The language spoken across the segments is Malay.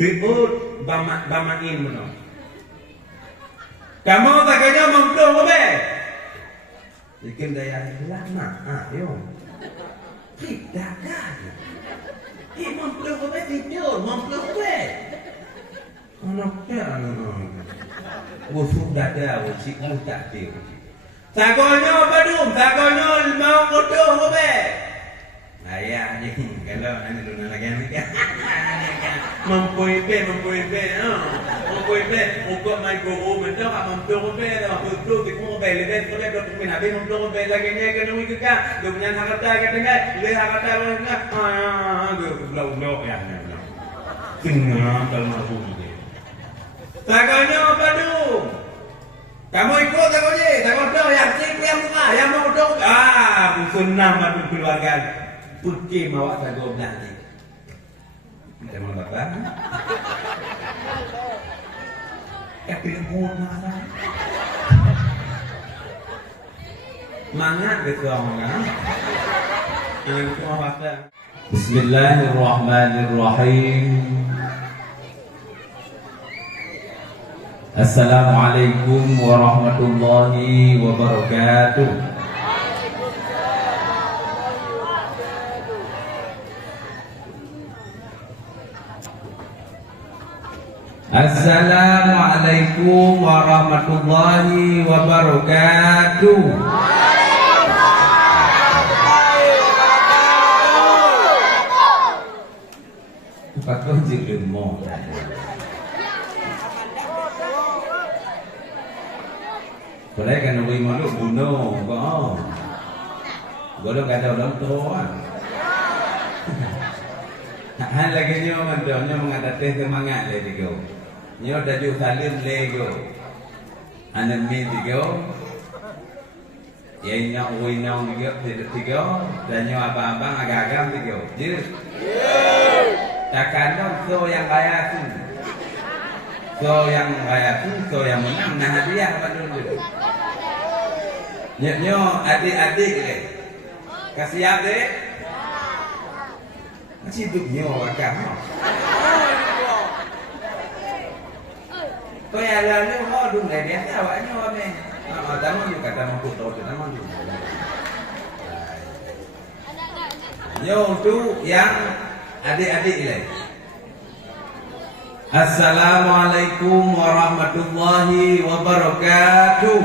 Ribut bamain benar. Kamu tak kena mampu apa? Bikin daya lama, yo. Tidak kan? Mampu apa tidur, mampu apa? Anaknya, busuk dada, busik muda dia. Sakonyo apa dum? Sakonyo mau bodoh apa? Ayah ni kalau anda dulu lagi ni mampu ibe, uko mai guru betul apa mampu ibe, apa betul kita mau beli beli boleh betul pun habis mampu ibe lagi ni kena ikut kan? Dia punya harta kata kan? Dia harta mana? Belau ya. Tengah kalau mampu ni. Sakonyo apa dum? Kamu ikut takut je, takut dah yang sih yang muka, yang mau dong. Sunnah madu keluarga. Putih mawak sago nanti. Memang bapak. Tapi mohon maaf. Mangat betul orang. Jangan cuma baca. Bismillahirrahmanirrahim. Assalamualaikum warahmatullahi wabarakatuh. Assalamualaikum warahmatullahi wabarakatuh. Pak kunci demo. Boleh kan nuwi malu bunuh, kok. Golo kada orang tua. Han lagi nyo mandonyo mengatasi semangat le tigo. Nyo daju salim lego. Anan mi tigo. Ya nya uinong tigo. Dan nyo abang-abang agak-agak tigo. Jir. Takkan dong so yang kaya tu. So yang kaya tu, so yang menang nah hadiah apa dulu. Nyo adik-adik le. Kasih adik. Masih hidupnya orang kamu. Kau yang lalu kau dulu lah biasa awaknya apa? Tamu juga tamu putar tu tamu juga. Nyo tu yang adik-adik ini. Assalamualaikum warahmatullahi wabarakatuh.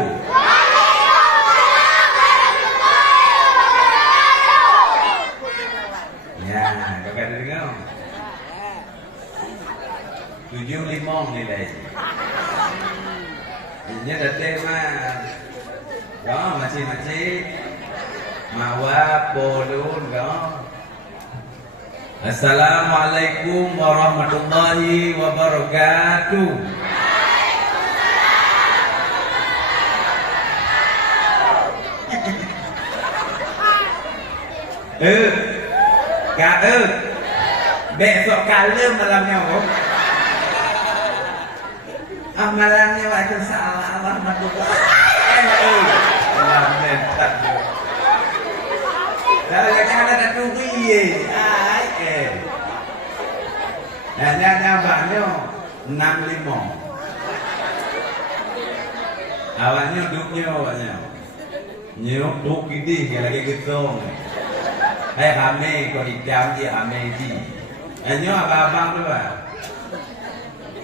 Tujuh limong nilai. Ini dah tema. Kau masih mawar polun kau. Assalamualaikum warahmatullahi wabarakatuh. Kak besok kalem malamnya kok. Amalannya wajar salah rahmatullah. Mentak. Kalau yang ada tuwi Nanya banyak 65. Awalnya duduknya awalnya. Nyok duduk gini lagi getong. Hai kami kau hidam dia kami ji. Nyok abang tu bah.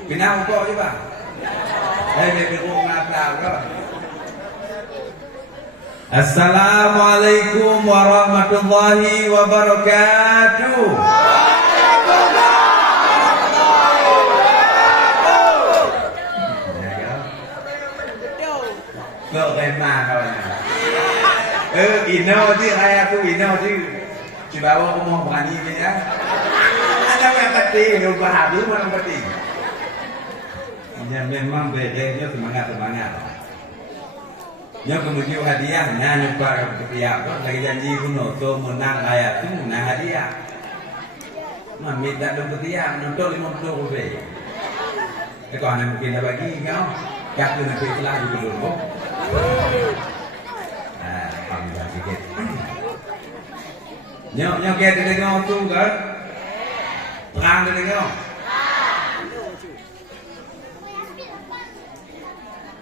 Kenapa kau je bah? Hai dia berumah tahu. Assalamualaikum warahmatullahi wabarakatuh. Kau kena kau ni. Ino tu saya tu ino tu. Cuba awak mau berani ni ya. Ada yang penting, lupa habis mana penting. Ya memang bedanya semangat. Nya kemudian hadiah, nyoba ke pihak lagi janji kuno, so menang layak tu menang hadiah. Mami tak ada hadiah, nonton 50 rupiah. Kalau anda mungkin dah bagi kau, kata nak ikhlas dulu. Alhamdulillah sikit. Nyok kita dengar tu kan? Terang dengar.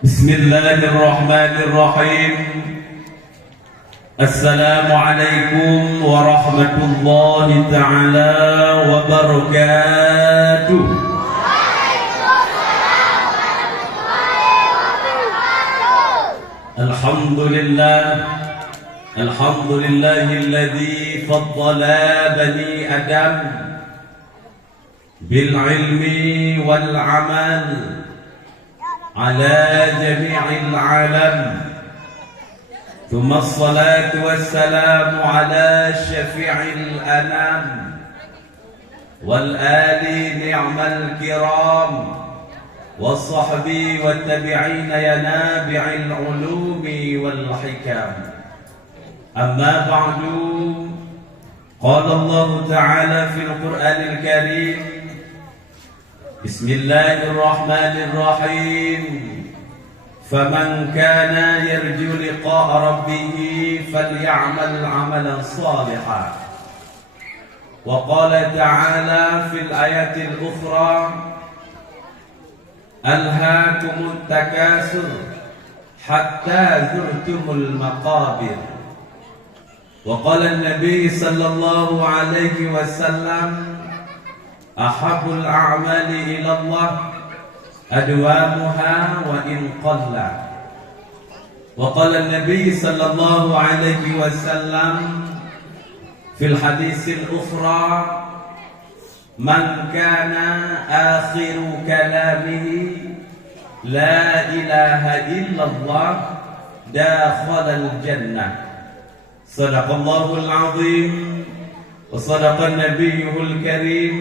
بسم الله الرحمن الرحيم. السلام عليكم ورحمة الله تعالى وبركاته. الحمد لله الذي فضل بني آدم بالعلم والعمل على جميع العالم، ثم الصلاة والسلام على شفيع الأنام والآل نعم الكرام والصحب والتابعين ينابع العلوم والحكم. أما بعد، قال الله تعالى في القرآن الكريم: بسم الله الرحمن الرحيم. فمن كان يرجو لقاء ربه فليعمل عملا صالحا. وقال تعالى في الآيات الأخرى: ألهاكم التكاثر حتى زرتم المقابر. وقال النبي صلى الله عليه وسلم: أحب الأعمال إلى الله أدوامها وإن قل. وقال النبي صلى الله عليه وسلم في الحديث الأخرى: من كان آخر كلامه لا إله إلا الله دخل الجنة. صدق الله العظيم وصدق نبيه الكريم،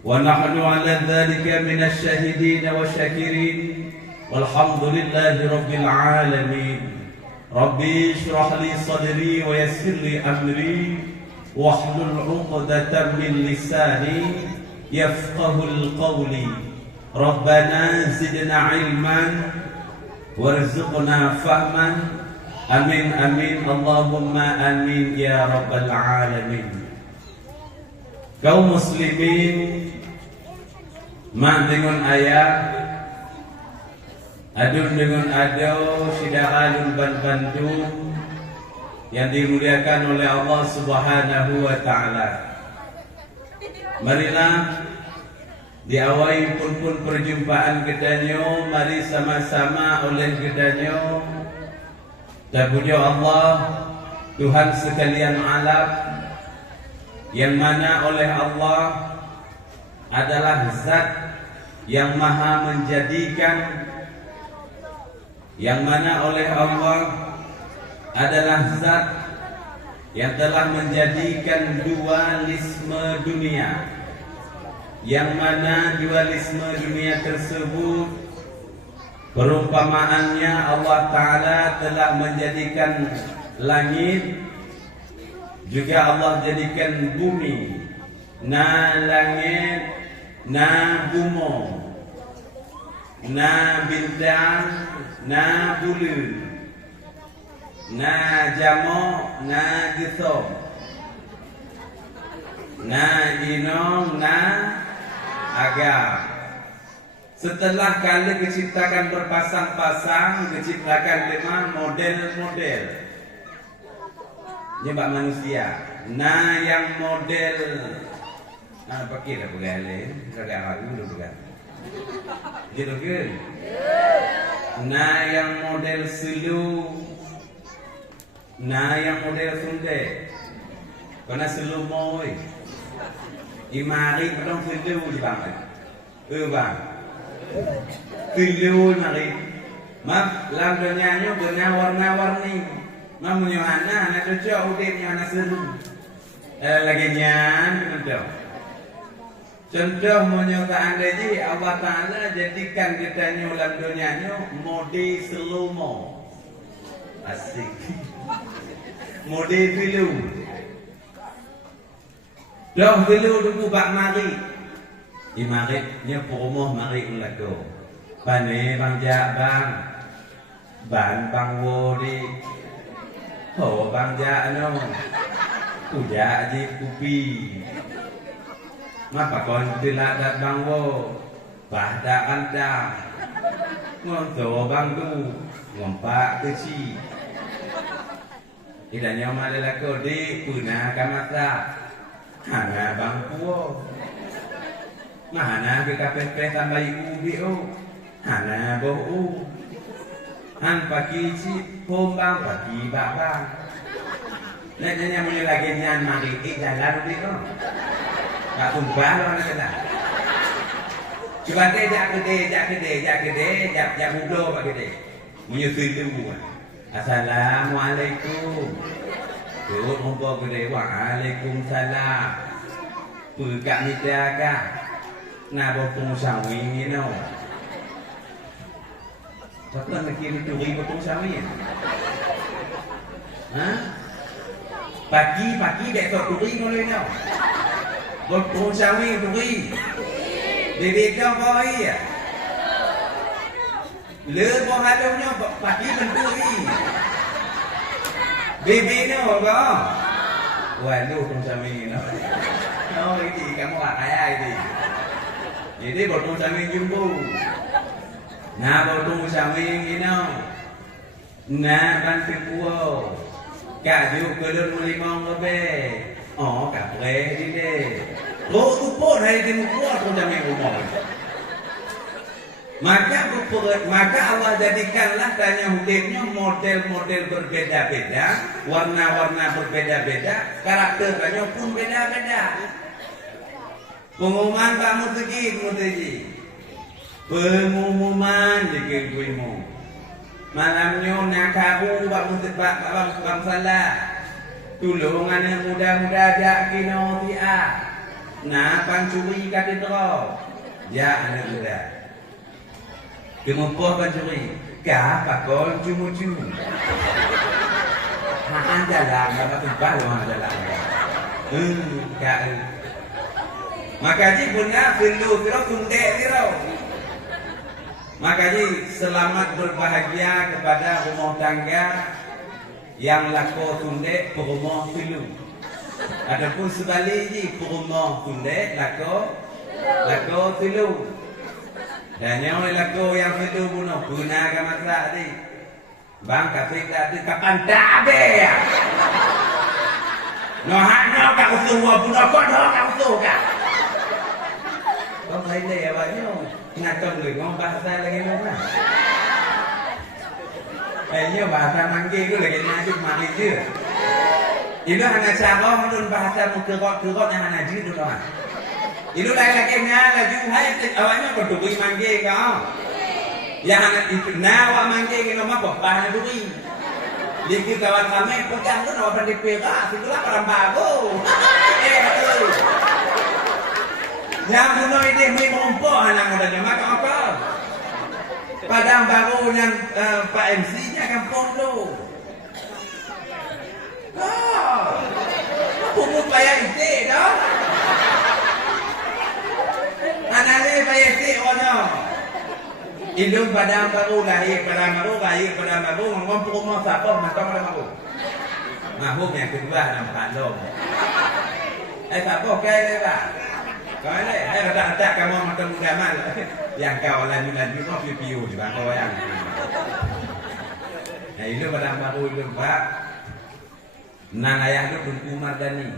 ونحن على ذلك من الشاهدين والشاكرين، والحمد لله رب العالمين. ربي اشرح لي صدري ويسر لي أمري واحلل عقدة من لساني يفقه القول. ربنا زدنا علما وارزقنا فهما. Amin amin Allahumma amin ya rabbal alamin. Kaum muslimin mak dengan ayah, adun dengan ado, sidaqalun Bandung yang dimuliakan oleh Allah Subhanahu wa taala. Marilah diawali pun perjumpaan kedanyo, mari sama-sama oleh kedanyo dan puja Allah Tuhan sekalian alam, yang mana oleh Allah adalah zat yang maha menjadikan, yang mana oleh Allah adalah zat yang telah menjadikan dualisme dunia, yang mana dualisme dunia tersebut perumpamaannya Allah Ta'ala telah menjadikan langit, juga Allah jadikan bumi, na langit, na bumo, na bintang, na bulan, na jamo, na gesom, na inong, na agam. Setelah kali diciptakan berpasang-pasang, diciptakan dengan model-model nyebab manusia. Nah yang model pakai dah boleh agak lagu dulu bukan? Gitu kan? Nah yang model selu, nah yang model sunde, karena selu moy, imari kadang selu di bang, bang. Tilu nari, mak lam dunianya benar warna-warni, mak menyohana anak cucu udah menyohana seru, lagi nyan contoh, contoh menyohana anda ji Allah Taala jadikan kita lam dunianya mode selumo, asik, mode tilu, dah tilu dulu bak mari. Imarik-nya promoh marik lako. Pane bang ja bang. Ban bang wori. Ho bang ja no. Kuja ji kupi. Mapa kon tiladat bang wo. Bahda anda. ngonto bangdu ngompak keci idanya malela kode puna kamata hana bangkuo mahana ke kape tambah ubio hana bohu han pagi ci pombang pagi babang nanya mulai lagi nyan mari jalan dulu tak tumpah lo nak kena coba deh jak muda pak gede menyusui dulu assalamualaikum turut mumpah gede waalaikumsalam pegak ni tiaga na botong sawi ni no siapa nak kira turi botong sawi ha pagi besok turi boleh no botong sawi turi bebek kau kau iya le boh halunya pagi menturi bebek no kau waduh botong sawi no no ini kamu kaya ini jadi botong sawi jumbo na botong sawi ini na bantu kuo kaju kelur mulimong lebe oh kapre di de lo tupo dari di muka botong sawi umur maka Allah jadikanlah tanya hidupnya model-model berbeda-beda warna-warna berbeda-beda karakternya pun beda-beda. Pengumuman Pak Murtiji pengumuman di kengkuimu malamnya nakabu Pak Murtiji Bang Salah tulungan muda-muda jak kino tia na pancuri katedral ya anak muda kemumpah pancuri ka pakol cumu-cumu haan jalan apa tebal orang jalan ka makanya punya perlu tundek tirau. Makanya selamat berbahagia kepada rumah tangga yang lako tundek perumah pilu. Adapun sebaliknya perumah tundek lako pilu. Dan yang lako yang pilu bunuh gunakan masa tadi. Bang kasih tadi kapan tabe ya? Nohano kau semua bunuh kodoh kau suka. Kau thấy lệ vậy nhá, nhà chồng người ngon bahasa lagi mana? Ini bahasa manggi itu lagi najib mati je. Itu hanya siapa menurut bahasa mukirot yang hanya jitu doang. Itu lagi laju hai awalnya berdui manggi kau. Yang hanya itu nawa manggi kita mah bahan dui. Dikit kawan kami pegang tu nawa pendipira, itulah orang bagus. Yang bunuh ini mengumpul anak mudanya maka apa? Padang baru yang Pak MC-nya kampung tu. Pungut payah isi dah. Anak ni payah isi orang. Indung padang baru lahir padang baru ngomong rumah siapa macam padang baru. Mahbub yang kedua nama kandung. Siapa kaya lah. Kau ni, tak kamu macam zaman yang kau laju kau piu juga kau yang. Nah itu pada baru itu Pak. Nang ayah tu Tunku Mardani.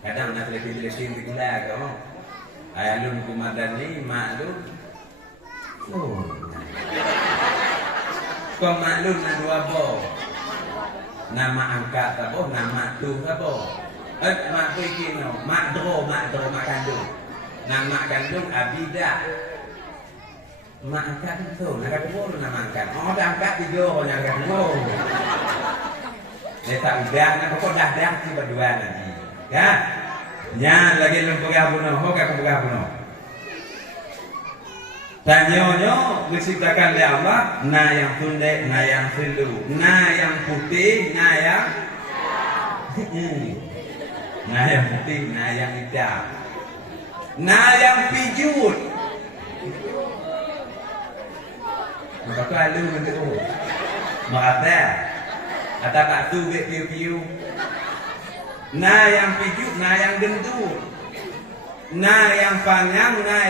Kadang nak lebih di gula kau. Ayah lu Tunku Mardani, mak lu. Oh. Kau mak lu nak dua bo. Nama angkat apa? Nama tu apa? Mak tu kino, mak dro mak kandung. Nama kandung Abidah. Mak angkat tu, nak kedua nama angkat. Oh, dah angkat tiga, nak kedua. Dia tak udah, nak pokok dah si berdua nanti. Ya, nya lagi lu pegah bunuh, kau pegah bunuh. Tanyonyo diciptakan oleh Allah, na yang tundek, na yang silu, na yang putih, na yang nah yang putih, nah yang hitam, nah yang pijut. Maka tu alu nanti tu, makata, kata tak tu piu. Nah yang pijut, nah yang gendut, nah yang panjang, nah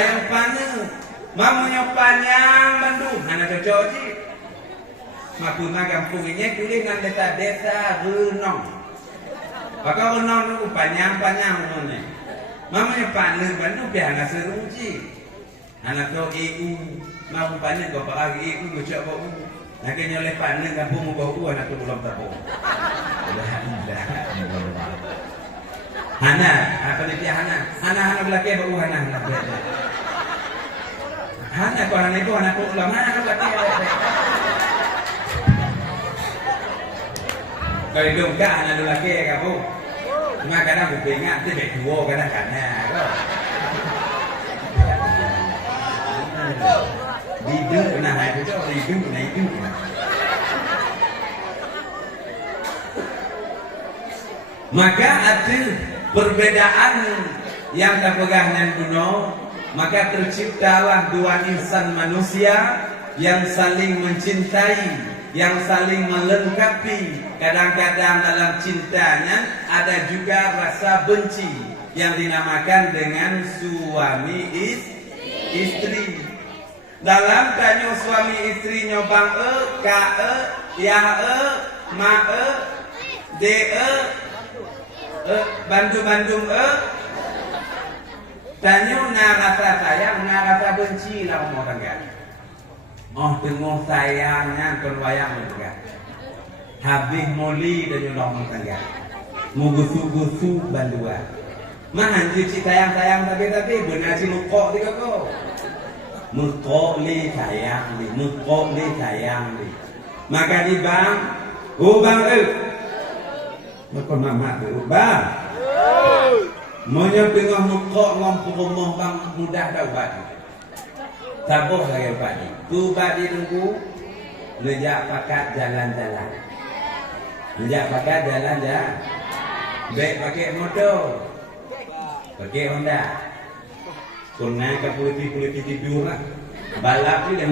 yang panjang. Mamunya panjang Bandung, mana cocok je. Makuna kampung ini kulit dengan desa-desa renong. Maka renong itu panjang-panjang umumnya. Mamanya panjang Bandung biar anak seru je. Anak kau EU, mau panjang kau pakai EU, kau cakap kau. Akhirnya oleh panjang kampung kau anak tu belum tahu. Dah. Hana, apa dia Hana? Hana belakang baru Hana. Hana kau Hana itu anak kau lama kan belakang. Kau hidup kan anak lelaki kamu. Cuma kadang aku ingat dia berdua kadang-kadang. Hidup kena itu tu, hidup kena itu. Maka ada perbedaan yang terpegang dan kuno. Maka terciptalah dua insan manusia yang saling mencintai, yang saling melengkapi. Kadang-kadang dalam cintanya ada juga rasa benci yang dinamakan dengan suami istri. Dalam tanya suami istri nyobang ka ya ma de Bandung tanya na rasa sayang, na rasa benci lah mau tangga. Oh tengok sayangnya perwayang juga. Habis moli dan nyolong tangga. Mugusu-gusu bandua. Mana cuci sayang-sayang tapi benar si lukok tiga kau. Mukok li sayang li, mukok li sayang li. Maka di bang, bang Makon mama tu bang. Monya tengah mukok ngomong rumah bang mudah dah ubat. Tabuh lagi ubat ni. Ubat di tunggu. Lejak pakat jalan-jalan. Lejak pakat jalan-jalan. Baik pakai motor. Pakai Honda. Kena ke politi tidur lah. Balap ni dia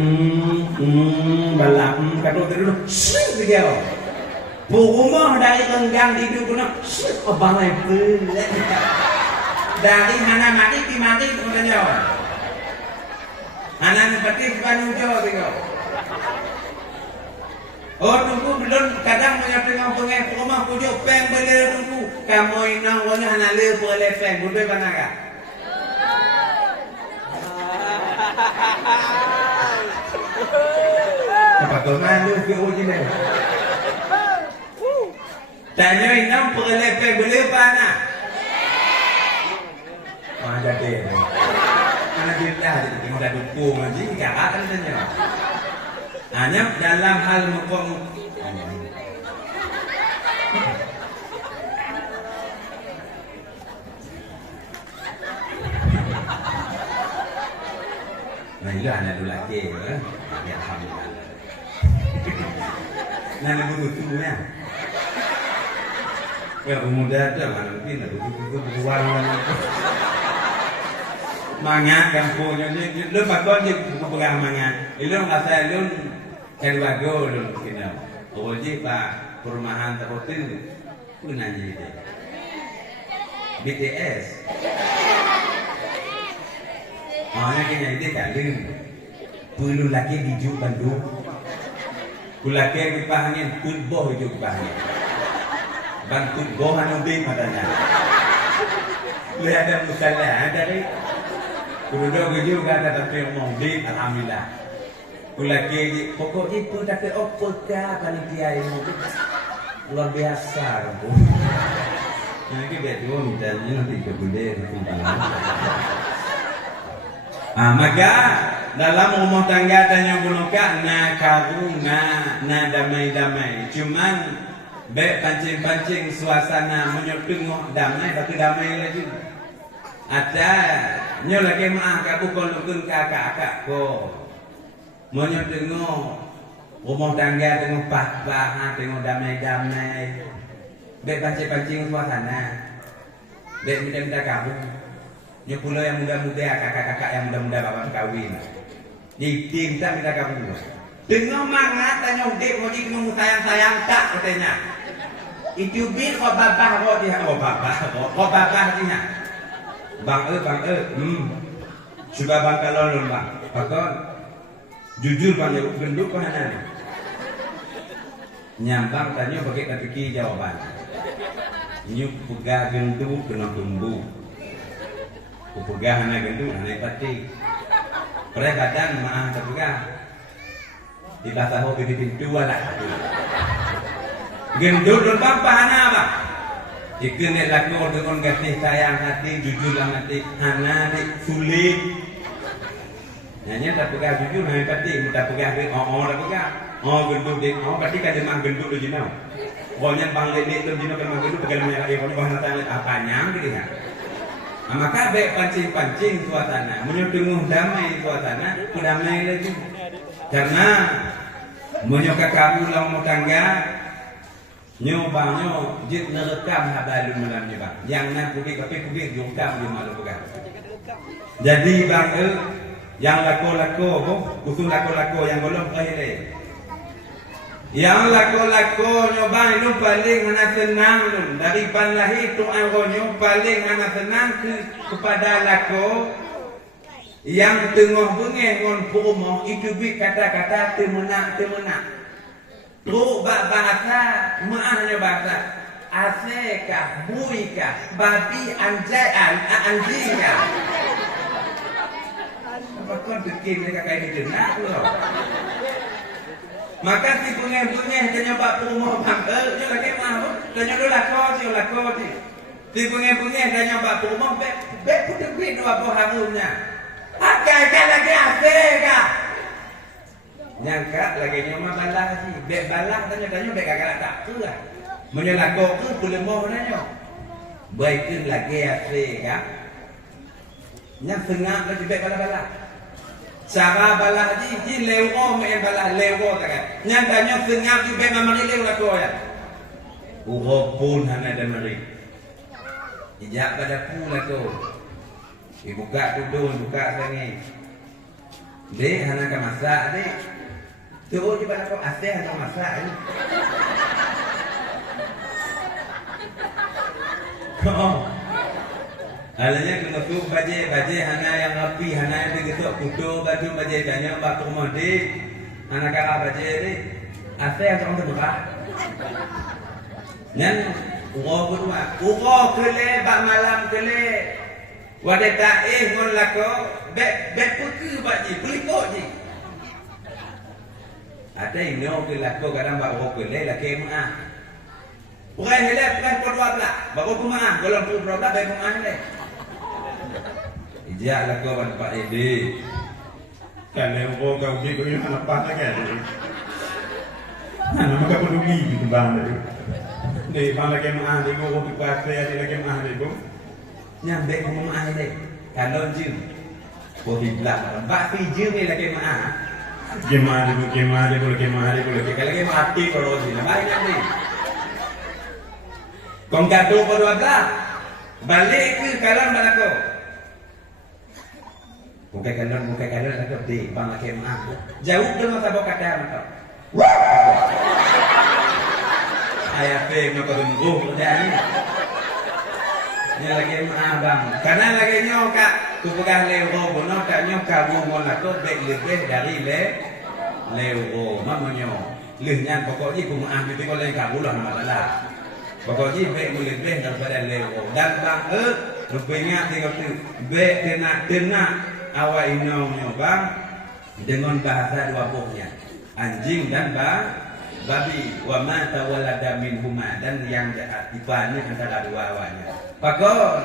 balap kata dulu. Sik dia. Rumah dari renggang tidur kena abang ai pelat. Dari mana mati di mati katanya. Anak seperti bukan ujo tengok. Oh tunggu belum kadang banyak tengok pengen rumah pujuk peng boleh tunggu. Kamu inang wanya anak le boleh peng boleh banaga. Apa tu mana lu ke uji ni? Tanya inang boleh pana? Oh jadi. Mana dia jadi tengok dah dukung aja kakak kan tanya. Hanya dalam hal mukong. Nah itu anak lelaki ya. Alhamdulillah. Nana butuh tubuhnya. Ya pemuda tu mana mungkin ada butuh warna. Mangat kampungnya ni, lu pakon je pegang mangat. Lu asal lu cari bago lu kena. Oji pak perumahan terhotel pun nanya dia. BTS. Mana kena itu kali. Perlu lagi hijau Bandung. Kulake kipahnya football hijau kipahnya. Ban football anu bing matanya. Lihat ada musalah ada ni. Kudo juga ada tapi ngomong bing alhamdulillah. Kulake pokok itu tapi opeka panitia ini luar biasa kamu. Nanti berdua misalnya nanti kebudayaan nanti. Maka dalam rumah tangga tanya bunuka na karuna na damai-damai. Cuman be pancing-pancing suasana menyotengok damai tapi damai lagi. Ada nyo lagi maah kabu kolukun kakak-kakak ko. Menyotengok rumah tangga tengok pah-pah tengok damai-damai. Be pancing-pancing suasana. Be minta kabu. Yang pula yang muda-muda, kakak-kakak yang muda-muda bapak kawin. Di tim kita minta kamu. Dengar mangat tanya udik mau dikenu sayang-sayang tak katanya. Itu bil kau babah kau dia, kau babah dia. Bang Coba bang kalau bang, pakon jujur bang gendut pahanan. Nyambang tanya pakai kaki jawaban. Nyuk pegah gendut kena tumbuh. Pegah anak gendut anak pati. Pernah badan maah terpegah. Kita tahu di pintu lah. Gendut dan bapa anak apa? Jika nak laku dengan kasih sayang hati, jujur dalam hati, anak sulit. Nanya tak pegang jujur, hanya pati, tak pegang dia, tak pegang. Gendut dia, pasti kan dia mang gendut tu jinau. Pokoknya bang lelek tu jinau kan mang gendut, pegang merah dia, pokoknya nak tanya apa nyang gitu kan. Maka baik pancing-pancing suasana, menyutunguh damai suasana, damai lagi. Karena menyokak kamu lawan tangga, nyo jit nerekam habalun malam ni bang. Yang nak kudik jungkam di malu pegang. Jadi bang yang lako-lako, usul lako-lako yang belum kahire. Yang lako-lako nyobang itu paling hana senang dari panlahi tu angonyo paling hana senang kepada lako yang tengah bengeh ngon pumoh itu bi kata-kata temenak. Lu bahasa, maahnya bahasa asekah, buikah, babi, anjingkah. Apa kau bikin mereka kayak gitu nak loh. Maka si punya tanya bak pumoh bangkel, dia lagi mau, tanya dulu lako. Si punya tanya bak pumoh, bet putih dua buah hamurnya. Akai lagi asekah. Nyangka lagi nyoma balah sih, bek balah tanya bek kagak tak tu lah. Menyelako tu boleh mau nanya. Baik lagi Afrika. Nyang sengak lagi bek balah. Cara balah ji lewo me balah lewo tak kan. Nyang tanya sengak ji bek mamari lewo lako ya. Urupun hana dan mari. Ijak pada pu lako. Buka tudung, buka sangi. Dek hana ka masak dek. Tu di mana kau asal atau masak ni? Alanya kena tu baje hana yang rapi, hana yang begitu kudo baju baje tanya bak rumah di hana kara baje di asal atau orang berat. Nan ugo kele bak malam kele wadah taih mon lako bet putu baje pelikok je. Ada yang nak laku kadang bawa kele laki maah. Bukan helak bukan kedua belah. Bawa maah kalau tu belah baik maah ni. Ijak laku tempat ini. Kalau orang kau pergi kau yang apa lagi? Mana mereka perlu pergi di bang tadi. Di bang lagi maah di kau pergi pasal ada lagi maah di kau. Nyambe kau maah ni. Kalau jin, kau hiblah. Bak jin ni lagi maah. Kemari kalau mati kalau sini baik nanti. Kong kado pada apa? Balik ke kalan balako. Bukan kalan aku di bang laki mah. Jauh dengan sabuk kata mata. Ayah pe nak tunggu dah ni. Ni lagi mah bang. Karena lagi nyoka tu pegang lewo bono tak nyoka bumo lako baik lebih dari lewo mamanya lehnya pokoknya ku maaf itu kalau yang kabulah masalah pokoknya baik lebih daripada lewo dan bang rupanya tinggal tu baik kena awak inongnya bang dengan bahasa dua buahnya anjing dan babi wa ma tawallada minhuma dan yang dipani antara dua awaknya pakon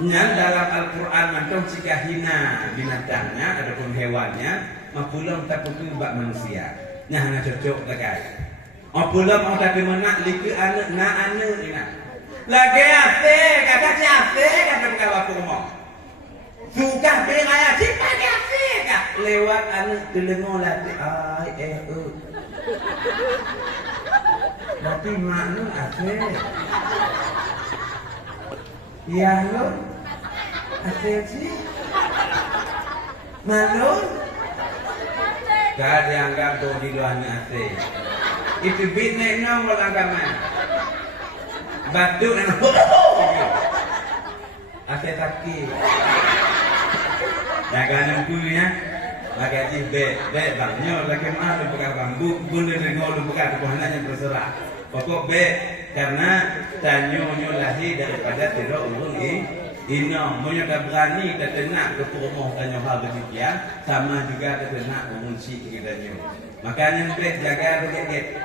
yang dalam Al-Quran mantung jika hina binatangnya ataupun hewannya mapulang tak pukul bak manusia nah hanya cocok terkait mapulang mau tapi menak liku anak ina lagi asik kata si asik kata kawan aku mau suka beraya siapa dia asik lewat anak telengo latih tapi makna asik ya lo asik sih malu gak dianggap tu di luarnya asik itu bitnya nong agama batu dan asik sakit Jaga nempunya. Bagai be bangnya lagi mah lu pegang bambu bunda dengar lu pegang kebuhannya berserah pokok be karena tanyo lahir daripada tidak ulung ino monya berani ketenak ke perumoh tanyo hal demikian sama juga ketenak mengunci kitanyo makanya be jaga begitu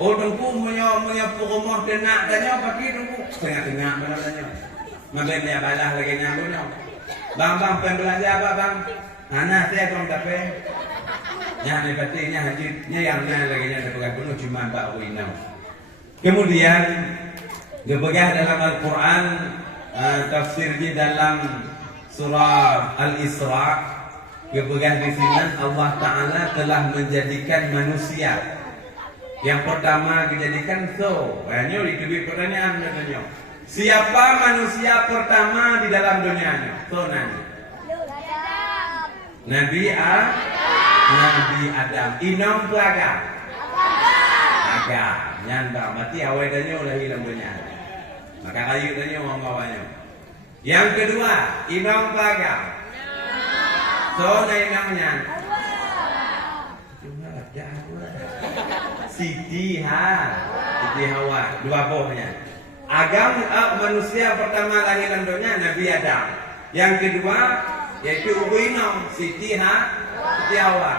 oh dengku monya perumoh tenak tanyo pakai dengku tengah-tengah mana tanyo mabek dia balah lagi nyambung bang pembelanja apa bang anak saya belum dapat. Yang pentingnya hajinya yang lagi yang dapat penuh cuma Mbak Wina. Kemudian dipegang dalam Al-Quran tafsirnya dalam surah Al-Isra. Dipegang di sini Allah Taala telah menjadikan manusia. Yang pertama dijadikan hanya itu pertanyaan katanya. Siapa manusia pertama di dalam dunia? Nanya. Nabi Adam. Inom pelaga. Agam. Nyanda mati awal danyo lah hilang dunia. Maka kayu danyo ngawanya. Yang kedua, inom pelaga. Namanya. Cuma ada Siti Hawa. Dua bohnya. Agam manusia pertama lahir dalam dunia Nabi Adam. Yang kedua yaitu Uwinong Siti Hawa.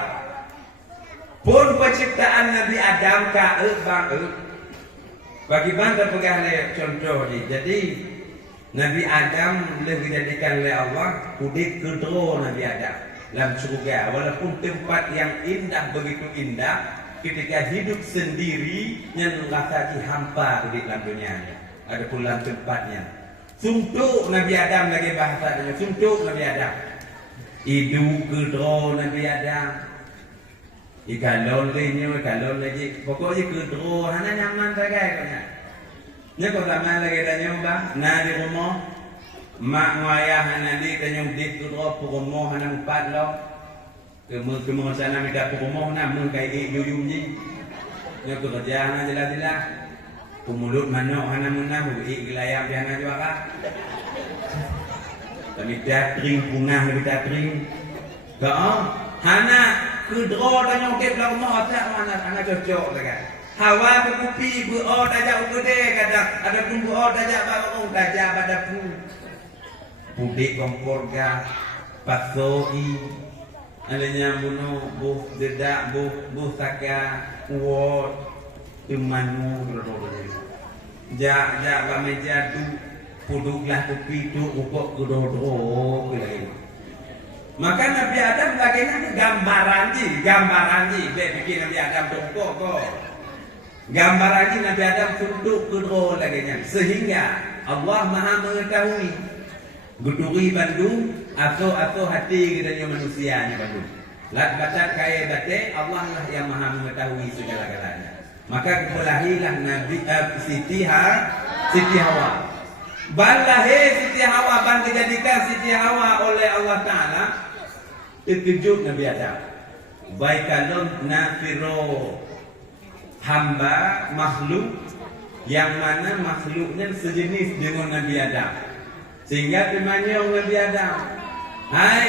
Pun penciptaan Nabi Adam bagaimana terpegang oleh contoh ni. Jadi Nabi Adam dijadikan oleh Allah kudik kedua Nabi Adam dalam surga walaupun tempat yang indah begitu indah ketika hidup sendiri yang rasa hampa di dalam dunia ada pula tempatnya. Suntuk Nabi Adam lagi bahasanya suntuk Nabi Adam. Hidup kedua Nabi Adam. Ikalon lagi. Pokoknya kedua hana nyaman saja katanya. Nya kau sama lagi tanya bang, nah di rumah mak ngayah hana di tanya di kedua rumah hana empat lo. Kemu sana minta rumah namun kayak yuyum ji. Nya kau kerja hana jelas. Pemulut manok hana munah ilayam hana juara. Kami datring punah lebih datring. Kau hana kedua tanya ke dalam rumah tak mana hana cocok dekat. Hawa berkupi buat tajak gede kadang ada pun buat tajak baru tajak pada pun. Budik kompor ga pasoi alanya bunuh buh dedak buh saka uot temanmu berdoa. Ja bameja tu puduklah kupi tu upok kudodo kelai. Maka Nabi Adam bagaimana gambaran ji bikin Nabi Adam tongkok kok. Gambaran Nabi Adam tunduk kedua laginya sehingga Allah Maha mengetahui guduri Bandung atau hati kita manusia ni Bandung. Lat baca kaya bate Allah lah yang Maha mengetahui segala-galanya. Maka berlahirlah Nabi Siti Hawa. Balahir Siti Hawa ban dijadikan Siti Hawa oleh Allah Taala terkejut Nabi Adam. Baik kalau nafiro hamba makhluk yang mana makhluknya sejenis dengan Nabi Adam sehingga temannya Nabi Adam hai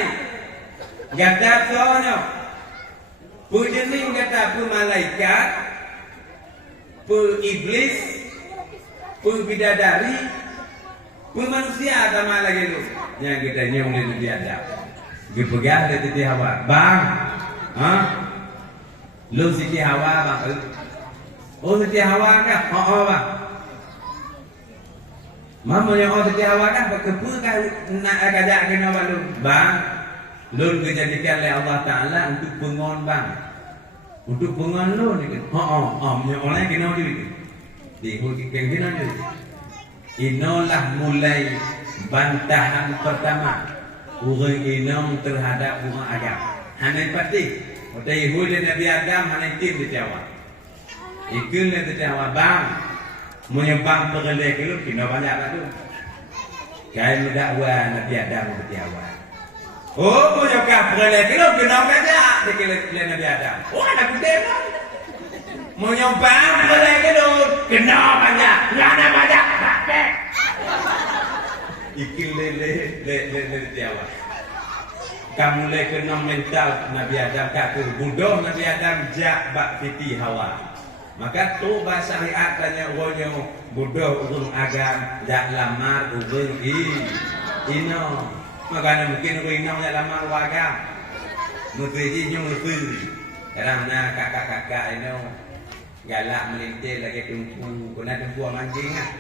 kata soalnya pujening kata pu malaikat pu iblis pu bidadari pu manusia sama lagi tu yang kita nyong Nabi Adam dipegang dari Siti Hawa bang lu Siti Hawa bang oh Siti Hawa kah? Oh bang. Mama yang Siti Hawa kah? Berkepu kah nak kajak kena balu? Bang, lun dijadikan oleh Allah Taala untuk pengon bang. Untuk pengon lun ni kan? Punya orang kena juga. Di hujung kena juga. Inolah mulai bantahan pertama orang Inong terhadap umat agam. Hanai pati. Utai hujung Nabi Adam hanai tim di Jawa. Ikut le terjawab bang, menyebang pergelai keluk kena banyak lah tu. Kaya mendakwa Nabi Adam terjawab. Oh, menyebang pergelai keluk kena banyak le Nabi Adam. Oh, anak gede kan? Menyebang pergelai keluk kena banyak, lana banyak, tak. Ikut le terjawab. kamu le kena mental Nabi Adam kata bodoh Nabi Adam jak bak fiti Hawa. Maka tu bahasa syariat tanya orang bodoh urung agam jak lamar urung ino. Maka mungkin urung ino jak lamar agam. Mesti nyu mesti. Karena kakak-kakak ino galak melintir lagi tungku kena tungku mancing ah.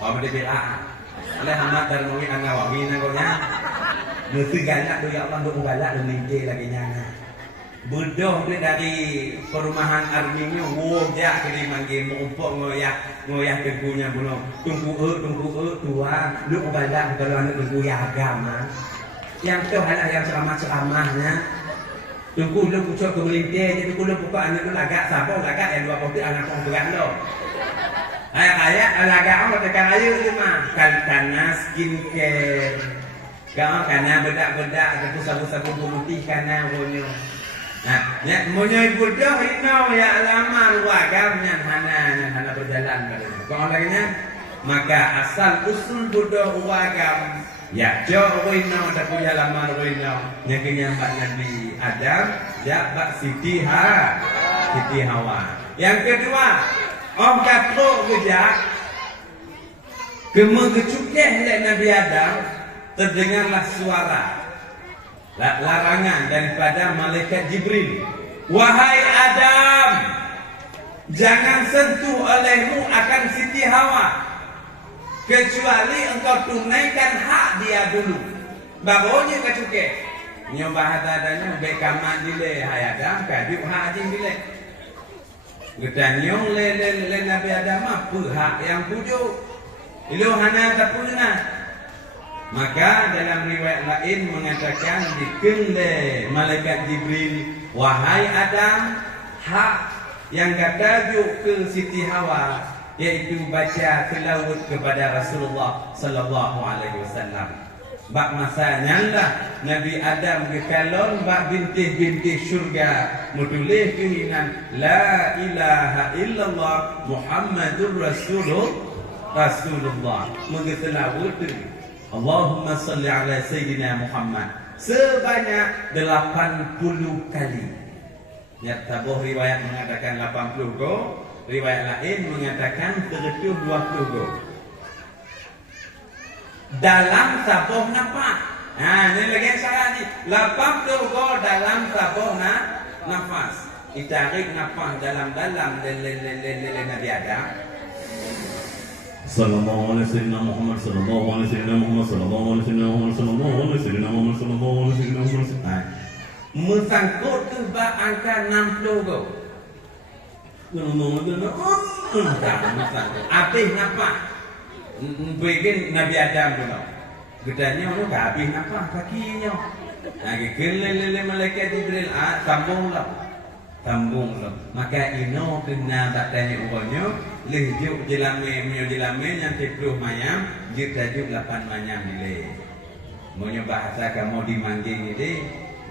Kau mesti berak. Oleh Ahmad Darmawi An-Nawawi nagonya. Mesti galak tu ya Allah duk galak melintir lagi nyana. Bodoh dia dari perumahan Arminyo wojak kini manggil mengumpuk ngoyak tengkunya belum tunggu tuan lu galak kalau anak tunggu ya agama yang tu hal yang ceramah-ceramahnya tunggu lu pucuk ke melintir jadi lu buka anak lu lagak sabong lagak yang dua kopi anak kau beran lo ayat lagak apa tekan ayu tu mah karena skincare kau karena bedak-bedak atau sabu-sabu pemutih karena wonyo. Nah, ya punya bodoh ino ya lama wagamnya hana berjalan pada. Kalau lainnya maka asal usul bodoh wagam ya jo ino ada punya lama ino yang kenyambat Nabi Adam ya bak Siti Hawa. Yang kedua om katro gejak kemengecuknya oleh Nabi Adam terdengarlah suara larangan daripada malaikat Jibril. Wahai Adam, jangan sentuh olehmu akan Siti Hawa kecuali engkau tunaikan hak dia dulu. Barunya kecuke. Nyoba hadadanya baik kaman dile hai Adam kadip hak jing dile. Getanyong le Nabi Adam apa hak yang tujuh. Ilu hana tapuna. Maka dalam riwayat lain mengatakan dikende malaikat Jibril, wahai Adam, hak yang katajuk ke Siti Hawa yaitu baca tilawat kepada Rasulullah sallallahu alaihi wasallam. Bak masanya lah Nabi Adam kekalon bak bintih-bintih syurga menulis keinginan la ilaha illallah Muhammadur Rasulullah mengetelawat Allahumma salli ala Sayyidina Muhammad sebanyak 80 kali. Ya tabuh riwayat mengatakan 80 go, riwayat lain mengatakan 120 go. Dalam tabuh nafas. Nah, ini lagi salah ni. 80 go dalam tabuh nafas. Ditarik nafas dalam-dalam le Nabi Adam. Sallallahu alaihi wasallam Muhammad sallallahu alaihi wasallam Muhammad sallallahu alaihi wasallam Muhammad sallallahu alaihi wasallam Muhammad sallallahu alaihi wasallam. Mesangkut ke bak angka 60 go. Habis nafas. Bikin Nabi Adam dulu. Gedanya orang tak habis nafas kakinya. Lagi kelele malaikat Jibril sambung lah. Maka ino kena tak tanya orangnya lehjuk jelame yang 10 mayam jitajuk 8 mayam nilai. Monya bahasa kamu dimanggil ini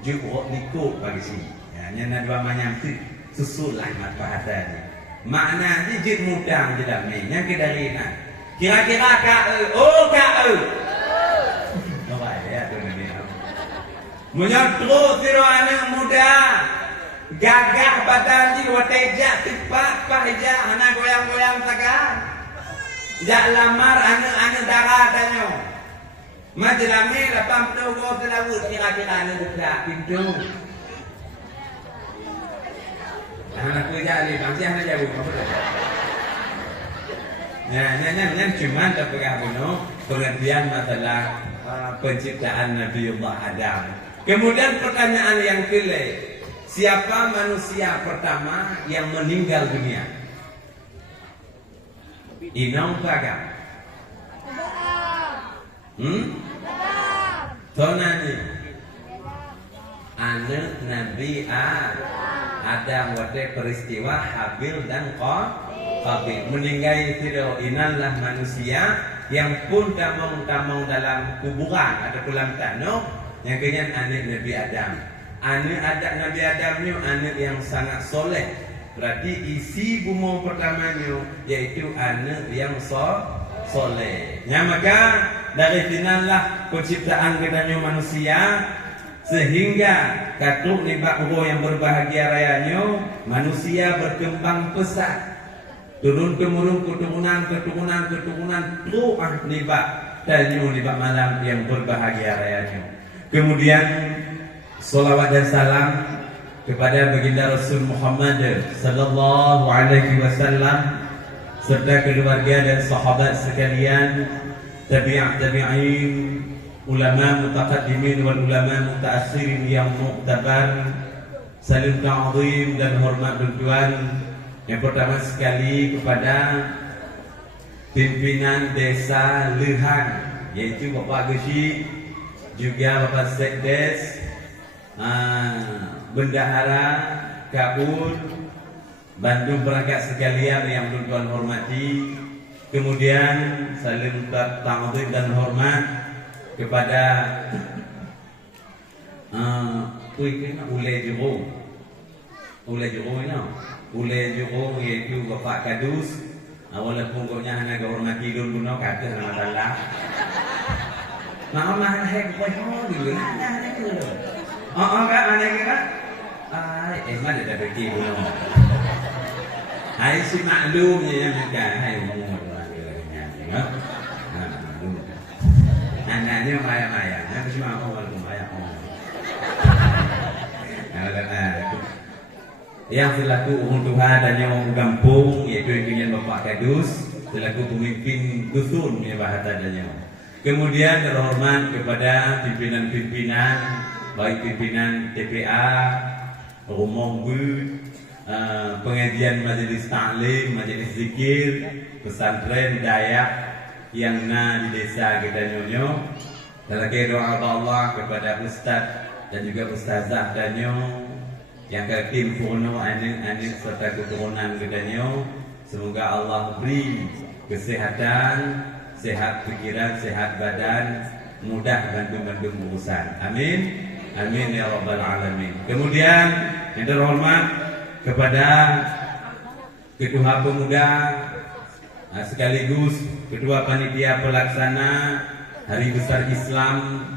juk likuk bagi sini. Hanya 2 mayam tu susul lah bahasa ni. Makna ni jit mudang jelame yang kedarinan. Kira-kira ka apa ya tu ni. Monya terus siro anak muda gagah badan ji wateja tipak paheja ana goyang-goyang saga jak lamar ana darah danyo majlame 80 go selawut kira-kira ana buka pintu anak kerja ni bangsi ana jauh apa cuma terpegang bunuh pengertian masalah penciptaan Nabiullah Adam. Kemudian pertanyaan yang kedua, siapa manusia pertama yang meninggal dunia? Inau kagak? Tonani anak Nabi Adam wate peristiwa Habil dan Qabil meninggal tidak inallah manusia yang pun tamong dalam kuburan atau kolam tanah yang kenyan anak Nabi Adam. Anak Nabi Adam ni anak yang sangat soleh. Berarti isi bumi pertamanya yaitu anak yang soleh. Ya maka dari sinalah penciptaan katanya manusia, sehingga katuk nibak ugo yang berbahagia rayanya manusia berkembang pesat turun temurun keturunan tuah nibak danyo nibak malam yang berbahagia rayanya. Kemudian salawat dan salam kepada baginda Rasul Muhammad sallallahu alaihi wasallam serta keluarga dan sahabat sekalian, tabi'in, ulama mutaqaddimin wal ulama mutaakhirin yang mu'tabar. Salam ta'zim dan hormat tuan. Yang pertama sekali kepada pimpinan desa Lehan, yaitu Bapak Geshi, juga Bapak Sekdes, Bendahara Kabul, Bandung perangkat sekalian yang tuan hormati. Kemudian saling ta'zim dan hormat kepada Ule Jero yaitu Bapak Kadus. Walaupun koknya hanya hormati dulu kata nama salah. Mama hek boy dulu ada ke. Kan ada ke kan? Mana ada pergi dulu. Hai si maklumnya yang enggak hai ngomong orang anaknya maya-maya, aku cuma ngomong maya. Yang selaku Tuhan dan yang kampung yaitu ingin Bapak Kadus selaku pemimpin dusun ya bahasa adanya. Kemudian terhormat kepada pimpinan-pimpinan baik pimpinan TPA, Rumong Bud, pengajian majelis taklim, majelis zikir, pesantren Dayak yang di desa kita nyonyo. Lagi doa Allah kepada Ustaz dan juga Ustazah danyo yang ke tim Fono anik serta keturunan kedanyo. Semoga Allah beri kesehatan, sehat pikiran, sehat badan, mudah bantu urusan. Amin. Amin ya rabbal alamin. Kemudian yang terhormat kepada Ketua Pemuda sekaligus Ketua Panitia Pelaksana Hari Besar Islam,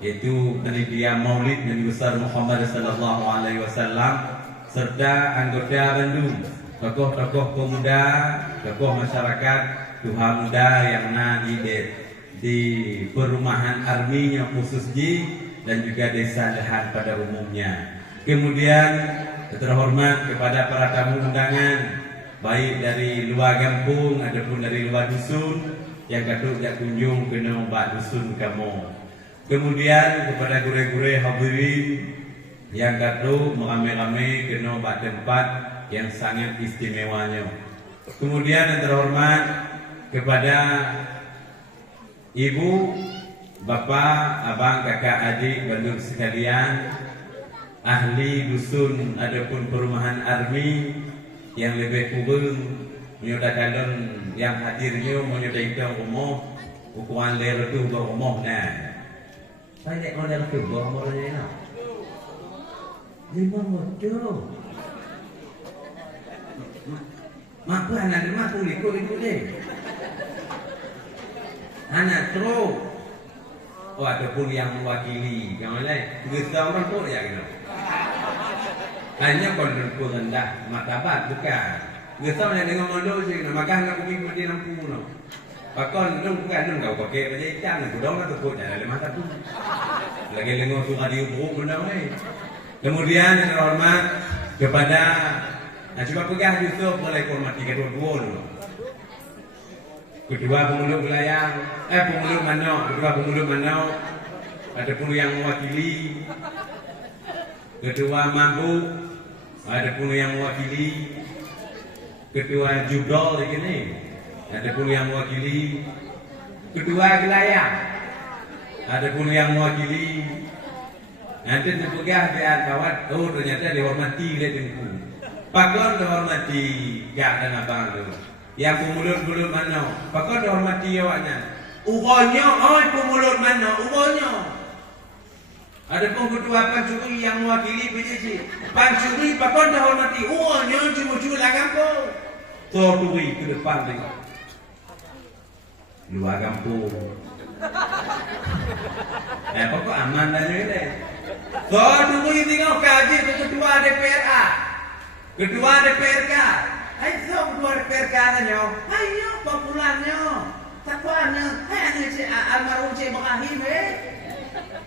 yaitu panitia Maulid Nabi besar Muhammad sallallahu alaihi wasallam, serta anggota Bandung, tokoh-tokoh pemuda, tokoh masyarakat, tuha muda yang di perumahan Arminya khusus dan juga desa Lehan pada umumnya. Kemudian terhormat kepada para tamu undangan baik dari luar kampung ataupun dari luar dusun yang kadung kunjung ke nombak dusun kamu. Kemudian kepada gure-gure hadirin yang kadung merame-rame ke nombak tempat yang sangat istimewanya. Kemudian yang terhormat kepada ibu, bapak, abang, kakak, adik, bandung sekalian, ahli dusun adapun perumahan Armi yang lebih kurang menyodakkan yang hadirnya menyodakkan umum ukuran lera tu berumum nah. Banyak orang lera tu berumum ni nak. 5 modal. Mak pun anak dia mak pun ikut deh. Anak terus. Ataupun yang mewakili yang lain. Kita orang tu ya gitu. Hanya kondur rendah martabat bukan. Kita mana dengan modal sih, makan nak pergi di Lampung no. Pakon dong bukan dong kau pakai macam ikan, kudong atau kau jangan lemah tu. Lagi lengo tu radio buruk benda ni. Kemudian yang terhormat kepada coba pegah Yusuf mulai hormati kedua-dua dulu. Kedua pemulung wilayah, pemulung Manok, kedua pemulung Manok, ada pun yang mewakili. Kedua Mampu, ada pun yang mewakili. Kedua Jubrol ini, ada pun yang mewakili. Kedua Gelayang, ada pun yang mewakili. Nanti terpegah biar kawat, oh ternyata dihormati oleh tengku. Pakon dihormati, gak dan abang tu. Yang pemulut-mulut mana? Pakon dihormati awaknya. Ugonya, oh pemulut mana? Ugonya. Ada pun ketua pancuri yang mewakili PJJ. Pancuri pakon dihormati. Ugonya cuma-cuma lah kampung. Tordui ke depan tengok. Luar kampung. Pokok aman dan ini. So, dulu ini tengok kaji ke ketua DPRA. Ketua DPRK. Hai so ketua DPRK nanya. Hai yo populannya. Takwana. Hai anu si almarhum si Ibrahim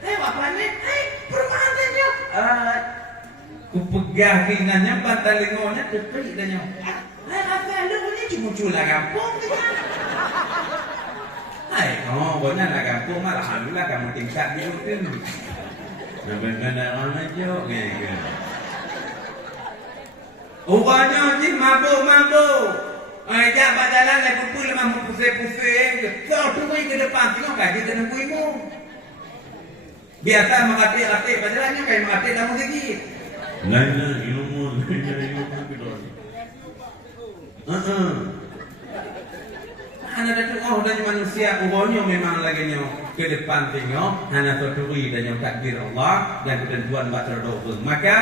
Hai bapaknya. Hai permananya. Kupegah keinginannya bantalingonya kepri dan nyo. Hai apa lu ini cuma kampung kita. Hai, benar lah kampung mah alhamdulillah kamu tingkat di rutin. Benar aja gitu. Rupanya ni mabuk. Jangan jalan lagi kumpul lemah pusing-pusing. So, tunggu ke depan tengok kaji kena kuimu. Biasa mengatik-atik pajalannya kayak mengatik dalam sikit. Lainnya ilmu kita. Hana datang dan manusia ubahnya memang lagi nyo ke depan tengok hana terturi dan yang takdir Allah dan ketentuan batal doa. Maka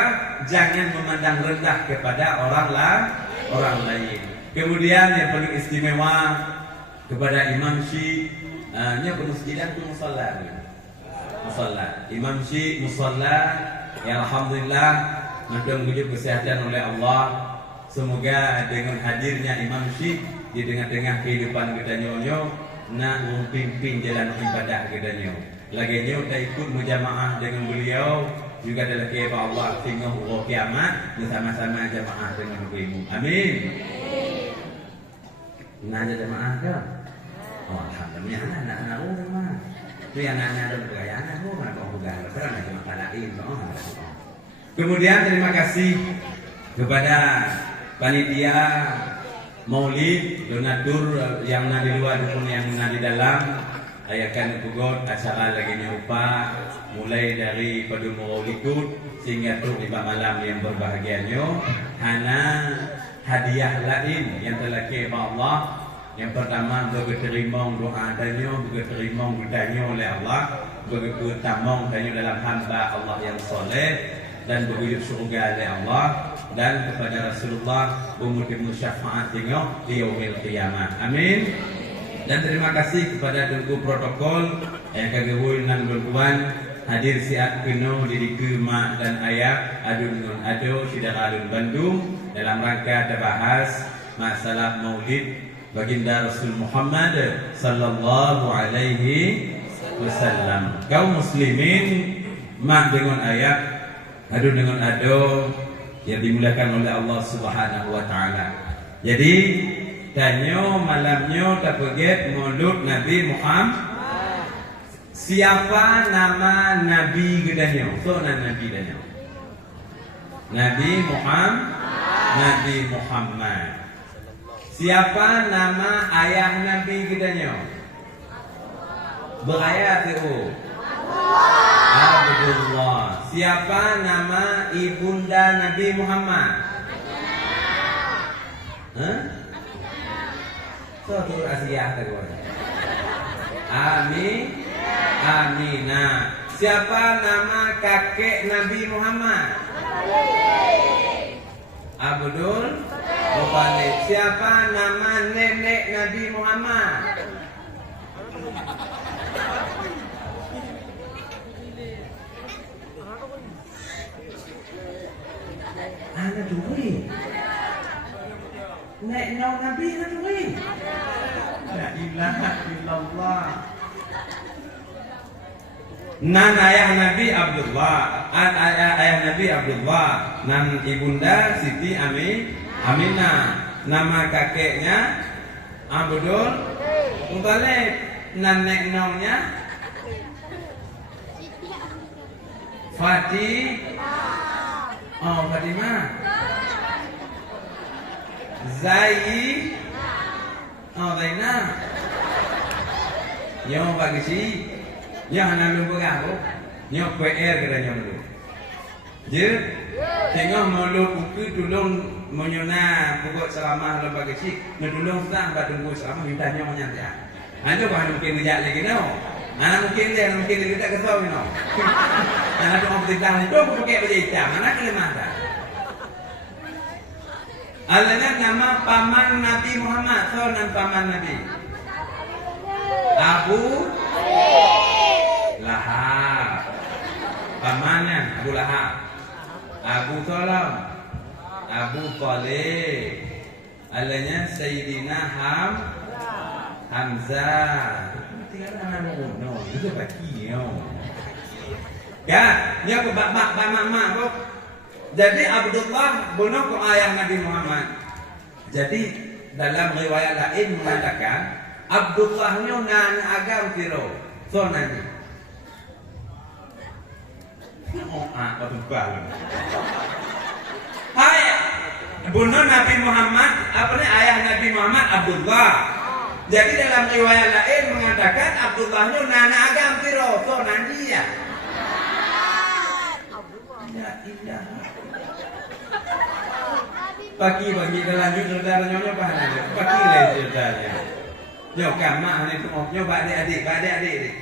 jangan memandang rendah kepada orang lain. Kemudian yang paling istimewa kepada Imam Syekh nya pemusjidan tu musalla. Imam Syekh musalla ya alhamdulillah makan wujud kesehatan oleh Allah. Semoga dengan hadirnya Imam Syekh di tengah-tengah kehidupan kita nyonya nak memimpin jalan ibadah kita nyo. Lagi nyo kita ikut mujamaah dengan beliau juga adalah kepada Allah tengah Allah kiamat bersama-sama jamaah dengan ibu. Amin. Nanya jamaah ke? Oh alhamdulillah anak-anak rumah. Tu yang anak-anak ada bergaya anak rumah kau pegang terang aja makalain Kemudian terima kasih kepada panitia Maulid, donatur yang di luar maupun yang di dalam ayakan pugot acara lagi nyoba mulai dari pada Maulidud sehingga tu lima malam yang berbahagiannya hana hadiah lain yang telah ke Allah. Yang pertama berterima doa danyo, berterima budanya oleh Allah, bertamong danyo dalam hamba Allah yang soleh dan berwujud surga oleh Allah. Dan kepada Rasulullah umur-umur syafaat tengok di yaumil qiyamah. Amin. Dan terima kasih kepada tunggu protokol yang kagawul nan berkuan hadir siap keno diri ke mak dan ayah adun nun ado sidang alun Bandung dalam rangka bahas masalah Maulid baginda Rasul Muhammad sallallahu alaihi wasallam. Kaum muslimin mak dengan ayah adun dengan ado yang dimuliakan oleh Allah Subhanahu wa taala. Jadi tanyo malamnya tapeget maulud Nabi Muhammad. Siapa nama Nabi gedanyo? So Nabi danyo. Nabi Muhammad. Siapa nama ayah Nabi gedanyo? Berayat itu. Abdullah. Siapa nama ibunda Nabi Muhammad? Suatu Asia kedua. Aminah. Siapa nama kakek Nabi Muhammad? Abdul Muthalib. Siapa nama nenek Nabi Muhammad? Ana duwi. Nek nong Nabi ana duwi. La ilaha illallah. Nan ayah Nabi Abdullah, ayah Nabi Abdullah, nan ibunda Siti Aminah. Nama kakeknya Abdul Muthalib. Nan nek nongnya Fatimah. Zainab. Nyo bagi si, nyo hanam bergaul, nyo PR kita nyo dulu. Je, tengok mulut buku tolong menyuna pokok selama dalam bagi si, tolong tak tunggu selama minta nyo menyantai. Anda bahan mungkin bijak lagi no. Anak mungkin dia tak kesal no. Anak tu orang beritahu ni, tu aku pakai baju hitam. Anak kelimatan. Alanya nama paman Nabi Muhammad. So nama paman Nabi Abu Lahab. Pamannya Abu Lahab, Abu Thalib, Abu Talib, alanya Sayyidina Hamzah. Tinggal anak muda, itu baginya. Ya, dia ke bak mak kok. Jadi Abdullah bunuh ke ayah Nabi Muhammad. Jadi dalam riwayat lain mengatakan Abdullahnya nan agam tiro. So nanti. Oh, apa tuh bang? Hai, bunuh Nabi Muhammad. Apa nih ayah Nabi Muhammad Abdullah. Jadi dalam riwayat lain mengatakan Abdullahnya nan agam tiro. So nanti ya. Ya indah. Pagi kelanjut saudaranya apa namanya? Pagi lah saudaranya. Nyo kamah ni tu, nyo pak adik-adik.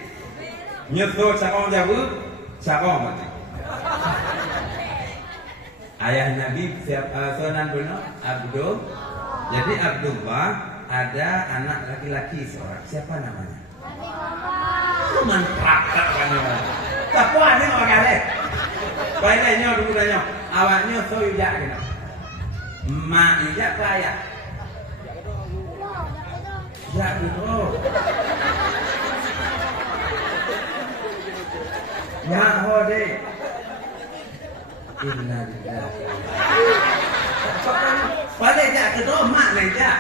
Nyo tu sakong jauh, sakong mati. Ayah Nabi Sunan Bono Abdul. Jadi Abdullah ada anak laki-laki seorang. Siapa namanya? Mantap kan nyo. Siapa ni orang kale? Baiklah nyo dulu nyo. Awaknya so ijak kena. Mak ijak payah. Ya betul. Ya hode. Innalillah. Balik jak ke tu mak ni jak.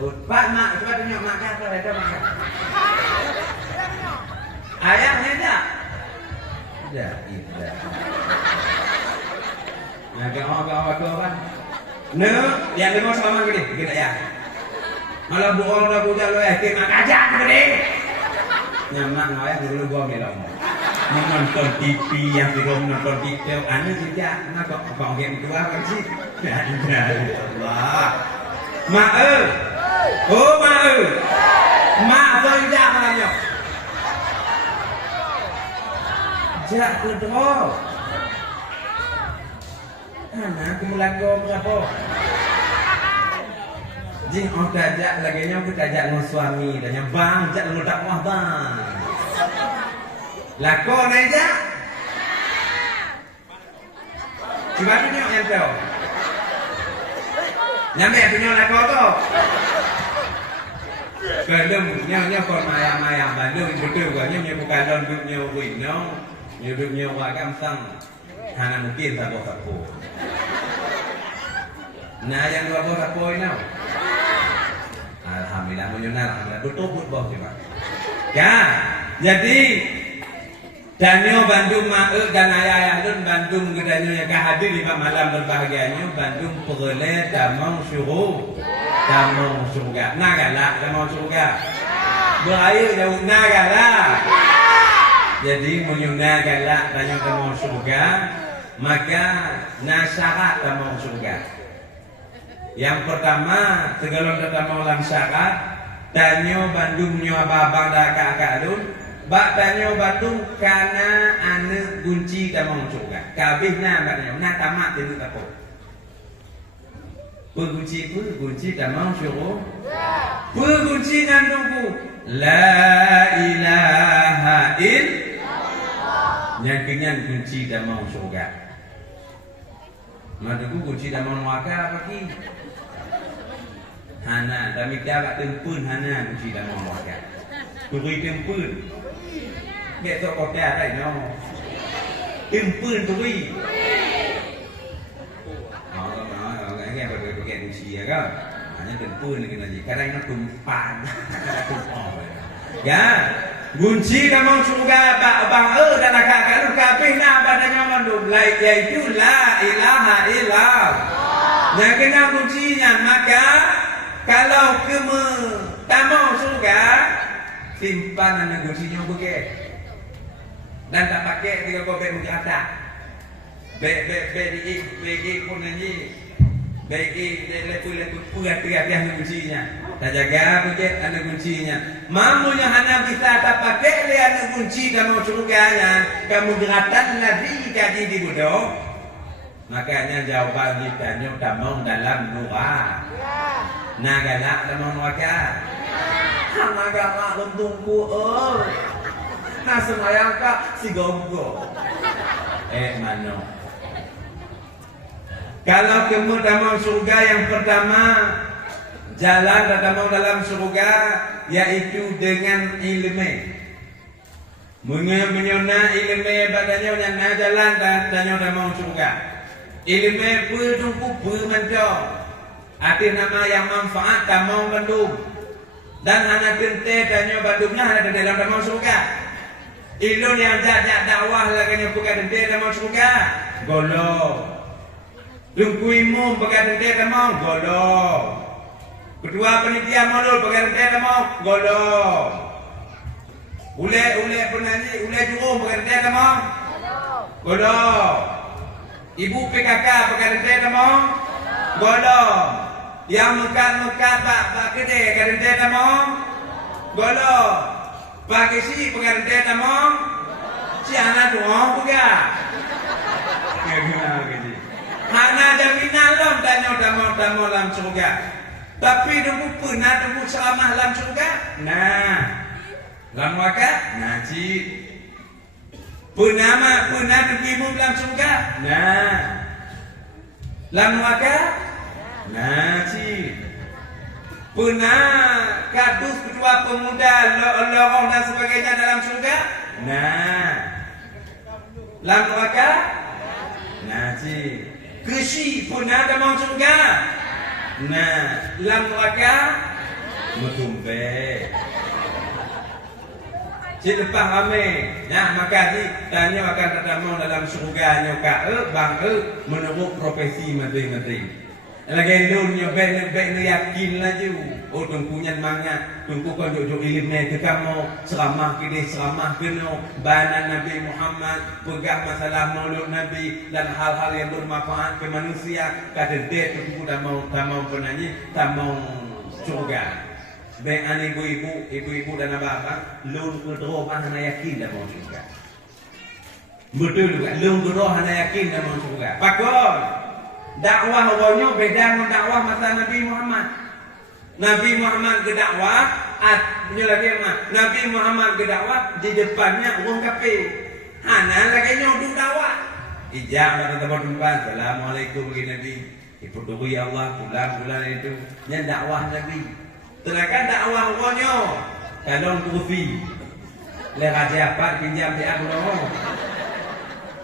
Pak mak cepat tunjuk makan apa ada makan. Ayahnya jak. Ya indah. Nah, kau kan. Yang lima selama gini, kita ya. Malah buang dah budak lu ke mak ajak gede. Nyamak ngawet dulu gua bilang. Menonton TV yang nonton video anu tidak nak kau game dua kan sih. Ya Allah. Mak oh mak mak tu jak mana jak kedua. Anak kemulan gua berapa? Jing orang tajak lagi nya kita tajak dengan suami dan yang bang jak dengan dakwah bang. Lako naija. Cuba tunjuk yang tahu. Nyampe tunjuk lako tu. Kedem nya kon maya Bandung betul kan nya bukan don nya wino, nya wagam sang. Hana mungkin tak boleh. Nah yang dua boleh ini. Alhamdulillah menyunar, alhamdulillah betul bawah coba. Ya, jadi Danyo Bandung Maek dan ayah Dun Bandung kedanyo yang hadir di malam berbahagianya Bandung perle damang surga. Nagala damang surga. Berayu jauh nagala. Jadi menyunar galak danyo damang surga, maka nasyarat damang surga. Yang pertama, segala pertama ulang syarat, danyo Bandung nyo abang dah kakak Dun. Bak tanyo Bandung kana ane kunci damang surga. Kabih na baknya na tamat itu tapo. Kunci damang surga. Kunci nandungku la ilaha illallah. Yang kunci damang surga. Madaku kunci damang neraka apa ki? Hana, tapi dia tak tempun hana kunci damang neraka. Beri tempun. Besok kau tak ada no. Tempun beri. Orang yang pakai kunci ya kan? Hanya tempun lagi lagi. Kadang nak tumpan, tumpang. Ya, kunci damang surga bang dan kakak lu kabeh na badannya mandum. Yaitu la ilaha illallah. Yang kena kuncinya maka kalau kamu tamu surga simpan anak kuncinya bukan dan tak pakai tiga kopek mengata begi pun ini begi lepu punya tiga kuncinya tak jaga bukan anak kuncinya mamunya hana bisa tak pakai le anak kunci tamu surganya kamu geratan nabi kaji di bodoh. Makanya jawaban ditanya damang dalam nura. Nagalak damang neraka. Hana galak luntungku Nah semayang kak si gogo. Mano. Kalau kamu dalam surga yang pertama, jalan dalam surga yaitu dengan ilmu. Menyona ilmu badannya yang jalan dan dalam surga. Ilmu pun bermanfaat. Arti nama yang manfaat kamu bandung. Dan anak kente tanya bandungnya ada dalam surga. Ilmu yang jajak dakwah lagi yang bukan kente dalam surga. Golong. Lungkuimu bagai kente dalam golong. Kedua penitia modul bagai kente dalam golong. Ule penyanyi, ule jurung bagai kente dalam golong. Ibu PKK bagai kente dalam golong. Yang mekat pak gede kadente tamong golong. Pak isi kadente tamong si anak doang juga. Hana jaminan lom danyo damo lam surga. Tapi nunggu pernah nunggu ceramah lam surga. Nah, lam waka naci. Pernah nunggu ibu lam surga. Nah, lam waka Naci. Pernah kadus kedua pemuda lorong dan sebagainya dalam surga? Nah. Lam neraka? Naci. Kesi pernah dalam surga? Nah. Lam neraka? Metumpe. Cik lepas ramai. Nah, maka ni tanya akan terdamu dalam surga nyoka bang menurut profesi menteri-menteri. Lagi lu nyobek lu yakin laju. Oh tungkunya mangga, tungku kau jujur ilmu ke kamu ceramah kini ceramah keno banan Nabi Muhammad pegang masalah maulud Nabi dan hal-hal yang bermanfaat ke manusia. Kata dia tungku tak mau penanya, tak mau surga. Baik anak ibu-ibu dan abang, lu kedua hana yakin tak mau surga. Betul juga, lu kedua hana yakin tak mau surga. Pakon. Dakwah awalnya beda dengan dakwah masa Nabi Muhammad. Nabi Muhammad ke dakwah, Nabi Muhammad ke dakwah di depannya orang kafir. Hana lagi nyoduk dakwah. Ijab kata tempat tempat. Assalamualaikum bagi Nabi. Iputui Allah bulan itu. Yang dakwah Nabi. Terangkan dakwah awalnya. Kalau kufi, lekat siapa pinjam di aku.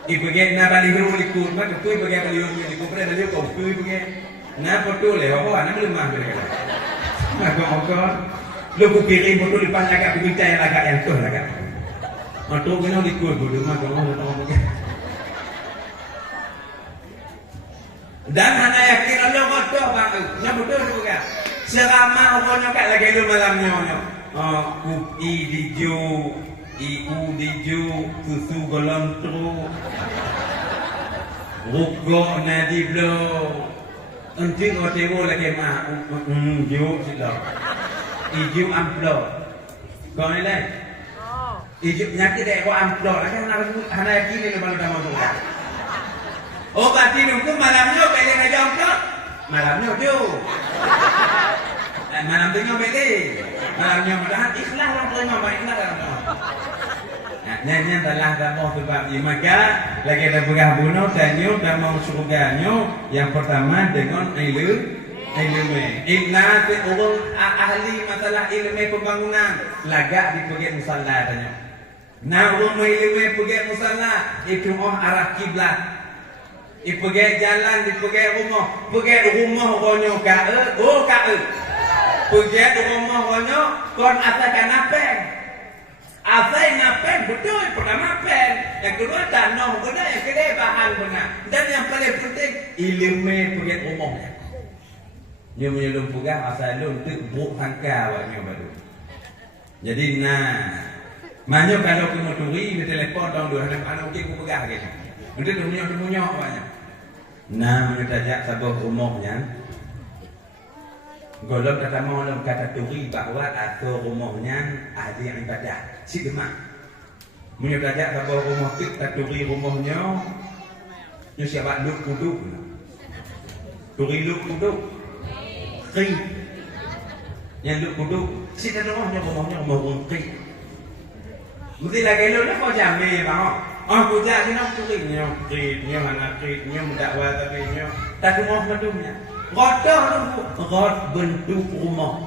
Ibagai na baliho likod man ko ibagai baliho likod pre baliho ko ibagai na foto le ho ana lemah bere maka lo ko piring foto di pas agak kubita yang agak yang tuh agak foto kena likod bodoh mah ko dan hana yakin Allah foto bang nya bodoh juga ceramah pokoknya kak lagi lu malamnya kupi dijo iu dijo susu golonto rukuk nadi blo entik otewo lagi mah jo sila ijo amplo kau ni lah ijo nyakit dek kau amplo lagi hana yakin ni lepas dah masuk oh berarti nunggu malamnya beli aja amplo malamnya jo malam tu nyoba beli malamnya mudahan ikhlas orang terima baik ikhlas orang nyanyi telah dapat sebab maka lagi ada berah bunuh danyo dan mau surganya yang pertama dengan ilmu inna fi orang ahli masalah ilmu pembangunan lagak di bagian musalla tanya nah orang ilmu bagian musalla itu arah kiblat ibagai jalan di bagian rumah ronyo bagian rumah ronyo kon asalkan apa asal ngapain betul pertama pen yang kedua tanah benar yang kedua bahan benar dan yang paling penting ilmu bagian umumnya dia menyelum pegang asal lu untuk buk sangka awaknya baru jadi mana kalau kamu turi di telefon tahun 2 anak mungkin aku pegang gitu untuk munyok awaknya menyutajak sabah umumnya golong kata maulum kata turi bahawa atau rumahnya ahli ibadah si demak menyutajak sabah rumah kata turi rumahnya siapa luk kuduk turi luk kuduk yang luk kuduk Sita rumahnya mau ngungkit. Mesti lagi lu kau jamin bang. Aku jadi nak kritnya mana kritnya mendakwa tapi tak rumah bentuknya. God bentuk rumah.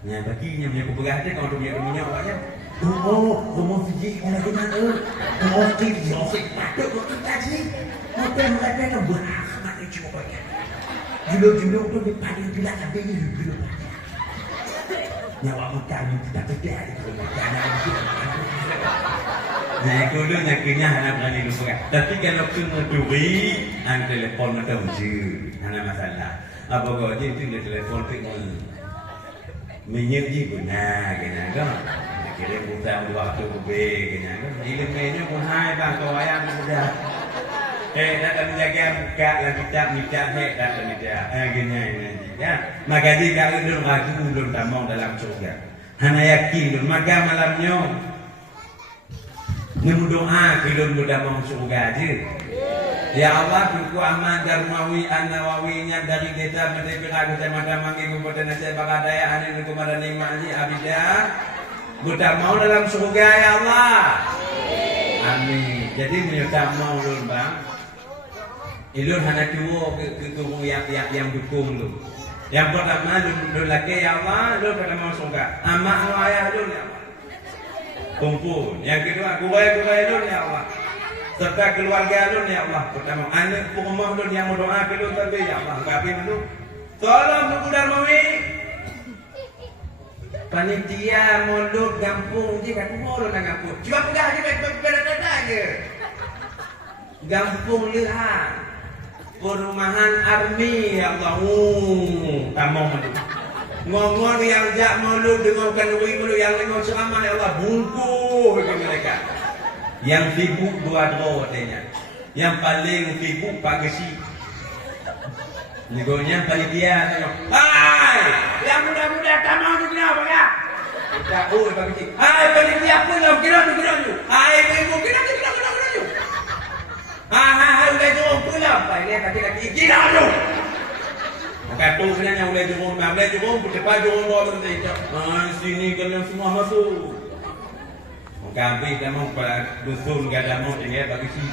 Nya baginya punya keberhati kalau punya awaknya. Rumah fiji kalau kita rumah fiji ofik patut kita sih. Hotel mereka nak buat akhmat itu coba. Juluk-juluk tu dipadu bila sampai ni juluk. Nyawa makan kita pedas itu jangan kita. Nah, itu lu nyakinya anak berani lupa kan. Tapi kalau kena duri, anak telefon macam je, anak masalah. Apa kau je tu dia telefon tu menyerji guna, kena kan? Kira bukan waktu lebih, kena kan? Ilmunya pun hai bang, kau ayam sudah. Dah tak menjaga muka lagi tak minta dah tak minta. Gini ya. Maka jika ulun ragu ulun tamang dalam surga. Hana yakin ulun maka malamnya nemu doa ulun mudah mau surga aja. Ya Allah, buku aman Darmawi An-Nawawinya dari desa Merdeka Kecamatan Manggi Kabupaten Aceh Barat Daya Anin Kepada Nikmati Abidah. Mudah mau dalam surga ya Allah. Amin. Jadi menyudah mau ulun bang. Ilun hana dua ke yang dukung lu. Yang pertama lu laki ya Allah, lu pada mau surga. Amak ayah lu ya Allah. Kumpul. Yang kedua kurai lu ya Allah. Serta keluarga lu ya Allah. Pertama anak rumah lu yang berdoa ke lu tapi ya Allah. Tapi dulu. Tolong Buku Darmawi. Panitia mulut gampung je kat rumah lu nak gampung. Cuba pegang je beda je. Gampung lihat. Perumahan Army ya Allah. Tamang mulut. Ngomong yang jak mulut dengarkan mulut yang dengar ceramah ya Allah bungkuh bagi mereka. Yang sibuk dua katanya. Yang paling sibuk Pak Gesi. Negonya panitia tengok. Hai, yang muda-muda tamang tu kenapa ya? Tak Pak Gesi. Hai panitia pun kira. Hai ibu kira. Hai udah jom pulang. Pak dia kaki kira tu. Kata sebenarnya udah jom depan jom luar nanti. Sini kalian semua masuk. Kami dah mau pada dusun gak ada mau tinggal bagi si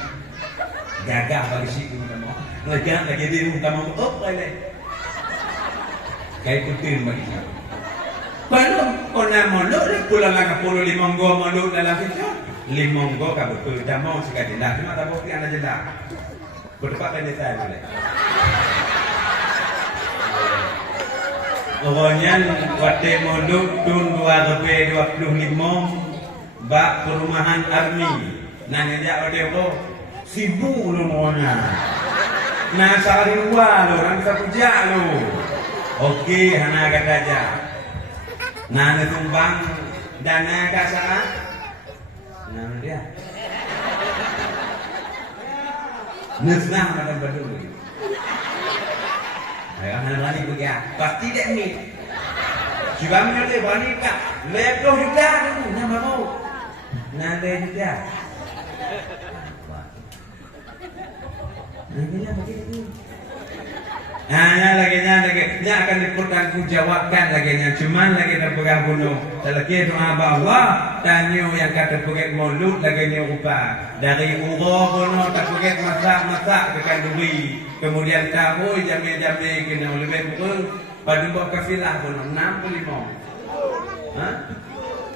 gagah bagi si kita mau lagi di rumah mau boleh kayak kutin bagi si kalau orang mau pulang lagi pulau limonggo mau dalam itu limonggo kamu betul dah mau sekali dah cuma tak boleh anda jelas berdepan dengan saya boleh pokoknya waktu mondok tun 2025 bak perumahan Army nanya dia kok sibuk lu maunya nah sehari dua lu orang bisa puja lu oke hana kata aja nah tumbang dana ke sana nah dia nesnah macam badul ayo hana berani pergi pasti dia ni juga menyertai berani kak lepas juga nama mau nade juga. Nantinya begini. Lagi akan dipertanggungjawabkan laginya. Cuman lagi terpegang bunuh. Selagi doa bahwa tanyo yang kata pegang mulut laginya rupa dari urut bunuh terpegang masak kekan duri. Kemudian tahu jami-jami kena lebih kurang pada buat kafilah bunuh 65. Hah?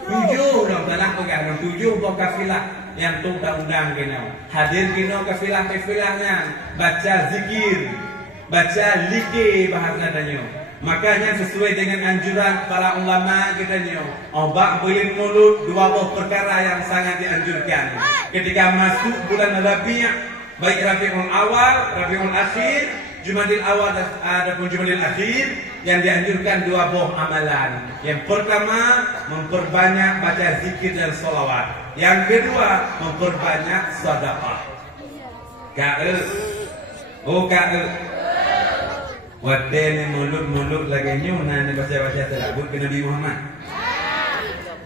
7 dong dalam pegang 7 buat kafilah yang tu undang kena hadir kena kafilah-kafilahnya baca zikir baca likir bahasa tanya makanya sesuai dengan anjuran para ulama katanya obat belin mulut 2 perkara yang sangat dianjurkan ketika masuk bulan Rabi' baik Rabiul Awal Rabiul Akhir Jumadil Awal ataupun Jumadil Akhir yang dianjurkan 2 buah amalan. Yang pertama memperbanyak baca zikir dan salawat. Yang kedua memperbanyak sedekah. Wadene mulut lagi nyuna ni baca selawat ke Nabi Muhammad.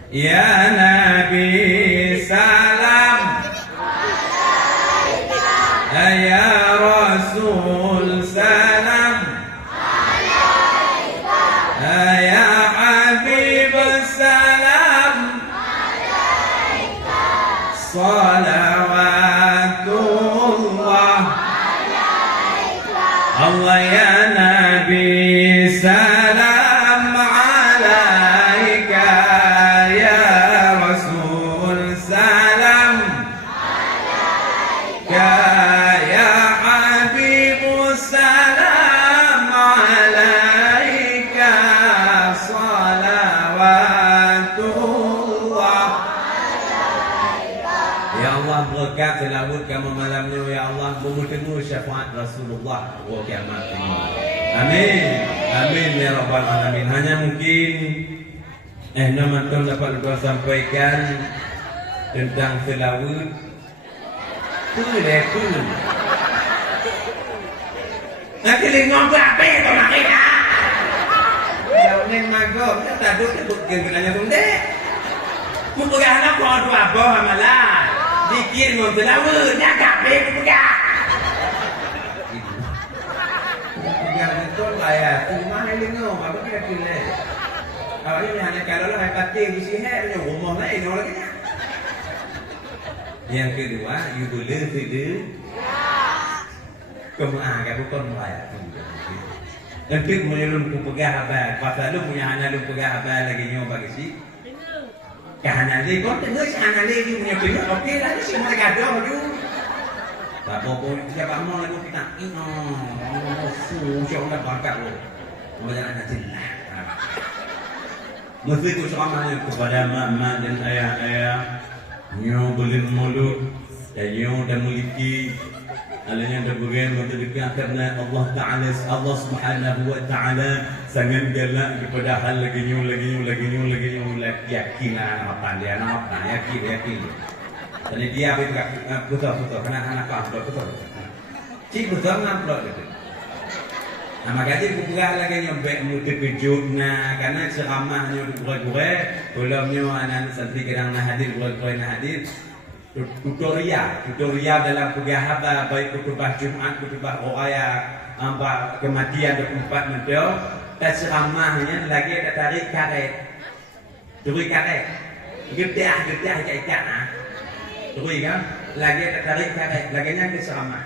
Ya Nabi salam ya Rasul salam ya berkat selawat kamu malamnya ya Allah bertemu syafaat Rasulullah wa kiamat ini. Amin. Amin ya rabbal alamin. Hanya mungkin nama tuan dapat gua sampaikan tentang selawat. Tu. Nak kelingong apa tu nak kira? Kalau neng magok, kita tak duduk bukan benarnya tunde. Bukan anak kau tu apa amalan. Dikir mau selawat, nak kape bukan. Bukan itu lah ya. Cuma kelingong apa kita kira? Awalnya hanya kalau lah pati di sini, hanya rumah lain orang lagi. Yang kedua, you boleh tidak. Kamu agak bukan bayar. Nanti menyeluruh ku pegah abal. Pasal lu punya anak lu pegah abal lagi nyoba ke si. Kahana le, kau tengok si anak le dia punya pegah. Okey lah, ni si mereka gaduh tu. Tak apa-apa, siapa mau lagu kita. Susah nak bangkat lu. Macam nak jelas. Mesti ku seramanya kepada mak-mak dan ayah-ayah. Nyo boleh mulut. Dan nyo dah memiliki alanya dah beriman terdekat kerana Allah Ta'ala, Allah Subhanahu Wa Ta'ala sangat galak kepada hal lagi nyu yakinlah anak pandai anak yakin dan dia betul kena anak betul cik betul nampak gitu. Nah makanya bukan lagi nyobek muda kejut karena ceramahnya gure-gure belumnya anak santri kadang hadir gure-gure hadir tutorial dalam pegahaba baik kutubah Jumat, kutubah Raya, kematian 24 mental dan ceramahnya lagi ada tarik karet gedah ikat terus kan lagi ada tarik karet lagi ada ceramah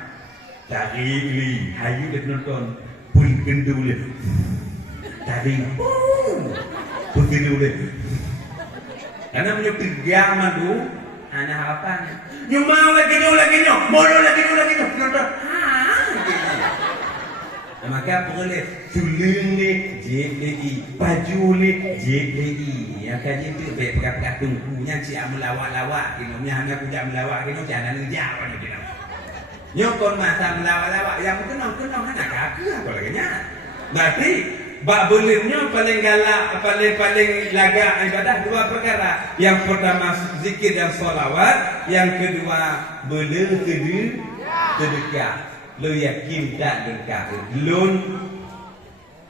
tarik li hayu dia nonton pun gendul tarik pun gendul karena punya tegang madu anak harapan. Nyumau lagi nyo, molo lagi nyo. Maka boleh suling ni JLI, baju ni JLI. Yang kaji tu pegang tungkunya siap melawak-lawak. Kinomnya hanya punya melawak kino jangan ngejawab kino. Nyokon masa melawak-lawak yang kenong anak kaki apa lagi nya. Berarti bak belimnya paling galak, paling lagak ibadah dua perkara. Yang pertama zikir dan solawat. Yang kedua belim terdekat. Lu yakin tak dekat. Lun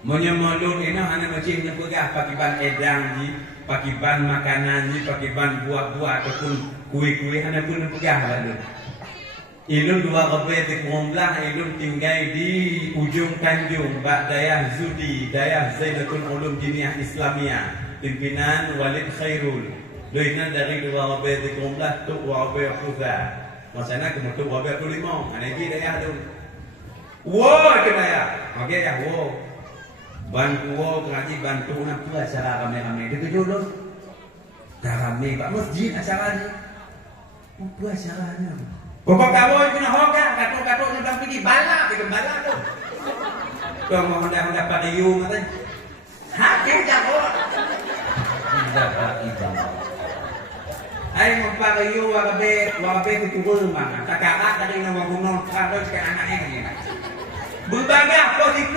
menyemelun ini hanya macam pegah pakai ban edang ji, pakai ban makanan ji, pakai ban buah-buah ataupun kuih-kuih hanya pun pegah lalu. Ilun dua kabe di Kumlah, ilun tinggal di ujung Tanjung, Bak Dayah Zudi, Dayah Zaidatul Ulum Diniyah Islamiyah, pimpinan Walid Khairul. Luinan dari dua kabe di Kumlah, Tuk Wabe Khuzah. Maksudnya kemudian Wabe Kulimong, anegi Dayah tu. Wow, kena ya, okey ya, wow. Bantu ngaji bantu nak buat acara ramai-ramai. Dia kejolong. Dah ramai kat masjid acaranya. Buat acaranya. Pokok kawan kena hoga, katuk-katuk sudah pergi balak, pergi balak tu. Kau mau hendak pakai you macam. Hakik jago. Tidak pakai jago. Ai mau pakai you wakabe itu turun mana. Takarat dari nama gunung kalau ke anaknya ni. Berbagai positif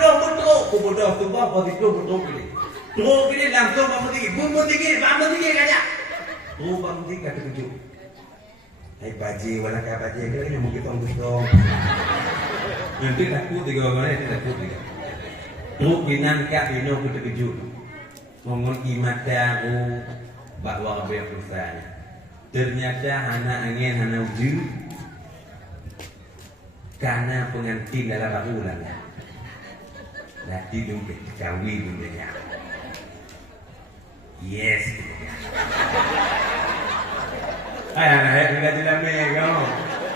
betul tu bah positif betul pilih. Terus pilih langsung bangun tinggi aja. Terus bangun tinggi kata tujuh. Hai baji, wala ka baji, kaya nyo mo kitong gusto. Nanti takut tiga orang ini takut tiga. Terus binan ka bino ko terkejut. Ngomong imat daru bahwa apa yang perusahaan. Ternyata anak angin anak uju. Karena pengantin dalam bahulan. Nanti dulu kawin dulu ya. Yes. Ayah sudah tidak megang.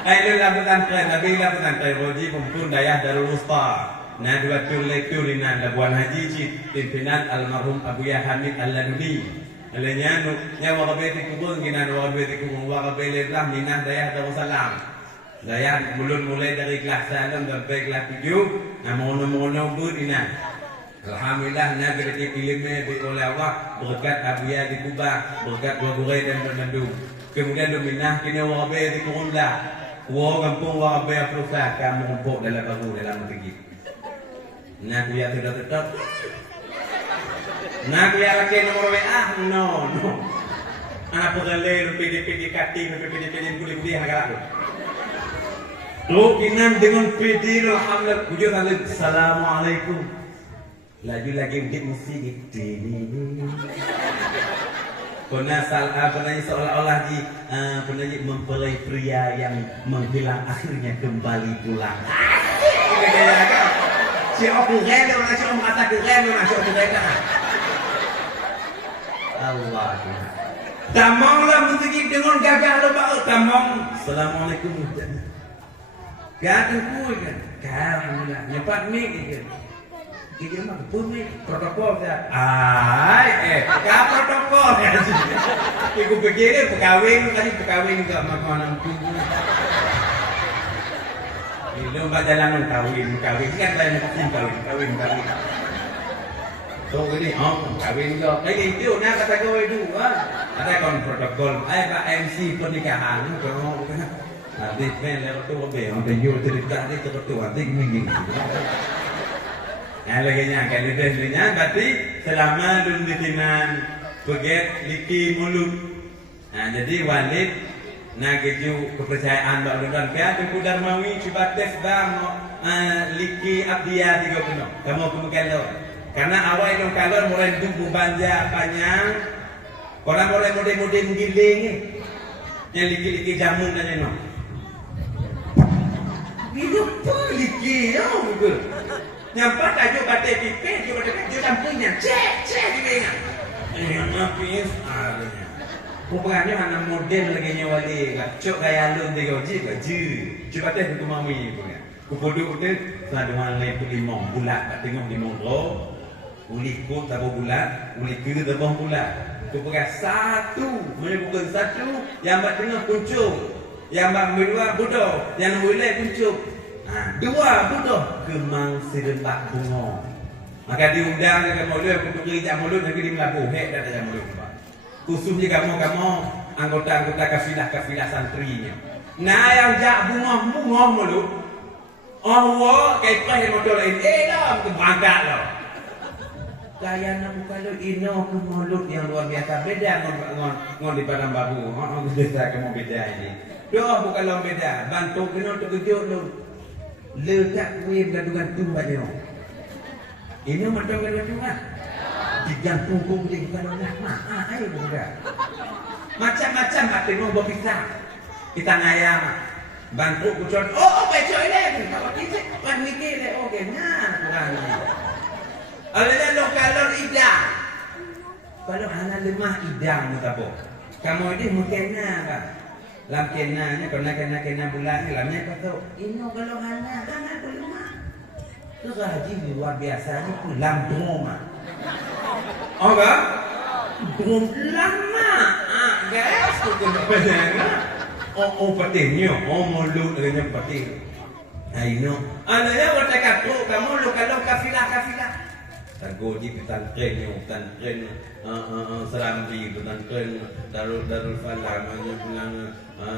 Ayah lakukan roji kumpul dayah Darul Usta. Nah dua lektur ina labuan haji cik pimpinan almarhum Abu Hamid Al-Laduni. Alanya nyawa kabeh kubur gina kabeh kubur kabeh lah minah dayah Darussalam. Dayah mulai dari kelas 1 sampai kelas 7. Namono bud ina. Alhamdulillah negeri ilmu oleh Allah berkat Abu di Kubah, berkat Wagurai dan Bandung. Kemudian dominah kini wabe di kurunda. Wa kampung wabe aprusa kamu ngumpul dalam baru dalam pergi. Nah kuya sudah tetap. Nah kuya laki nomor WA no. Anak pegale PD cutting PD kulit harga aku. Kinan dengan PD alhamdulillah wujud assalamualaikum. Laju lagi udik musik ini. Pernah seolah-olah pernah mempelai pria yang menghilang akhirnya kembali pulang. Si aku keren mana si orang kata keren mana si aku keren Allah. Tamang lah musik dengan gagah lo bau tamang. Assalamualaikum. Gak aku kan. Kau lah nyepat mik kan. Dia mah bumi protokol ya. Kau protokol ya. Iku begini pegawai tadi pegawai enggak makanan tunggu. Itu mbak jalan kawin kan saya kawin. So ini kawin lo. Itu nah kata kau itu ada kon protokol. Pak MC pernikahan kau kan. Nanti lewat tu orang penyu cerita ni tu nanti minggu. Nah lagi berarti selama dun ditinan beget liki mulut. Nah jadi walid nak keju kepercayaan bak dan pihak tu Darmawi cuba tes bang liki abdia 30. Kamu kemudian karena awal itu kalau mulai dulu banja panjang orang mulai mode giling ni yang liki jamun dan no. Hidup pun liki betul. Nyampak aja batik pipet, dia sampingnya, cek gitu ya. Napis, adanya. Pokoknya mana model lagi nyawali, cok gaya lu gaji. Coba teh tu mami punya. Kupoduk tu, saya dengan lep limong bulat, tengok limong roh, uliku tabu bulat, uliku tabu bulat. Kupoduk satu, bukan satu, yang bat tengah kuncup, yang bat kedua bodoh, yang boleh kuncup. Dua butuh kemang serembak bunga. Maka diundang ke mulut, aku pergi jam mulut nanti di Melabu, dah jam mulut. Khususnya kamu anggota kafilah santrinya. Nah yang jak bunga mulut. Allah kaitlah yang modal lain. Dah kebanggaan loh. Gaya nak kalau ino ke mulut yang luar biasa beda ngon di padang babu. Beda kamu beda ini. Doa bukan lo beda. Bantu kena untuk kejut lo. Letak kuih gantung baju. Ini macam gantung kan? Digantung kuih di kalau nak ayo bukan. Macam-macam hati mau berpisah. Kita ngayam. Bantu kucon. Beco ini. Kalau kita kan mikir okey nah kurang. Alanya lokal idang. Kalau hana lemah idang mutapo. Kamu ini mungkin apa? Lam kenanya kena bulan ni lamnya kata ino kalau hana belum. Tu haji luar biasa ni pulang drama. Apa? Drum lama. Guys, tu kena. Patinya, mulut dengan pati. Aino. Alanya watakat tu kamu kalau kafilah. Tago di pesantren Serambi pesantren Darul Falah bilang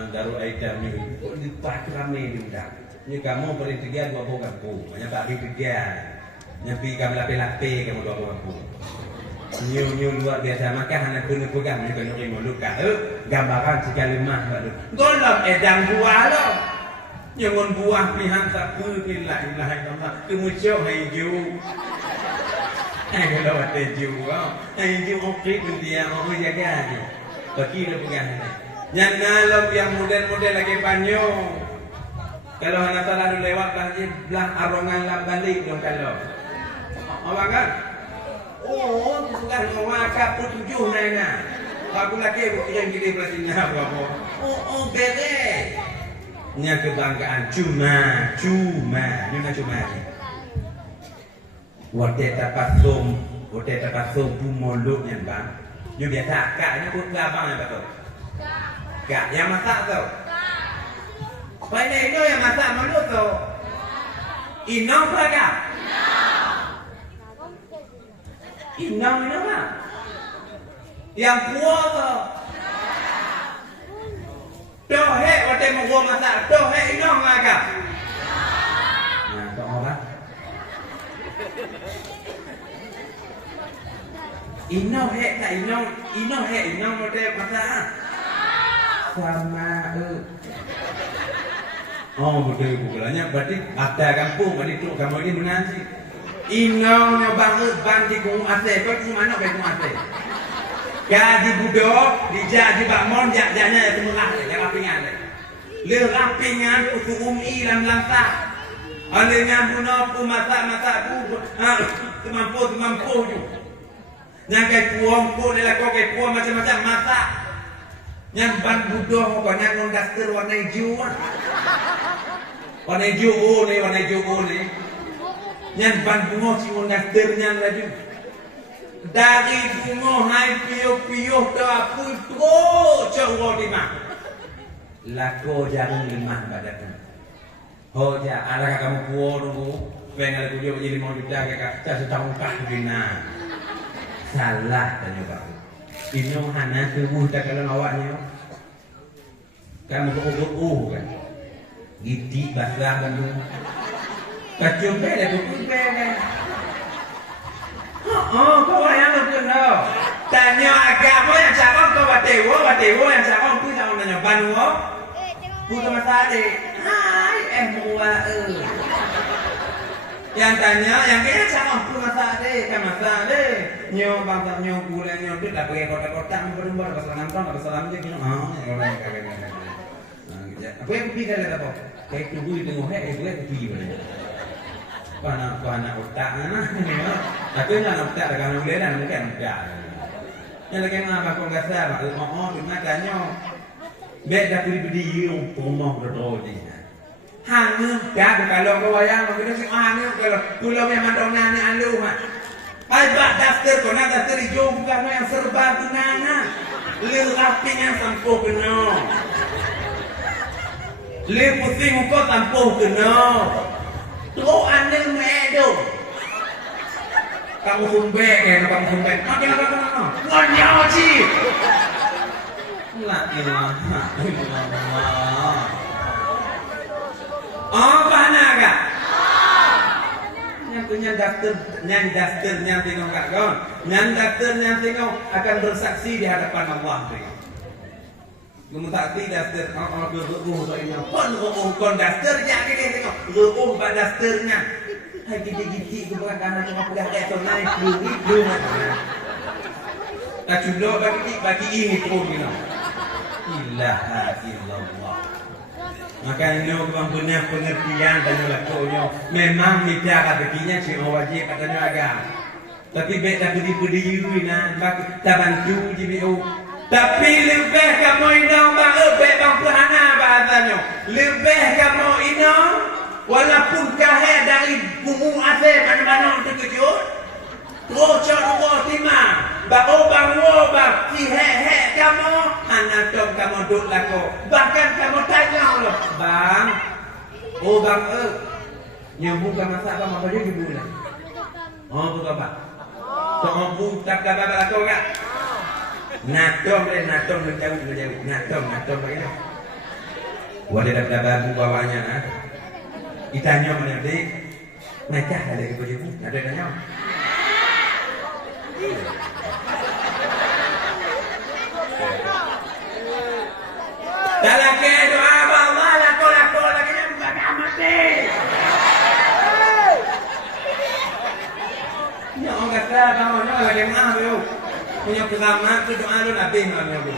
Darul Aidam ni lipat ramai juga. Ni kamu boleh tiga dua buah kampung. Banyak tak tiga. Nyampi kamu lape kamu dua buah kampung. New luar biasa maka anak kena pegang ni kena terima luka. Gambaran sekali mah baru. Golok edang buah lo. Jangan buah pihak sapu bila ilaha illallah. Kemudian hijau. Kalau ada jiwa, jiwa okey pun dia mau jaga dia. Bagi dia pegang. Yang nalam yang model-model lagi banyak. Kalau anak salah lewat lagi belah arongan lah balik dong kalau. Apa kan? Bukan mewakaf pun 7 nana. Aku lagi yang gini pelatihan apa? Beres. Nya kebanggaan cuma. Wate tapasum pumoluk yang bang. Yo biasa kaknya pun abang yang betul. Kak yang masak tu. Pada itu yang masak mulut tu. Inong berapa? Inong apa? Yang kuah tu. Toh he wate mo gua masak. Toh he inong aga. Nah, toh apa? Inong he tak inong he inong wate masak. Sama Oh, betul bukulanya berarti ada kampung, berarti tu kamu ini benar sih. Inong nyobang ban di gunung Aceh, kau di mana gunung Aceh? Gaji budok, dijak di bakmon, jaknya ya semua ya rapingan deh. Le rapingan usu umi dalam langkah. Alenya buno pu masak pu, semampu ju. Yang kayak puang pu, dia kau kayak puang macam-macam masak. Yang ban budok, kau yang nondaster warna hijau. Warna hijau ni. Yang ban bunga si nondasternya lagi. Dari bunga naik piuh tu apa terus jauh lima. Lako jangan lima badatnya. Oh ya, ala kamu kuor tu, pengen aku jual jadi mau juta kakak, saya setahun kah bina. Salah tanya pak. Ini hana tubuh tak kalau awaknya. Kamu kan. Giti basah kan tu. Kacung beda tu beda. Oh, kau yang tu kenal. Tanya agama yang cakap kau batewo yang cakap tu jangan tanya banuo. Bukan masalah deh. Hai, mua Yang tanya, yang kaya cakap tu masalah deh, kan masalah deh. Nyo bangsa nyo bulan nyo tu dah pakai kotak-kotak berumur pasal nonton pasal alam je kino. Orang kagak. Apa yang pergi kali apa? Kayak tunggu di tengah itu pergi mana? Pana otak mana? Tapi jangan otak kalau boleh dan mungkin otak. Yang lagi mana kau gasar? Cuma tanya. Beda pribadi yang pomong berdoa. Hanya dah kalau kau wayang kau kena hanya kalau pulau memang dongane alu mah. Albak daftar kau nak daftar hijau bukan yang serba gunana. Lerapi yang sampo kena. Le pusing kau sampo kena. Terus anda medo. Kamu sumbek kan, kamu sumbek. Makin apa? Ngonyau sih. La ilaha illallah. Apa naga? Yang daftarnya tengok kat kau. Yang daftarnya tengok akan bersaksi di hadapan Allah. Memutakti daftar Allah beruh soalnya. Kon daftarnya kita tengok. Beruh pada daftarnya. Hai gigi-gigi bukan karena cuma pegang kayak naik belum. Tak culo bagi ini pun gitu. Ilaha illallah. Maka ini memang benar pengertian dan lakunya. Memang bicara begini cuma wajib katanya agak. Tapi beda budi na tak bantu JBO. Tapi lebih kamu ini bang perhana bahasanya. Lebih kamu ini walaupun kahir dari bumbu Aceh mana-mana untuk kejut. Rocok timah. Bang si he kamu anak dong kamu duduk laku. Bahkan kamu tanya loh, bang, nyambung ke masak apa dia ibu lah. Oh bukan pak. Nyambung tak dapat laku kan? Natong menjauh. Natong begini. Wadah dapat babu bawanya ah. Ditanya mana dik? Mereka ada ke ibu? Ada tanya. Dalam doa Allah lako lagi yang bukan mati. Ya orang kata kamu ni lagi mah tu. Punya keramat tu doa lu nabi mana tu.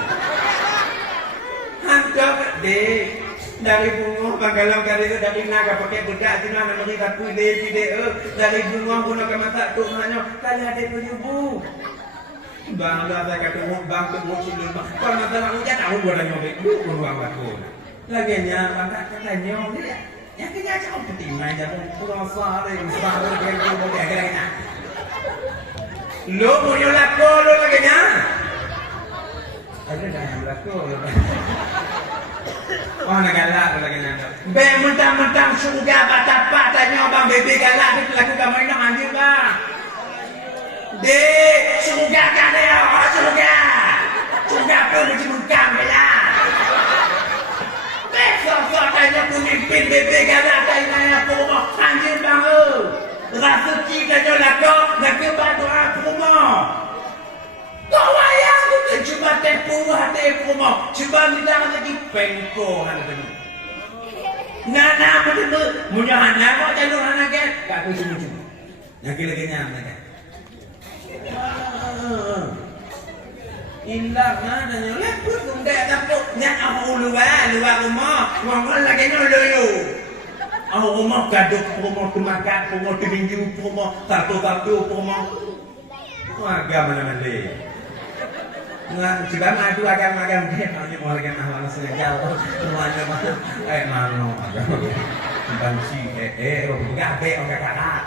Hantar dek dari bunga panggalau kali itu dari naga pakai bedak sini mana beri kapu pide dari bunga guna ke masak tu mana kali ada penyubu. Bang lah saya kata bang tu mau cilun bang. Kalau masalah hujan aku boleh nyobek dulu bang aku. Laginya bang katanya ni yang kita cakap penting aja tu. Kurang sare kayak tu boleh agak. Lo punya lako lo laginya. Ada dah yang lako. Oh nak galak laginya. Be mentang-mentang surga batapa tanya bang bebe galak itu laku kamu ini mandi bang. Dek, surga kan dia, surga pun mesti mengkam lah. tanya pemimpin bebek galak tanya apa rumah anjing bang rasa cintanya lako nak bantu apa rumah kau wayang tu cuba tempuh hati rumah cuba minta lagi pengko hana tu nana betul punya hana kau jalur hana kan tak aku cuma yang lagi nyam kan Indah mana ni? Lepusundek tapuk nyak aku luar rumah. Ngomong lagi noloyo. Aku rumah kaduk rumah tumakat rumah diminggu rumah satu rumah. Agama mana ni? Nggak coba maju agama dia hanya mau agama mana sengaja. Semuanya mana? Mana agama? Bansi orang gabe orang kakak.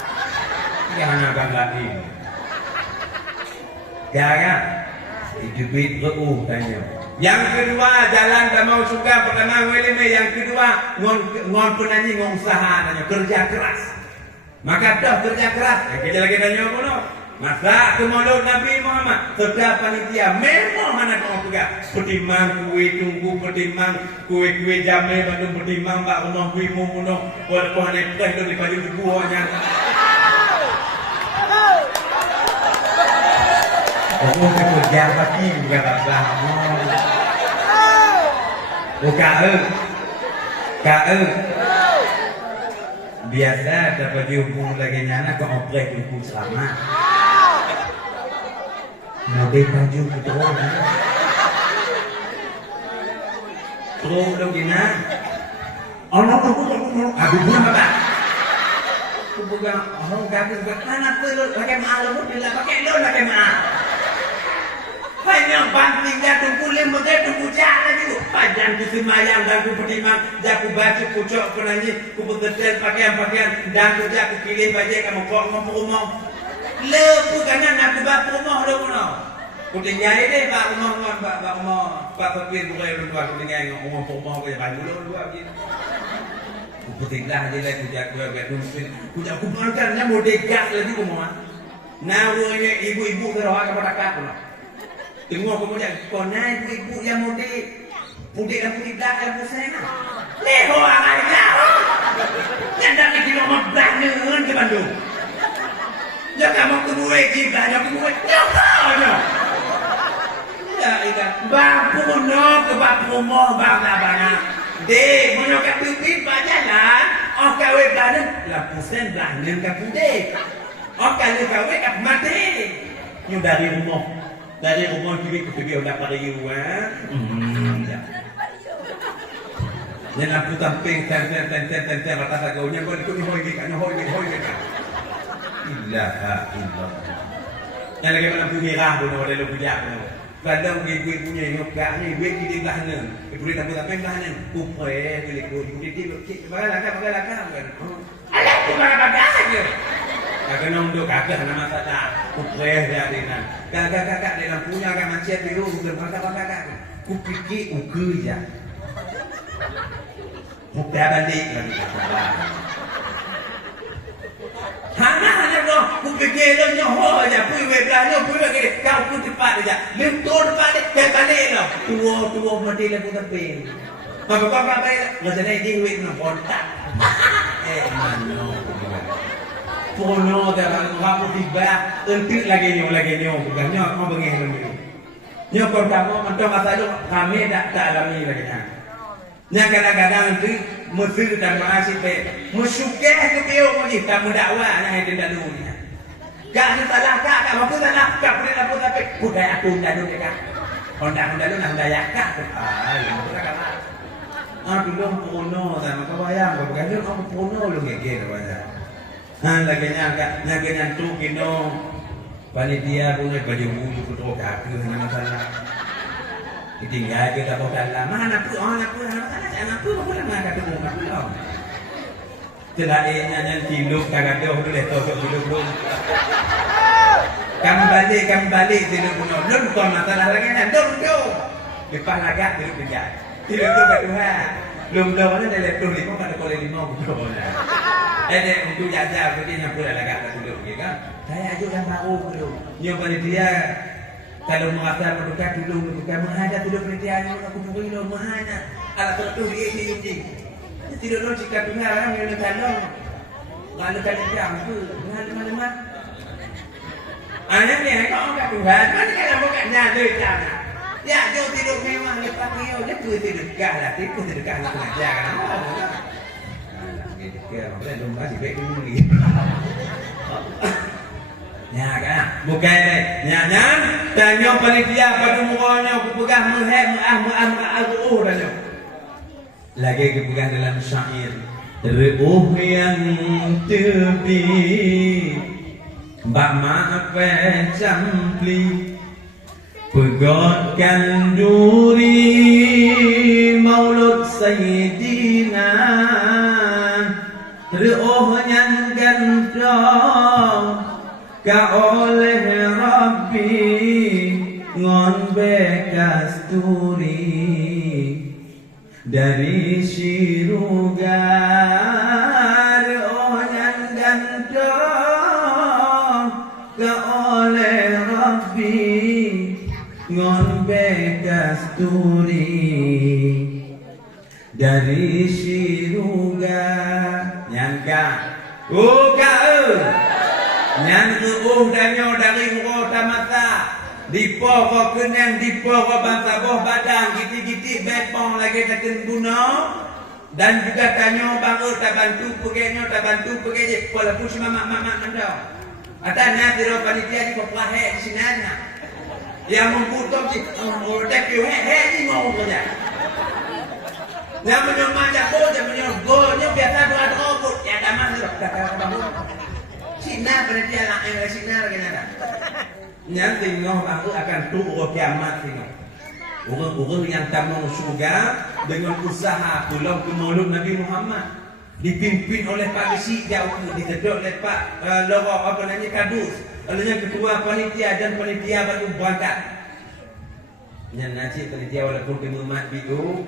Jangan agama lagi. Jangan. Duit tanya. Yang kedua jalan damau suka pertama welime yang kedua ngon penanyi ngon usaha tanya kerja keras. Maka dah kerja keras. Yang kerja lagi tanya apa no? Masa kemudian Nabi Muhammad serta panitia memang mana kau pegang petimang kue tunggu petimang kue jamai bandung petimang bak rumah kue muno walaupun hanya teh di baju di buahnya. Aku kerja pagi bukan apa. Oh KE. Biasa dapat dihubung lagi nyana ke oprek hukum sama. Nabi baju betul. Terus dong gina. Oh no. Aduh bukan apa. Aku bukan. Oh gadis mana perlu pakai malu bila pakai lo pakai malu. Hanya bantingnya tunggu lima tunggu jalan itu. Panjang ku semayang dan ku pertimang, jaku baca pucuk penanyi, ku betul pakaian dan ku jaku pilih baju kamu kau ngomong. Lepas kerana nak bawa rumah dah puno. Ku tinggal ini pak rumah pak pepir bukan rumah ku tinggal ngomong rumah ku jangan dulu gitu. Ku petiklah je lah ku jaku ku jaku makannya mau degas lagi ku mau. Nah rumahnya ibu-ibu terawak kepada kakak. Tengok kemudian kau naik ibu yang mudik yang tidak yang pusing. Leho akan jauh. Jangan di rumah belakang ke Bandung. Jangan mau kemuai jika jangan kemuai. Jangan. Ya ikan. Bapu no ke bapu mo bangga. Dek menyokat pipit bajalan. Oh kawe belakang. Lapusan belakang ke pudek. Oh kalau kawe kat mati. Nyu dari rumah. Dari rumah kita pergi udah pada iwan. Yang aku tamping ten rata sagaunya kau ikut hoi kan. Ilah. Yang lagi mana punya rah pun ada lu punya. Kadang ibu punya nyokaknya ibu di belakang. Ibu dia tamping belakang. Upre kulit bagai laka kan. Alah tu bagai aja. Kakak nongdo kakak nama masalah upre jadinan kakak dalam punya kakak macet dulu bukan kakak kupiki uku ya upre balik lagi hanya doh kupiki lo nyoho aja pui belanya pui lagi kau pun cepat aja lentur balik balik lo tua mati lepas tapi apa kakak balik nggak jadi diwit kontak mano Pono dah kamu tiba entik lagi nyo bukan nyo mau bengeng dulu. Nyo pertama mentang masa itu kami tak alami lagi nya. Nya kadang-kadang nanti mesir dan masih pe musyukeh ke piu mo ni kamu dakwah yang ada dulu nya. Gak salah kak mau salah kak beri apa tapi budaya aku dulu dekat. Honda dulu nang daya kak. Yang betul dulu pono sama kabayang bukan nyo kamu pono lu ngege kabayang. Lagi nyangka tu kino panitia punya baju bulu kutu kaki hanya masalah ditinggal kita bawa dalam mana pun anak pun boleh nak kata rumah pulau tidak yang hidup kagak jauh dulu tosok hidup belum kembali hidup pulau belum kau masalah lagi nak dong lepas agak hidup penjara hidup tu kedua belum mana dari tu lima pada kolej lima betul untuk jajar pergi nyampu dah agak dulu kan saya aja yang tahu dulu nyoba dia kalau merasa berduka dulu menghadap dulu penitia aku beri lo menghadap alat tertulis ini Tidak lo jika Tuhan orang yang nak tolong. Lalu kan jam tu, dengan mana-mana. Anak ni kau kat Tuhan, mana kan bukan nyala jam. Ya, jauh tidur memang lepas kau dia tu tidur dekat lah, tidur dekat nak belajar kan. Ni dekat, boleh domba si baik dulu ni. Ya kan, bukan nyanyi. Tanya panitia pada murahnya, aku pegang mu'ah tanya. Lagi aku pegang dalam syair. Reuh yang tepi Bak ma'afe campli Pegotkan duri Maulud Sayyidina Reuh yang gantong Ka oleh Rabbi Ngon bekas turi dari sirugar yang gantong ke oleh Rabbi ngon bekas turi dari sirugar nyangka nyangka danyo dari kota mata di pokok kenyang, di pokok bangsa boh badang, giti-giti bepong lagi takkan guna. Dan juga tanya bang, tak bantu pergi, walaupun cuma mak anda. Atanya tidak panitia di pelahe di sini aja. Yang membutuh si, tak kau ni mau kerja. Yang menyemajak bolnya biasa berat robot, ya daman tu, kata bang. Sina panitia lah, sina lagi nada. Nanti ngoh aku akan turun kiamat ini. Orang-orang yang tak mau surga dengan usaha pulang ke mulut Nabi Muhammad dipimpin oleh Pak Gesi jauh ditedok oleh Pak Lorok apa namanya Kadus. Lalunya ketua panitia dan panitia baru berangkat. Yang nanti panitia walaupun ke umat biu,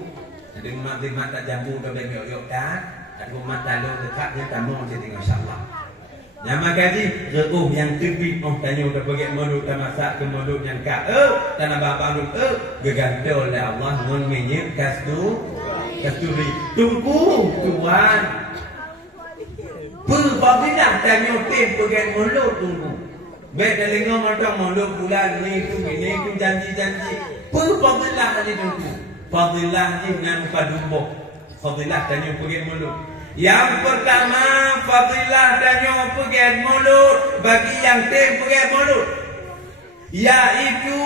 ada umat tak jambu dah bengok kan, ada umat talung dekat dia tamu macam tengok insya-Allah. Nama kaji reuh yang tepi tanya udah pergi mulut dan masak ke mulut yang ka tanah babang gegantol oleh Allah ngon menyek kasturi tunggu Tuhan perbabilah tanya tem pergi mulut tunggu baik dalam ngomong mulut bulan ni tu janji perbabilah ni tunggu fadilah ni dengan padumbo fadilah tanya pergi mulut. Yang pertama fadilah danyo pergi mulut bagi yang pergi mulut yaitu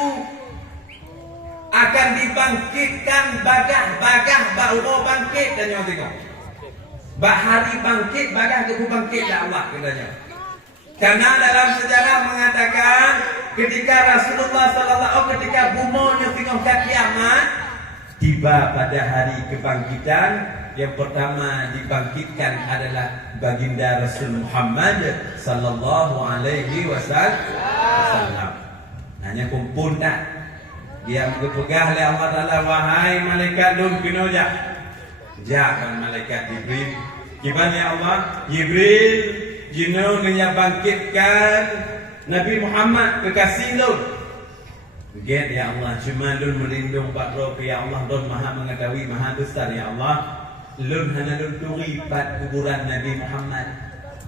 akan dibangkitkan bagah baru bangkit danyo tengok bahari bangkit bagah ke bangkit Allah katanya. Karena dalam sejarah mengatakan ketika Rasulullah sallallahu ketika bumonya tengok kiamat tiba pada hari kebangkitan. Yang pertama dibangkitkan adalah baginda Rasul Muhammad sallallahu alaihi wasallam. Hanya kumpul tak? Dia berpegang oleh Allah Taala, wahai malaikat dun kinoja. Jangan malaikat Jibril. Gimana ya Allah? Jibril, jino ngenya bangkitkan Nabi Muhammad kekasih dun. Get ya Allah, cuma dun melindung Pak Rofi ya Allah, dun maha mengetahui, maha besar ya Allah. Lun hana lun turi pat kuburan Nabi Muhammad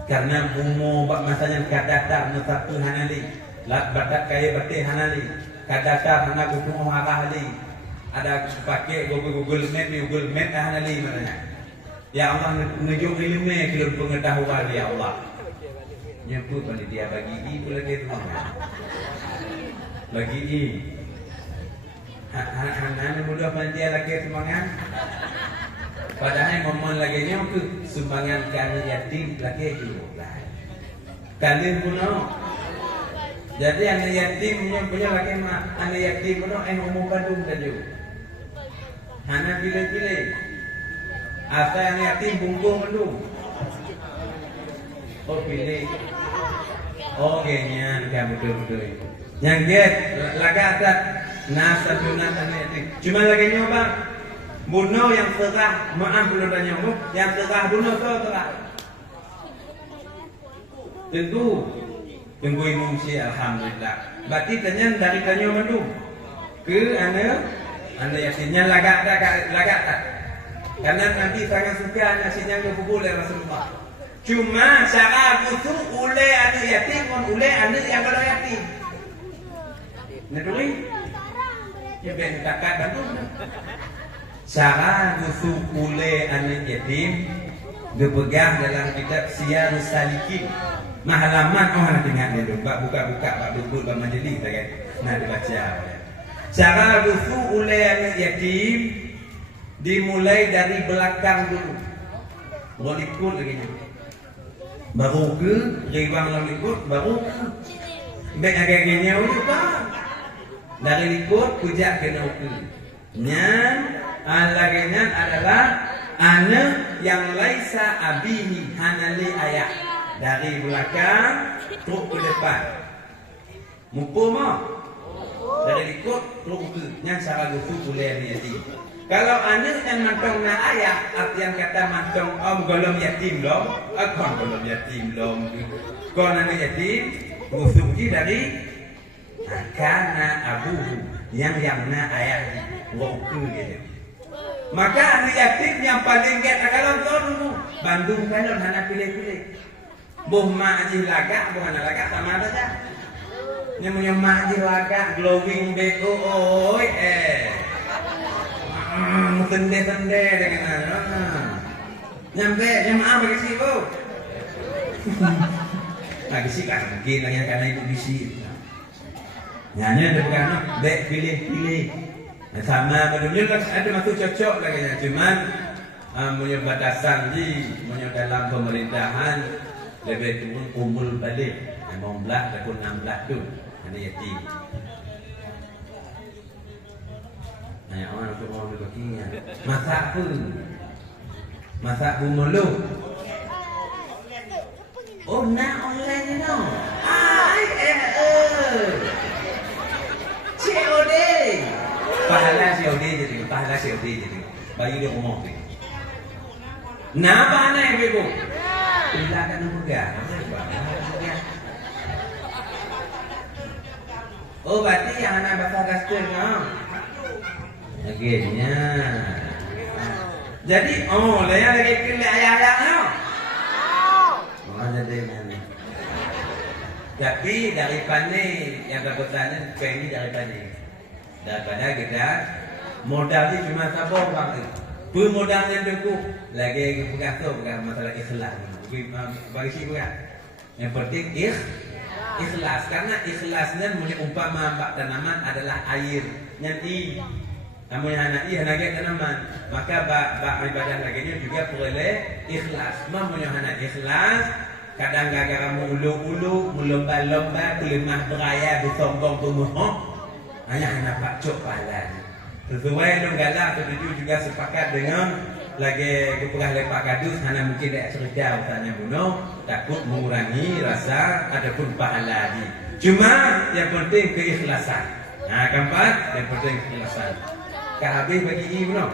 karena umur bak masanya kadatar satu hanali lat batak kaya batik hanali kadatar hana kutung arah ali ada pakai Google Map hanali maknanya ya Allah ngejuk ilmu kelun pengetahuan ya Allah nyebut panitia bagi i pula ke tu bagi i hana mudah panitia lagi semangat. Padahal momen lagi ni aku sumbangan ke anak yatim lagi juga. Kalian puno. Jadi anak yatim punya lagi mak anak yatim puno umur padung tadi. Hana pilih-pilih. Asal anak yatim bungkung padung. Oh pilih. Oh genyan kan betul-betul. Yang get lagatat nasabuna anak yatim. Cuma lagi nyoba. Bunuh yang serah, maaf belum tanya mu, yang serah bunuh ke serah? Tunggu imumsi alhamdulillah. Berarti tanya dari tanya mandu ke anak yatimnya lagak tak. Karena Nabi sangat suka nasinya ke bubur oleh Rasulullah. Cuma cara butuh oleh anak yatim dan oleh anak yang kalau yatim. Nedui? Ya ben kakak Bandung. Cara butuh oleh anak yatim dipegang dalam kitab Siyarus Salikin. Mahalaman orang tengah ni tu, buka-buka, bak duduk dalam majlis kan. Nak dibaca. Cara butuh oleh anak yatim dimulai dari belakang dulu. Walikut lagi ni. Baru ke ribang lalu ikut baru ke baik agak-agaknya juga dari ikut kujak kena ukur nyan alaginya adalah anak yang laisa abihi hanali ayah dari belakang terus ke depan mupuma dari ikut terus ke nyan cara gufu boleh ni yatim. Kalau anak yang mantong na ayah, artian kata mantong om golong yatim lom, akon golong yatim lom. Kau anak yatim, usuki dari karena abu yang na ayah woku gitu. Maka anak yatim yang paling get kalau kau dulu Bandung kalau anak pilih-pilih. Boh mak aji laga, boh anak laga sama saja. Yang punya mak aji laga, glowing beko, oi Tende dengan nyampe jemaah bagi sih bu. Lagi sih kan mungkin karena itu bisi. Nyanyi ada bukan baik pilih. Sama benar kan ada masuk cocok lagi cuman punya batasan punya dalam pemerintahan lebih turun kumpul balik 15 ataupun 16 tu ada yatim. Banyak orang untuk orang berbakinya. Masak pun mulu. Oh nak online ni no. COD. Pahala COD jadi. Bagi dia ngomong. Napa anak yang bego? Bila kan nunggu. Oh berarti yang anak bahasa gastur no. Akhirnya. Jadi, dia lagi pilih ayah-ayahnya. Mana dia mana? Tapi daripada yang kebetulan pengen daripada kita modalnya cuma sabor bang. Pemodalnya dulu lagi bukan masalah ikhlas. Bagi sih bukan. Yang penting ikhlas karena ikhlasnya punya umpama bak tanaman adalah air nanti. Namun anak tanaman maka bak ibadah laginya juga boleh ikhlas. Mempunyai anak ikhlas kadang gara-gara ulu-ulu melomba-lomba kelimah beraya bersombong bermohon hanya anak pacok pahala. Sesuai dong galak setuju juga sepakat dengan lagi keperah lepak kadus hanya mungkin tidak cerita usahanya bunuh takut mengurangi rasa ataupun pahala lagi. Cuma yang penting keikhlasan. Nah keempat yang penting keikhlasan. Habis bagi ibu no.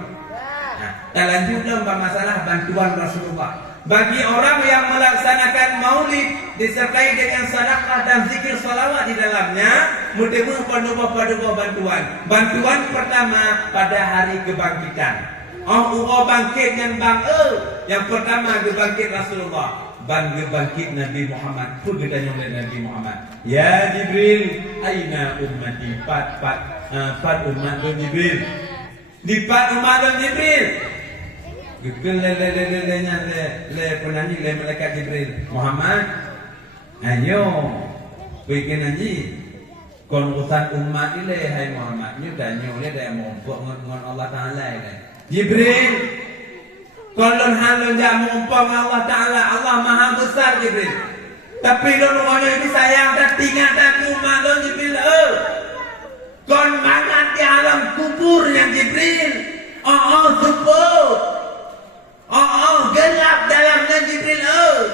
Kita lanjut dong masalah bantuan Rasulullah. Bagi orang yang melaksanakan maulid disertai dengan sedekah dan zikir salawat di dalamnya, mudah-mudahan penuh bantuan. Bantuan pertama pada hari kebangkitan. Bangkit yang yang pertama kebangkit Rasulullah. Bangkit Nabi Muhammad. Pun ditanya oleh Nabi Muhammad. Ya Jibril, aina ummati pat umat Jibril. Di pat umat Jibril. Gekil le penanyi le malaikat Jibril. Muhammad, ayo bikin aja. Kon urusan umat ini hai Muhammad. Ni tanya ni dah mumpuk ngon Allah Taala ini. Jibril, kolon halon ja mumpuk Allah Taala. Allah Maha Besar Jibril. Tapi lo orang ini sayang dan tinggal dan umat lo Jibril. Kon mangan di alam kubur yang Jibril. Support. Gelap dalamnya Jibril.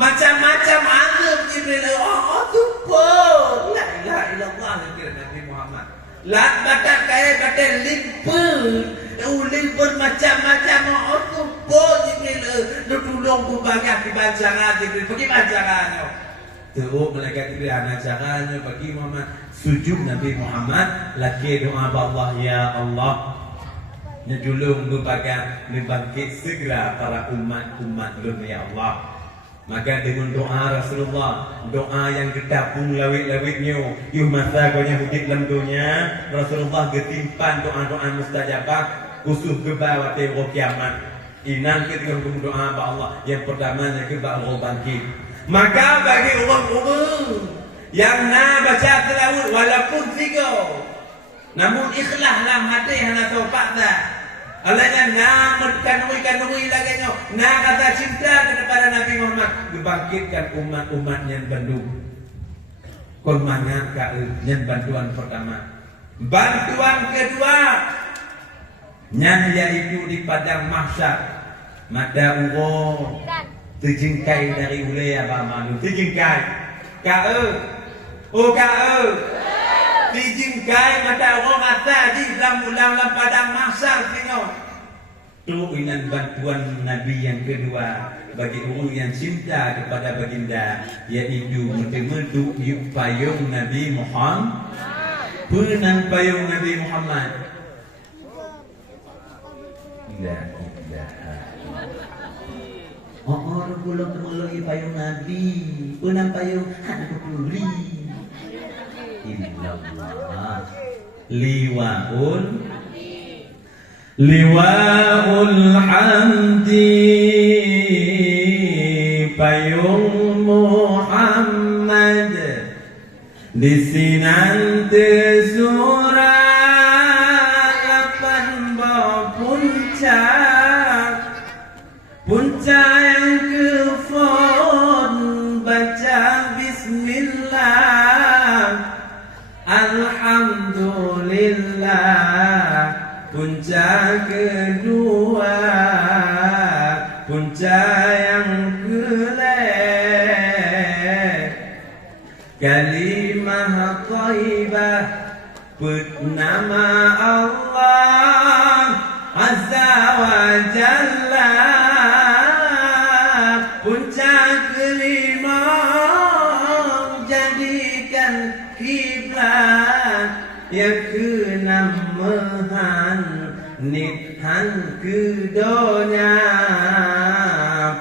Macam-macam azab Jibril. Support. La ilaha illallah kira Nabi Muhammad. Lat bakat kaya bakat limpun macam-macam. Support Jibril. Lu tolong ku banyak di bancangan Jibril. Bagaimana caranya? Terus malaikat Jibril anak caranya bagi Muhammad sujud Nabi Muhammad lagi doa Allah ya Allah Nyedulung berbagai membangkit segera para umat-umat dunia Allah. Maka dengan doa Rasulullah, doa yang gedapung lawit-lawitnya, yuh masa kau hudip dalam dunia, Rasulullah getimpan doa-doa mustajabah, khusus gebawa tengok kiamat. Inang ketika doa ba Allah, yang pertamanya keba Allah bangkit. Maka bagi orang-orang yang nak baca tilawat walaupun tiga, namun ikhlas dalam hati hana taubat dah. Allahnya nak kanui lagi nyo, nak kata cinta kepada Nabi Muhammad, dibangkitkan umat-umat yang bandung. Kolmangan kau yang bantuan pertama, bantuan kedua, yang yaitu di padang mahsyar, mada uwo terjengkai dari ulaya bamalu, terjengkai, kau, dijingkai mata orang mata di dalam padang mahsyar tengok. Tuinan bantuan Nabi yang kedua bagi orang yang cinta kepada baginda, yaitu medu payung Nabi Muhammad. Punan payung Nabi Muhammad. Orang pulau melalui payung Nabi, punan payung anak puri. Illallah liwaul hamdi payung Muhammad di sinan tesurat lapan puncak yang kefon baca bismillah. Alhamdulillah. Puncak kedua, puncak yang kelek, kalimah thayyibah, put nama Allah Azza wa Jalla. Puncak kelima, jadikan kiblat. Yang keenam nithan kedonya.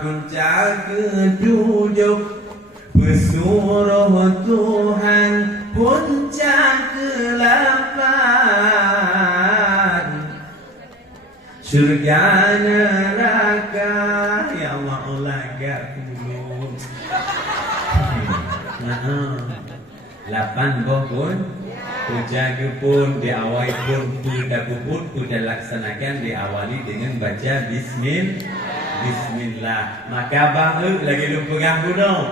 Puncak ketujuh pesuruh Tuhan. Puncak ke-8 surga neraka. Ya Allah olaga pun 8 pun pujaga pun diawali pun pudaku pun pudah laksanakan diawali dengan baca Bismillah. Maka bang lagi lu pegang gunung.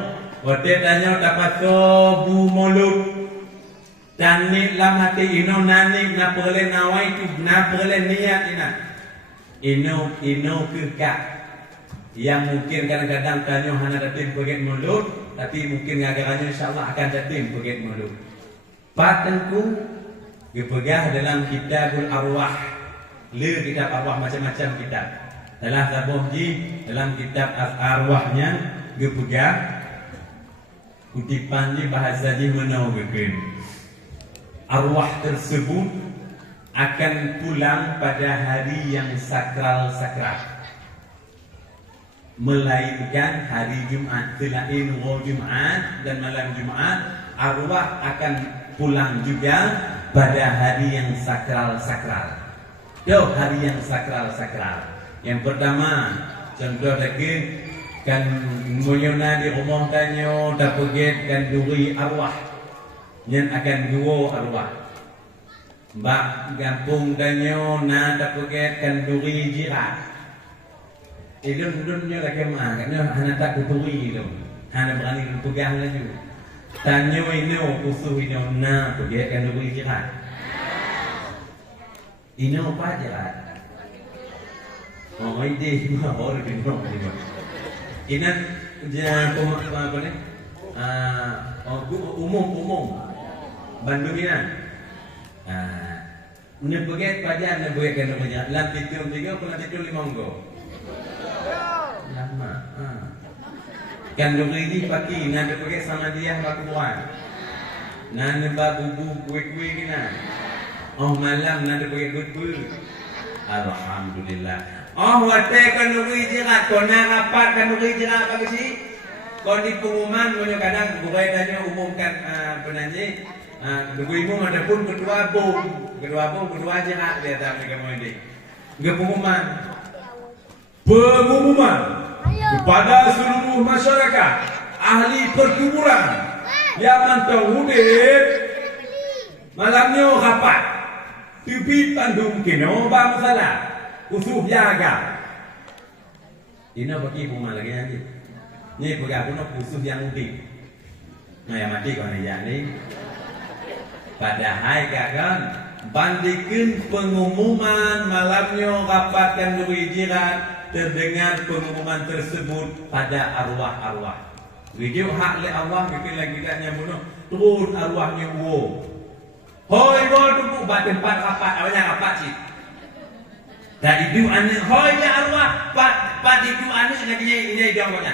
Waktu tanya dapat bu mulut. Tanit lam hati ino nanik na perle nawai tu na perle niat ina. Ino kekak. Yang mungkin kadang-kadang tanya hana datin pegang mulut, tapi mungkin ngagarannya insyaallah akan datin pegang mulut. Patengku dipegah dalam kitabul arwah. Kitab arwah macam-macam kitab. Dalam dalam kitab arwahnya dipegah kutipan di bahasa di menawagkan arwah tersebut akan pulang pada hari yang sakral, melainkan hari Jumat. Selain Jumat dan malam Jumat, arwah akan pulang juga pada hari yang sakral. Hari yang sakral. Yang pertama, contoh lagi kan munyuna di rumah tanyo dapat kan duri arwah. Yang akan dua arwah. Mbak gampung tanyo na dapat kan duri jirat. Idun-idunnya lagi mah, karena hana tak kuturi itu, hana berani pegang lagi. Tanyo ino kusuh ino na pergi kan duri jirat. Ino apa jirat? Oh ide mah orang ino. Ina jangan apa ni? Umum Bandung ina. Nebeget pajan nebeget kan duri jirat. Lam titul 3, pulang titul 5 go. Lama. Kan duri ni pagi nak pakai sama dia aku buat. Nak bubu kue-kue kena. Oh malam nak pakai bubu. Alhamdulillah. Oh, wate kanuri jirat, kona rapat kanuri jirat apa sih? Kau di pengumuman, kadang bukai tanya umumkan penanyi. Kedua ibu ada pun kedua jirat dia tak mereka mau ini. Pengumuman kepada seluruh masyarakat ahli perkuburan yang mentauhid malamnya rapat Tipi Tanjung Kino Bangsalah Usuh Yaga. Ini bagi pengumuman lagi nanti. Ini bergabung usuh yang udik. Nah yang mati kau ni yang ni. Padahal kan bandingkan pengumuman malamnya rapatkan duri jiran terdengar pengumuman tersebut pada arwah-arwah. Video hak le Allah bikin lagi katnya bunuh turun arwahnya wo. Hoi wo tu batin tempat rapat awalnya rapat sih. Dan itu anak hoi ya arwah pat itu anak lagi ini idamnya.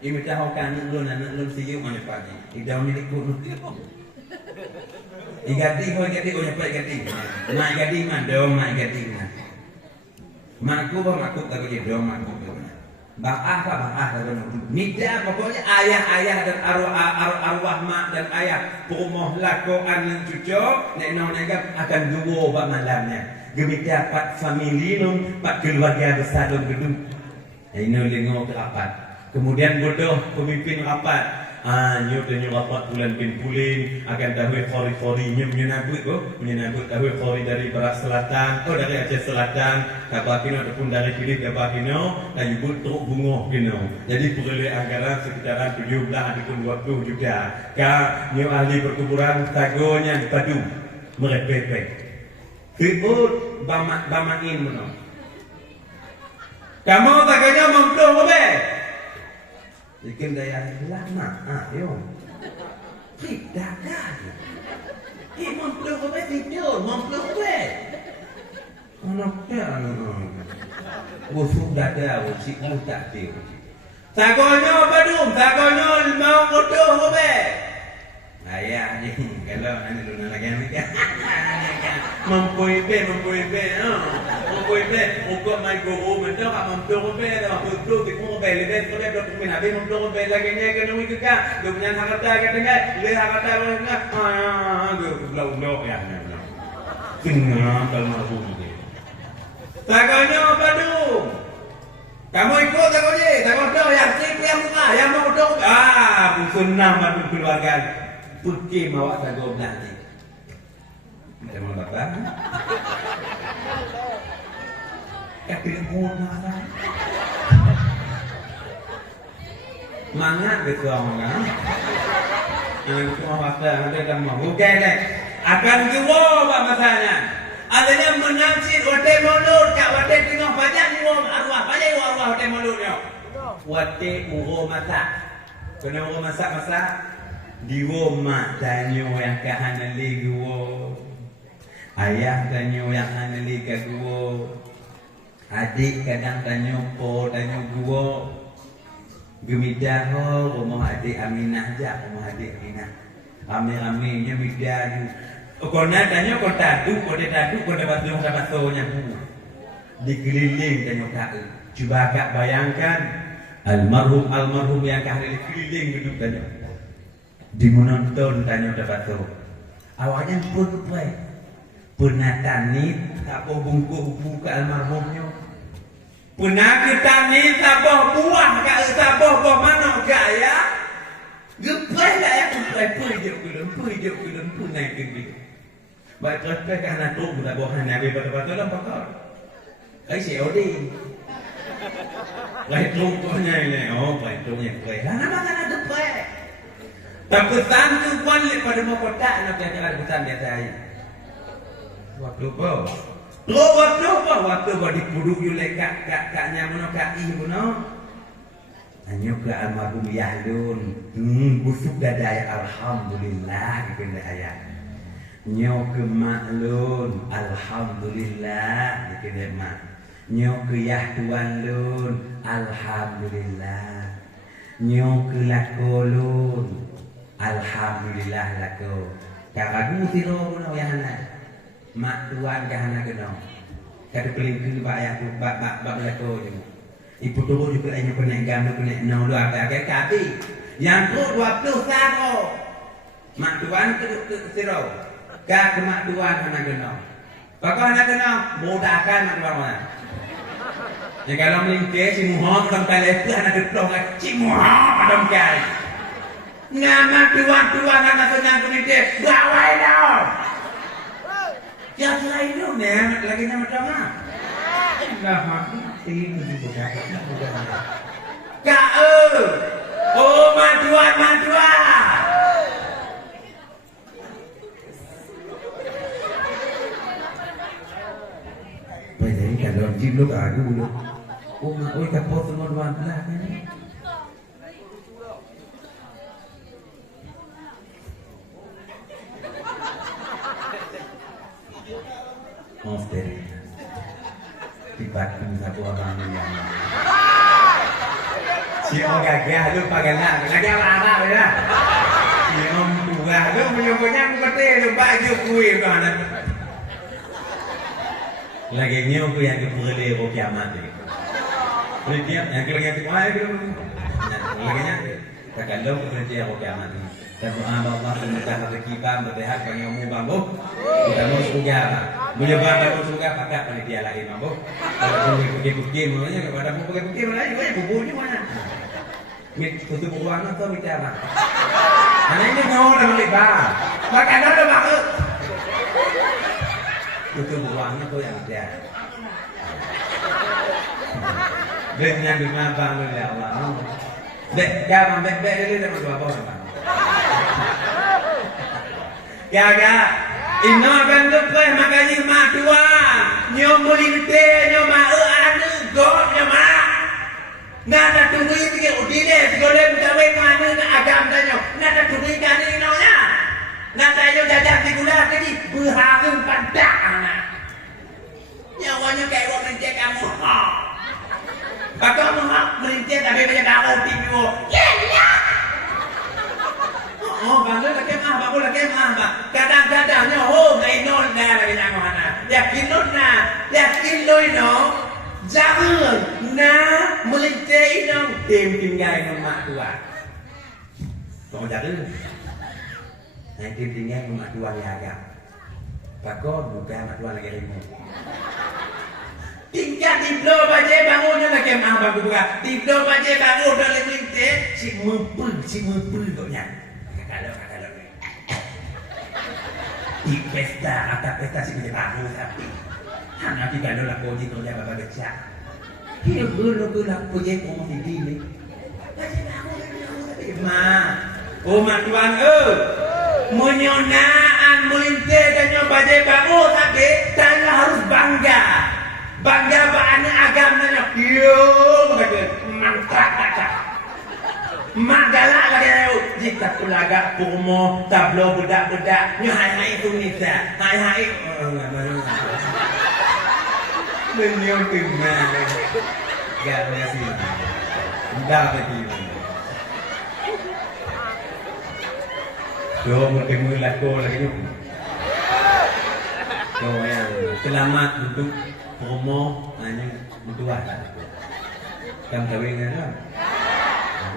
Ini tahu kan anak lu siu mana pagi. Idam ni ikut. Igati kau nyepai igati. Mak igati mah dong mak igati mah. Makku tak boleh dong makku. Bang Nida pokoknya ayah dan arwah mak dan ayah perumoh lakoan yang cucu nek nonega akan duo bak malamnya. Gemita pat family nun pat keluarga besar dalam gedung. Ini lengo ke rapat. Kemudian bodoh pemimpin rapat. Nyo rapat bulan bin pulin akan dahulu khori menyambut dahulu khori dari Barat Selatan dari Aceh Selatan Kabakino ataupun dari Pilih Kabakino dan ibu teruk bungoh kino. Jadi perlu anggaran sekitaran 17 ataupun 20 juga. Nyo ahli perkuburan tagonya dipadu merepepek. Tiut bamain meno. Kamu tagonya mampu be. Ikan daya lama, yo. Tidak kan? Mampu apa tidur, mampu apa? Anaknya, busuk dada, busik muda dia. Tagonya apa dong? Tagonya mau bodoh apa? Ayah ni, kalau anda dulu lagi ni, mampu ibe, ukur main guru, mentok, mampu ibe, dah betul, tipu ibe, lebih boleh berkumpul, habis mampu ibe lagi ni, kena wujud kan? Dia punya harta katanya, dia harta mana? Belau ya, belau. Tengah dalam rumah ni. Tagonya apa dong? Kamu ikut tagonya, tagonya yang sih yang muka, yang mau dong. Sunnah madu keluarga. Putih bawa sago belanja. Macam mana bapak? Tapi guna. Mangat betul orang. Semua waktu ada kan mau. Bukan deh. Akan keluar apa masanya? Adanya menangsit hotel mulut, kat hotel tengah pajak ni arwah, pajak arwah hotel mulutnya. Hotel urut masak. Kena urut masak. Di rumah tanyo yang kahanali guo. Ayah tanyo yang hanali ke guo. Adik kadang tanyo po tanyo guo. Gemidah ho rumah adik Aminah aja, rumah adik Aminah. Rame-ramenya midah ju. Kona tanyo ko tadu, ko dapat basuhnya bu. Dikeliling tanyo kak. Coba kak bayangkan almarhum yang kahanali keliling gedung tanyo. Dimenonton tanya dapat tu. Awalnya pun baik. Pernah tanit apa bungkuh buka almarhumnya. Pernah kita tanit apa buah apa mana gaya. Gepai lah ya pui dia kulun naik gigi. Baik terus kerana tu bukan bahan nabi betul-betul dalam pakar. Si Odi. Baik tu punya ini. Oh baik tu punya baik. Nama kana gepai. Takutan tu pun pada mau kotak nak jalan pesan dia saya. Waktu apa? Waktu badi puduk yule kaknya mana kai mana. Hanya ke almarhum Yahlun. Busuk dada alhamdulillah dipendek ayat. Nyo ke maklun alhamdulillah dipendek mak. Nyo ke Yahtuan lun alhamdulillah. Nyo ke lakolun alhamdulillah lako. Karagu siro guna yahana. Mak tuan kahana guna. Kata pelingkir ayah tu bab belako je. Ibu tu juga ayah penegam tu kena nol apa ke kati. Yang tu 20 tahun. Mak tuan tu siro. Kak ke mak tuan anak kena. Pakau anak kena mudahkan mak tuan mana. Ya kalau melingkir si Muhammad dalam kali itu anak deplong si Muhammad dalam kali. Nama tuan anak senang kunite bawai dah. Ya selain itu nih lagi nama sama. Enggak mati ini juga. Kak oh maduan. Bây giờ cả đoàn chim lúc ở cái bụi ôi mà ôi cặp bột ngon hoàn là cái này Monster tiba-tiba satu orang yang si om gagah lu pagana lagi apa ya si om tua lu menyebutnya seperti lu baju kue mana lagi ni aku yang kepada orang kiamat ni. Boleh tiap yang kelihatan tu mana tu? Lagi ni tak kalau kepada orang kiamat ni. Dan Allah meminta rezeki bang berdehat bang yang mu bang kita mau surga. Menyebab mau surga pakat pada dia lagi bang kalau pergi maknanya kepada mu pergi mana juga bubunya mana. Mit tutup uang atau bicara. Karena ini mau dah balik bang. Makan dah bang. Itu uangnya tuh yang dia dengan bang oleh Allah dek jangan bek dulu dengan dua orang bang ya ino akan lepas makanya mak tua nyom mulinte nyom anu god nyom nada tunggu itu udile segala gawe mana agam tanya nada tunggu kan ino nya nada yo jajan di gula tadi berharung padak anak nyawanya kayak orang merintik kamu bakal merintik tapi banyak kau tipu oh bangga lagi mah bagus lagi mah kadang-kadangnya naik nol dah lagi jangan mana yakin lo ino jangan merintik ino tim tinggal mak tua kau jangan naik tim tinggal mak tua lihat bakal bukan mak tua lagi ribu tinggal di blow baje bangunnya lagi mah bagus juga di blow baje bangun dah lebih si mempul doknya kalau di pesta atau pesta si punya baru tapi hanya di kalau lah kau di tu dia bapak kecak dia belum punya kau di sini baje bangun oh mak tuan menyonaan melintir dan baje bangun tapi tanya harus bangga bagaimana agamanya yo mantap Magala lagi jika pulaga pumo tablo budak-budak nyai itu nisa hai menyong timah gak masih dah begini jom bertemu lako lagi jom yang selamat untuk promo hanya berdua kamu kawin kan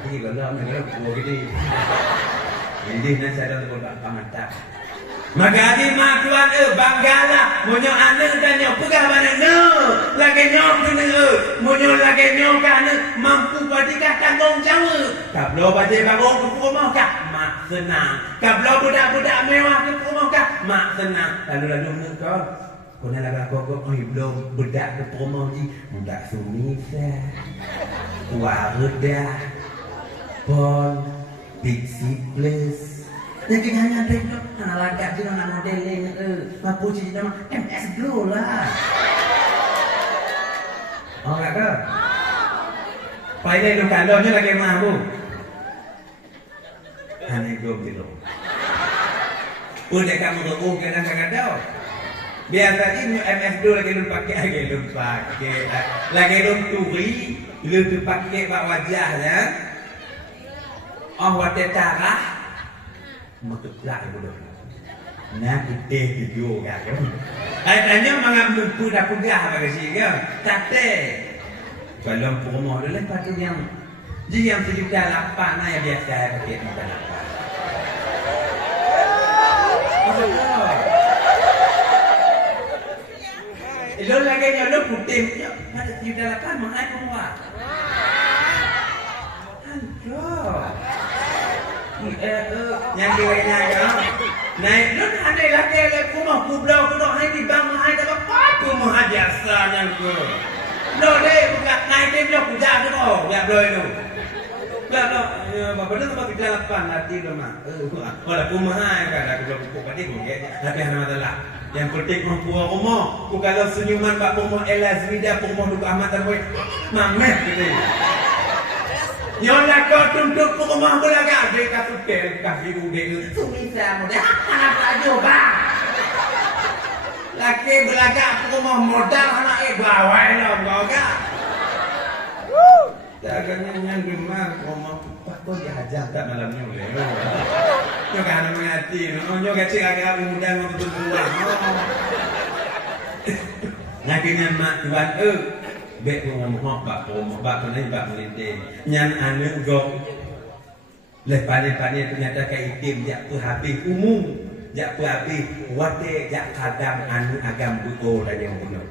ini kalau mereka buat gini, ini nanti saya dah buat pamantap. Maka di makuan banggalah, monyo anak dan nyok pegah mana lagi nyok tu monyo lagi nyok kan mampu padikah tanggung jawab. Kablo baje bangun ke rumah kah, mak senang. Kablo budak-budak mewah ke rumah kah, mak senang. Lalu nak kau. Kau nak lagu kau belum budak ke rumah ni, budak sumisa, warudah. Pon, Pixie Plus. Yang kita hanya ada itu, lagak je nak modeling mampu cerita MS Glow lah. Oh tak ke? Pada itu kalonnya lagi mahu. Hanya belum gitu. Udah kamu tuh kadang-kadang. Biasa ini MS Glow lagi lu turi, lu pakai bak wajahnya. Oh wadah darah, mutut lah ibu dulu. Nah putih tidur kan. Tanya mengambil dah pegah bagi si kan. Tate. Kalau promo dulu patut yang dia yang 1.8 nah yang biasa pakai 1.8. Lo lagi lo putih ada 1.8 mahal semua. Yang kira-kira kan. Nah, lu ada lagi kumah kublau kudo hai di bang hai dapat apa kumah biasa yang ku. Lo deh bukan naik dia puja tu oh, ya boleh lu. Kalau apa tu tempat 1.8 nanti lo mah. Kalau kumah hai kan aku belum cukup tadi ku ya. Tapi hana masalah. Yang penting mampu kumah. Ku kalau senyuman pak kumah Elazrida kumah duka amatan boy. Mamet gitu. Yang nak kau tuntut pukul mahal lagi ada kasut ker kasih udah sumisah muda anak aja bang laki belakang pukul mahal modal anak bawah lah kau kan jaganya yang gemar kau mau kau dihajar tak malamnya boleh nyo kan mengerti nyo kecil agak muda untuk tua ngakinan mak tuan Bek ngomong bak ni bak melintih. Yang anu go. Lepas-lepas ternyata kayak itim jak tu habis umum. Jak tu habis wate jak kadang anu agam buo dan yang benar.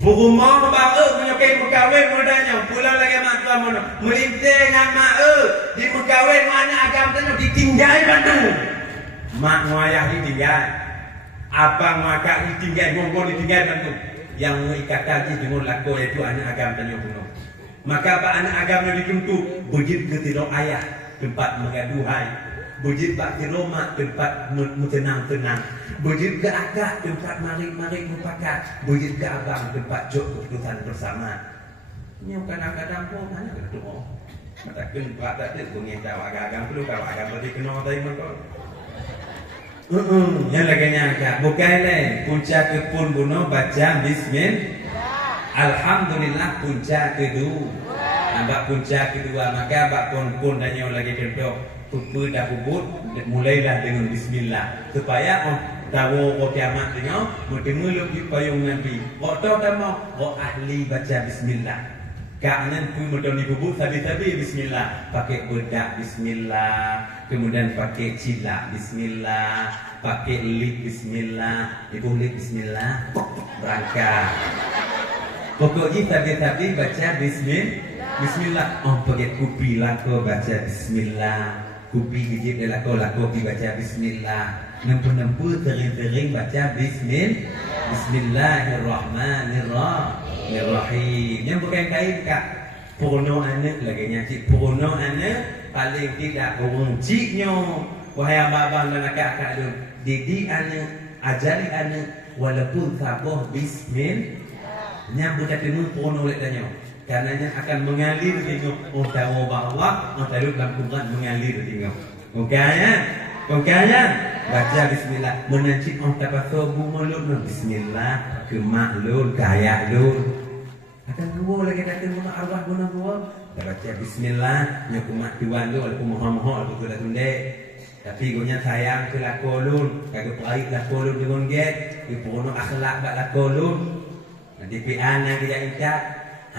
Burumah bak menyokai mekawin mudanya. Pulau lagi mak tua mana. Melintih dengan mak di mekawin mana agam tanya ditinggal bantu. Mak ngoyah ditinggal. Abang makak ditinggal, gonggon ditinggal bantu. Yang mengikat haji dengan laku itu anak agam dan yang penuh. Maka apa anak agam yang dituntut bujit ke tidur ayah tempat mengaduhai, bujit pak tidur mak tempat tenang-tenang, bujit ke akak tempat mari-mari mupakat, bujit ke abang tempat jok keputusan bersama. Ini kadang-kadang pun hanya berdoa. Katakan pak tak ada bunyi tahu agam perlu tahu agam berarti kena tadi makau. Yang lagi nyangka bukan punca ke pun bunuh baca bismillah alhamdulillah punca kedua nampak punca kedua maka bak pun dan yang lagi contoh tupu dah hubut mulailah dengan bismillah supaya tahu kiamat tengok bertemu di payung nabi tahu tak mau ahli baca bismillah kanan pun modal di hubut sabi-sabi bismillah pakai bedak bismillah kemudian pakai cilak bismillah pakai lip bismillah ibu lip bismillah berangkat pokoknya tapi baca bismillah pakai kupi lako baca bismillah kupi gigit lako baca bismillah nempu tering baca bismillahirrahmanirrahim yang bukan kain kak porno anak lagi nyanyi porno anak paling tidak orang ciknya wahai abang dan akak-akak tu didik anak ajari anak walaupun sabar bismillah nyambut ketemu porno oleh tanya karenanya akan mengalir tengok tahu bahawa tahu dalam Quran mengalir tengok okey baca bismillah menancik tapasobu mulut bismillah ke maklun kaya lun akan gua lagi datang guna arwah guna gua baca bismillah nyakumat tuan lu aku mohon-mohon aku sudah tunde tapi gunya sayang ke lakolun kagak pahit lakolun dengan get di pono akhlak bak lakolun nanti pian yang dia incat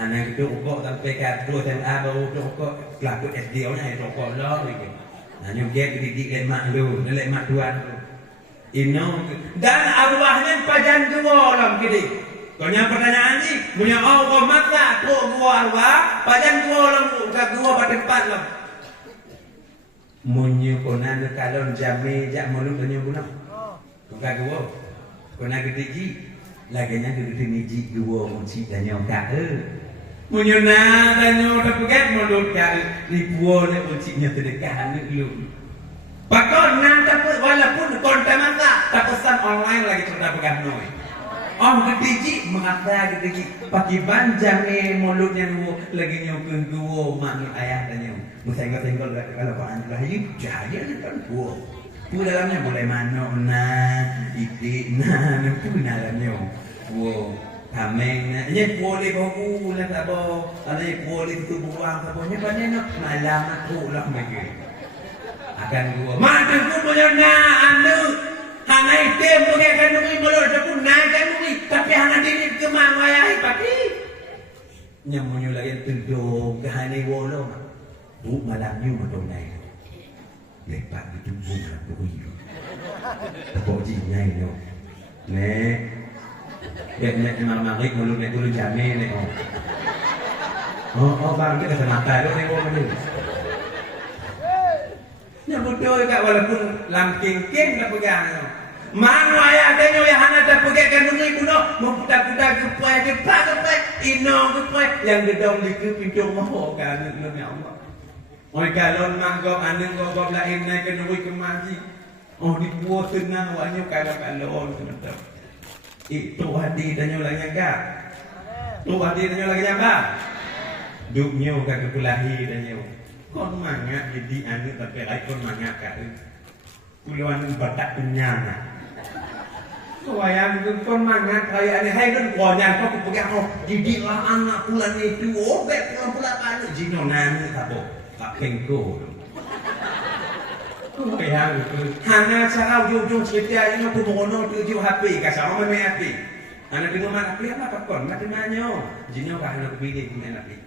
anak itu ukok sampai ke SMA baru ukok pelaku SD nya itu ukok lo lagi hanya get didik dan mak lu dan mak tuan dan arwahnya pajan dua orang gede. Punya pertanyaan ni, punya Allah mata tu gua arwah, pajan gua orang bukan gua pada tempat lah. Munyu konan kalon jame jak mulut punya guna. Bukan gua. Konan gede ji, laginya gede niji gua munci dan nyok munyu na dan nyok terpegat mulut ka ribuan muncinya terdekat lu. Pakon nan tapi walaupun konten masa tak pesan online lagi cerita pegang noi. Gede ji mengata gede ji pakai banjang mulutnya nu lagi nyokeng gua mak ayah dan nyok. Musenggol-senggol kalau kau anjing lagi jaya ni kan gua. Pu dalamnya boleh mano na itik na nempu dalamnya. Gua tameng na nya boleh bau lah tak bau. Ada boleh tu buang tak bau nya banyak nak malam tu lah mereka. Akan gua mata gua punya na anu Hana item pakai kandungi boleh tapi naik kandungi tapi hana dini kemang ayah pagi. Nyamunyo lagi tunduk ke hani wolo. Bu malam yu matong naik. Lepas itu bu malam tu. Kau jinai no. Nek. Nek malam-malam mulu nek dulu jamin nek. Oh bang kita kacamata tu nek wolo ni. Nya bodoh kat walaupun lam king-king dah pegang. Mano ayah denyo yang hana dah pegang kandungi buno memputar-putar kepai ino kepai yang gedong di pintu rumah kan ya Allah. Oi kalon manggop ane gogop lain naik kandungi kemaji. Oh di buah tenang wanyo kalon sebentar. Itu hadi denyo lagi enggak? Tu hadi denyo lagi apa? Duknyo kagak kulahi denyo. Kon mangak jadi ane tapi ai kon mangak ka. Puluhan batak punya. Wayang kon mangak kaya ane hai kan konyan kok pegang oh didiklah anak bulan itu oh bet pulang anu jino nani tabo tak pengko. Wayang itu hana cara ujung cerita ini aku mono tuju HP ka sama me HP. Anak di rumah HP apa kon mati manyo. Jino ka hana pilih main HP.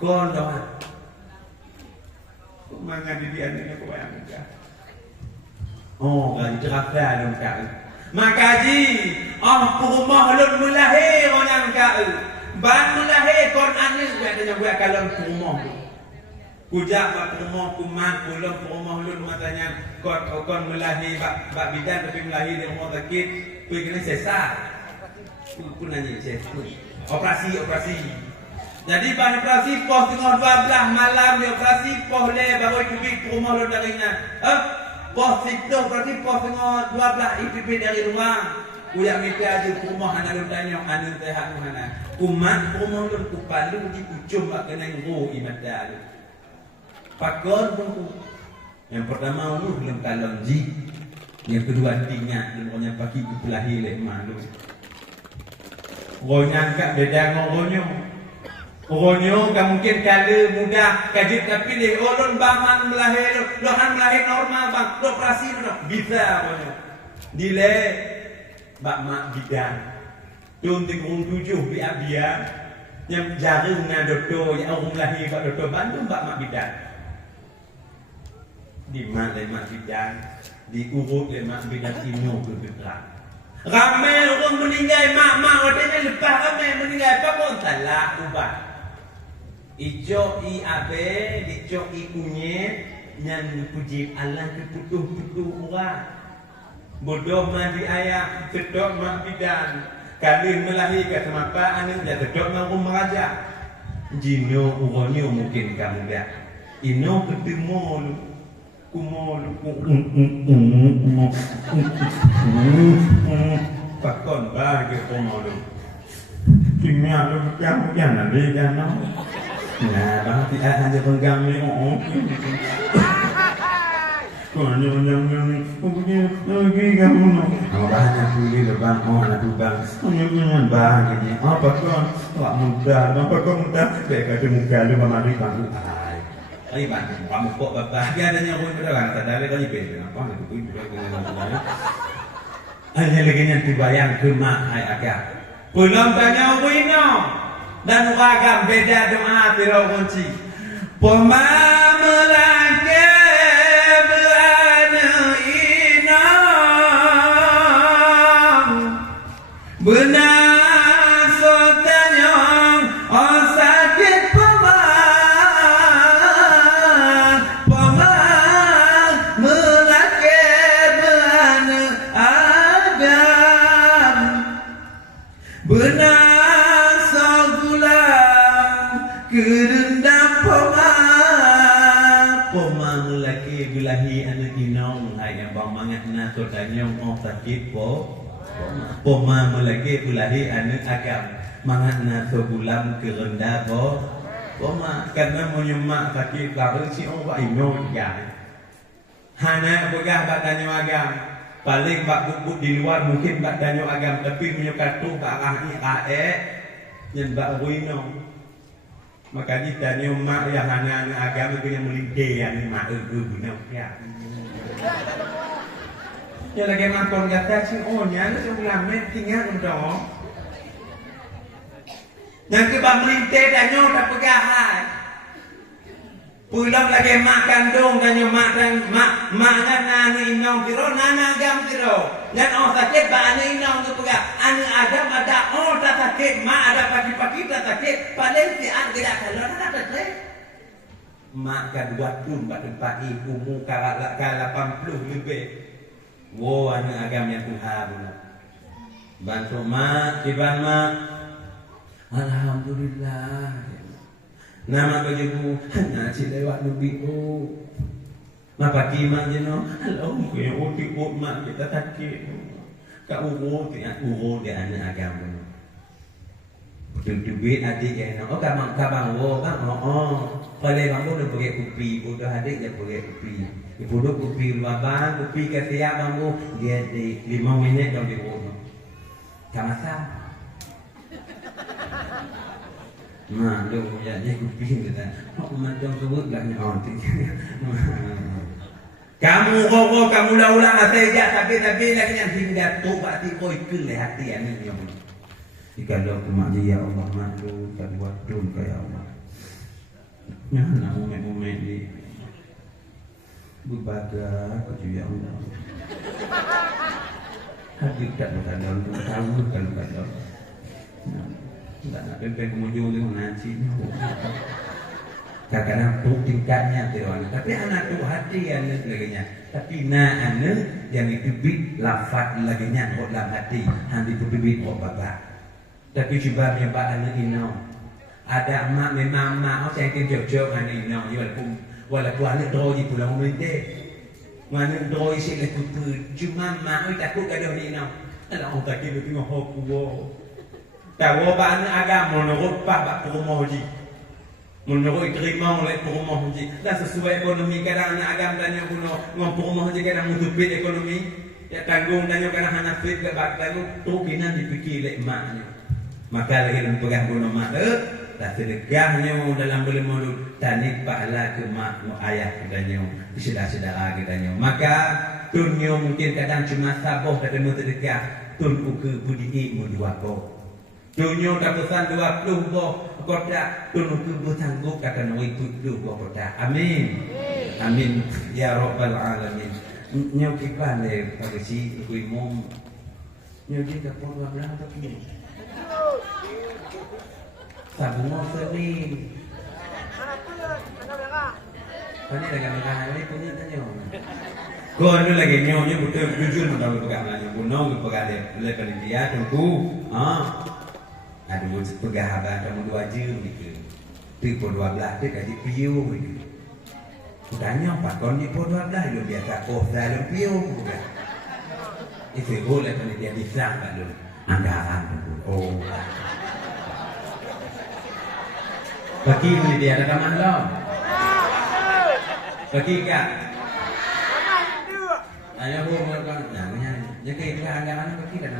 Kon doang. Mangga di ane ko wayang ka. Oh, kan cerita dong kak. Makaji, rumah lun mulahi orang kak. Ban mulahi kon anis katanya gue kalau rumah. Kujak bak rumah kuman pulang rumah lun matanya kon mulahi bak bidan tapi mulahi di rumah sakit. Pergi kena sesar. Pun nanya sesar. Operasi. Jadi ban operasi pos tengah 12 malam di operasi pos le baru cubi rumah lun darinya. Pos itu berarti pos tengah 12 IPP dari rumah. Kuyak minta aja rumah anak lu tanya anu sehat mana. Kumat rumah lu kupalu di ujung bak kena ngo imadah. Pakon pun. Yang pertama lu belum kalon ji. Yang kedua tinggal lumanya pagi dipelahi le malu. Gonya kak beda ngogonyo. Pokoknya kan mungkin kali mudah kaji tapi deh orang bangan melahir, lohan melahir normal bang, operasi bisa pokoknya. Dile, bak mak bidan, tunting 7 biar yang jarum na doktor yang orang melahir bak doktor bantu bak mak bidan. Di mak lemak bidan, diurut lemak bidan ino bergerak. Ramai orang meninggal mak katanya lepas ramai meninggal apa pun salah ubah. Ijo i abe, ijo i kunyit, yang puji Allah keputuh-putuh orang. Bodoh mandi ayah, sedok mak bidan. Kali melahirkan sama apa, anak dia sedok mak rumah raja. Jino uronyo mungkin kamu dah. Ino ketemu kumol, pakon bagi kumol. Tinggal lu kamu jangan lihat no. Nah, berarti aja pegang ni kau jangan pergi kamu no. Orang pulih lepas nak tubang. Jangan bahagia. Apa kau muda? Apa kau muda? Dekat muka lu mari bantu. Ai bantu. Kamu kok bahagia adanya pun berdoa. Tak ada kau nyipir. Apa nak tu juga dengan. Hanya lagi yang dibayang ke mak ai agak. Pulang tanya wino. Dan ragam beda doa tirau kunci. Poma melangke berana inang benar sotanyong oh sakit poma melangke berana agam benar kerendam poma melaki bilahi anak inong ayam bang mangat na sodanyong oh sakit poma melaki bilahi anak agam mangat na sogulam kerendam poma karena menyemak sakit lalu si oh inong ya hana begah badanyo agam paling bak bubut di luar mungkin badanyo agam tapi menyukatu bak ahli yang bak inong. Makanya tanya mak yang anak agama punya melindai yang mak guna ya. Yo lagi makan kata si onya lu sebulan tinggal dong. Nanti bang melintir dan nyo tak pegahan. Pulang lagi makan dong dan nyo makan makan anu inong kiro nana agam kiro. Dan orang sakit bani inong tu pegah. Anu agam ada orang tak sakit mak ada pagi-pagi tak sakit. Paling si an tidak kalau nak sakit. Makan waktu pada pagi umur kala 80 lebih. Wo anu agam yang Tuhan. Bantu mak, kiban mak. Alhamdulillah. Nama bajuku hanya lewat nubiku. Mapa kima jeno. Halo, kaya uti mak kita sakit. Kak uwo dia anak agama. Duit adik ya. Oh kabang wo kan. Oh. Kalau bang bo dah pakai kupi, bodoh adik dia pakai kupi. Ibu duk kupi luar bang, kupi ke siap bang bo dia di 5 minit dah dibunuh. Tak masalah. Nah, lu ya dia kuping kita. Kok macam sebut lah ni orang tu. Kamu kok kamu dah ulang saja tapi lagi yang hingga tu berarti kau ikut le hati ani ni. Jika aku mak dia Allah maklum tak buat dun kaya Allah. Ya nak umat ni berbaga kepada ya Allah. Hadir tak dalam tu tahu kalau kalau. Tak nak pempek kemudian dengan nasi ni. Kadang-kadang tu tingkatnya tu orang. Tapi anak tu hati yang laginya. Tapi nak anak yang itu bit lafaz laginya dalam hati. Handi tu bit babak. Tapi cuba yang pak anak ino. Ada mak memang mak saya kerja anak ino. Walaupun anak doi di pulau Melinte. Mana doi sih lepas tu. Cuma mak takut gaduh ni ino. Alah orang tak kira tengok hoku. Tahu apa agama menurut pak rumah haji, menurut terima oleh rumah haji. Dan sesuai ekonomi kadang anak agama tanya puno ngomong rumah haji kadang mutubit ekonomi. Ya tanggung tanya kadang anak fit ke bak tanggung tu kena dipikir oleh maknya. Maka lagi pegang puno mak tak sedekahnya dalam belum mulut tanik pahala ke mak ayah katanya, saudara katanya. Maka dunia mungkin kadang cuma saboh tak ada sedekah, tun ke budi mudua ko. Dunia tak pesan 20 kotak tun ke bersanggup kata noi 70 kotak. Amin. Amin ya rabbal alamin. Nyau kipan le pagasi ku imom. Nyau di ka pon belah tapi. Sabung seni. Pani dengan merah ni punya tanya. Kau ni lagi nyau betul jujur mendapat pegangan bunuh pegangan le panitia tunggu. Aduh, pegahaban kamu 2 jam gitu. Tu pun 12 dia kasih piu gitu. Kudanya pakon ni pun 12 lu biasa oh dalam piu bukan. Itu boleh panitia disang kan lu. Anggaran tu. Oh. Bagi ni dia ada kaman lo. Bagi kak. Ayah buat kan. Namanya. Jadi anggaran bagi kan.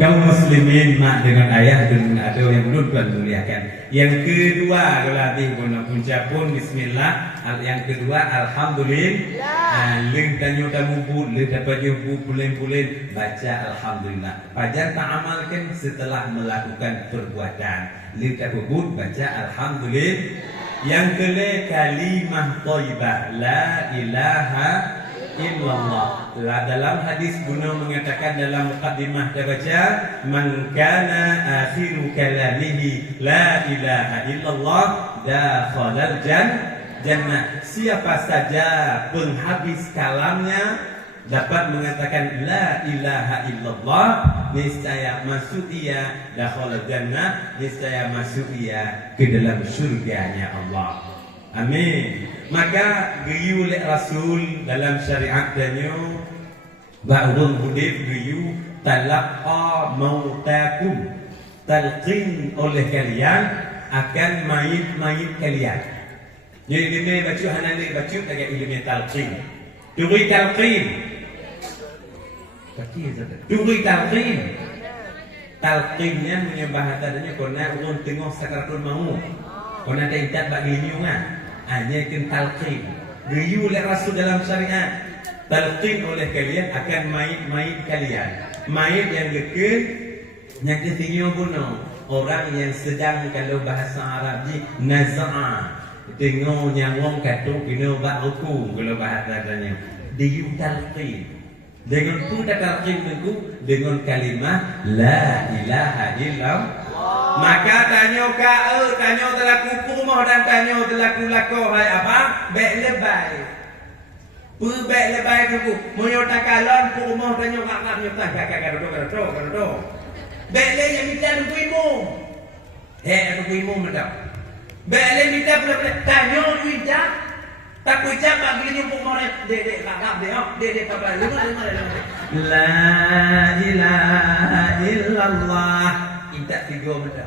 Kaum muslimin mak dengan ayah dan ada yang belum Tuhan muliakan. Yang kedua kalau habis punca pun bismillah. Yang kedua alhamdulillah. Leng tanyo tamu pun le dapat jumpa pulen-pulen baca alhamdulillah. Pajar tak amalkan setelah melakukan perbuatan. Le tak pun baca alhamdulillah. Yang kedua kalimah thayyibah la ilaha illallah. Dalam hadis Buno mengatakan dalam mukaddimah dia baca man kana akhiru kalamihi la ilaha illallah dakhalal jannah. Siapa saja penghabis kalamnya dapat mengatakan la ilaha illallah niscaya masuk ia dakhalal jannah, niscaya masuk ia ke dalam surganya Allah. Amin. Maka geyu oleh Rasul dalam syariat danyo ba'dun hudib geyu talaqa mautakum, talqin oleh kalian akan mayit-mayit kalian. Jadi ilmu baca hanane baca dengan ilmu talqin. Turi talqin. Turi talqin. Talqinnya menyembah hadanya kena urun tengok sakaratul maut. Kena ada intat bagi nyungan. Hanya ikan talqin. Geyu oleh Rasul dalam syariat. talqin oleh kalian akan mayit kalian. Mayit yang lekun, yang ketinggian bunuh. Orang yang sedang kalau bahasa Arab ni naza'a. Tengok nyawang katuk kena buat hukum kalau bahasa adanya. Dia talqin. Dengan tu tak talqin tu dengan kalimah la ilaha illallah. Maka tanya kau, tanya telaku kumah dan tanya telaku lako hai abang, baik lebay. Baik lebay tu, moyo takalon kumah tanya kakak nyutan kakak kado. Baik le yang minta tu imu. Tu imu mendak. Baik le minta pula tanya minta. Tak kucap bagi nyumpuk mau dek kakak dek papa lima. La ilaha illallah. Intak tiga benda.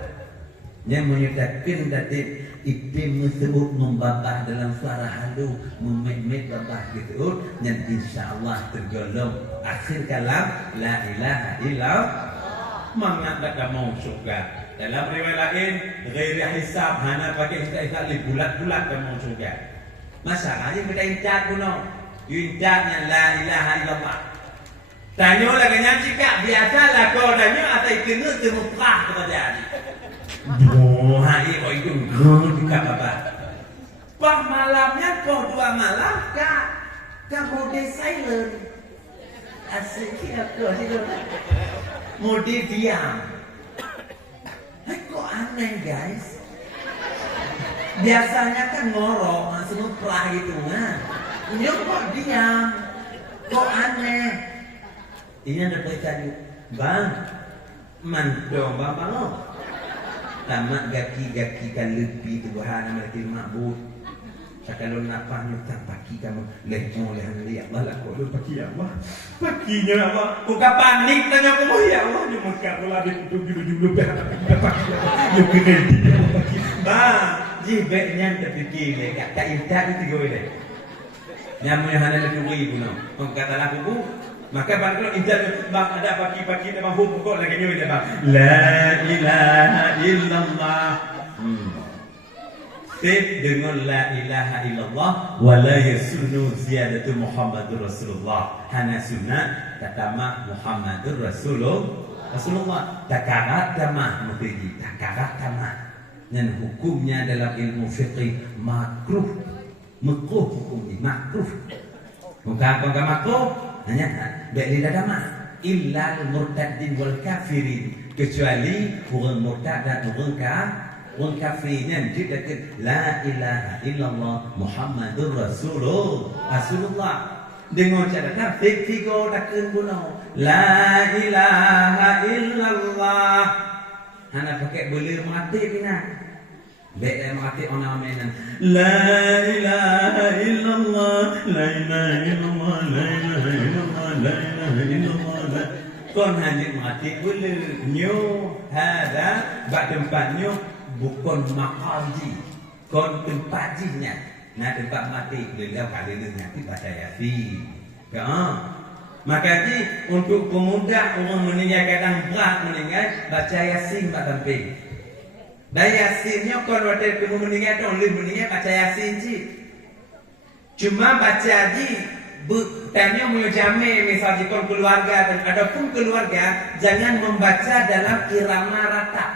Yang menyatakan tadi itu mesebut membabah dalam suara halu, memet babah gitu. Yang insya-Allah tergolong akhir kalam la ilaha illallah. Mengatakan mau surga. Dalam riwayat lain, ghairi hisab hana pakai hisab bulat-bulat mau surga. Masalahnya kita incat kuno. Intatnya la ilaha illallah. Tanya lagi yang cakap biasalah kau tanya atau kena temuprah kepada dia. Hai kau itu bukan apa. Pas malamnya kau 2 malam kamu dia silent. Asyik kau sih mode diam. Kok aneh guys. Biasanya kan ngorok semua perah itu kan. Dia kok diam. Kok aneh. Ini ada beritahu, bang, mantong bang lo, tamat gaki kan lebih Tuhan mereka mabuk. Kalau nafas nyutan pagi kamu lehong lihat Allah lah kau pagi Allah, paginya Allah. Bukan panik tanya kamu ya Allah, ni muka aku lagi duduk pagi, yang kena dia pagi. Bang, jibetnya terfikir le, tak indah itu gue le. Nyamunya hanya lebih ibu no, kata laku bu. Maka kalau ingat bang ada pagi-pagi memang hukum kok lagi ni bang. La ilaha illallah. Setiap dengan la ilaha illallah wala yasunu ziyadatu Muhammadur Rasulullah. Hana sunnah tatama Muhammadur Rasulullah. Takarat tamah mutiji. Takarat tamah. Dan hukumnya dalam ilmu fiqih makruh. Makruh hukum ini makruh. Bukan apa makruh. Hanya baik lidah damai illal murtadin wal kafirin, kecuali orang murtad dan orang kafirnya dikatakan la ilaha illallah Muhammadur Rasulullah dengan catatan tiga takkan guna la ilaha illallah hana pakai belir mati pina. Baik mati orang mainan la ilaha illallah la ilaha illallah la ilaha illallah la ilaha illallah. Kon hanya mati boleh nyo hada bak tempatnya bukan maqaji kon tempat jinya. Nah tempat mati beliau kali ini nanti baca yasin. Maka ni untuk pemuda orang meninggal kadang berat meninggal baca yasin bak tampil. Dan yasinnya kalau ada kamu meninggal tu oleh meninggal baca yasin je. Cuma baca je tanya mau jamin misalnya kalau keluarga dan adapun keluarga jangan membaca dalam irama rata.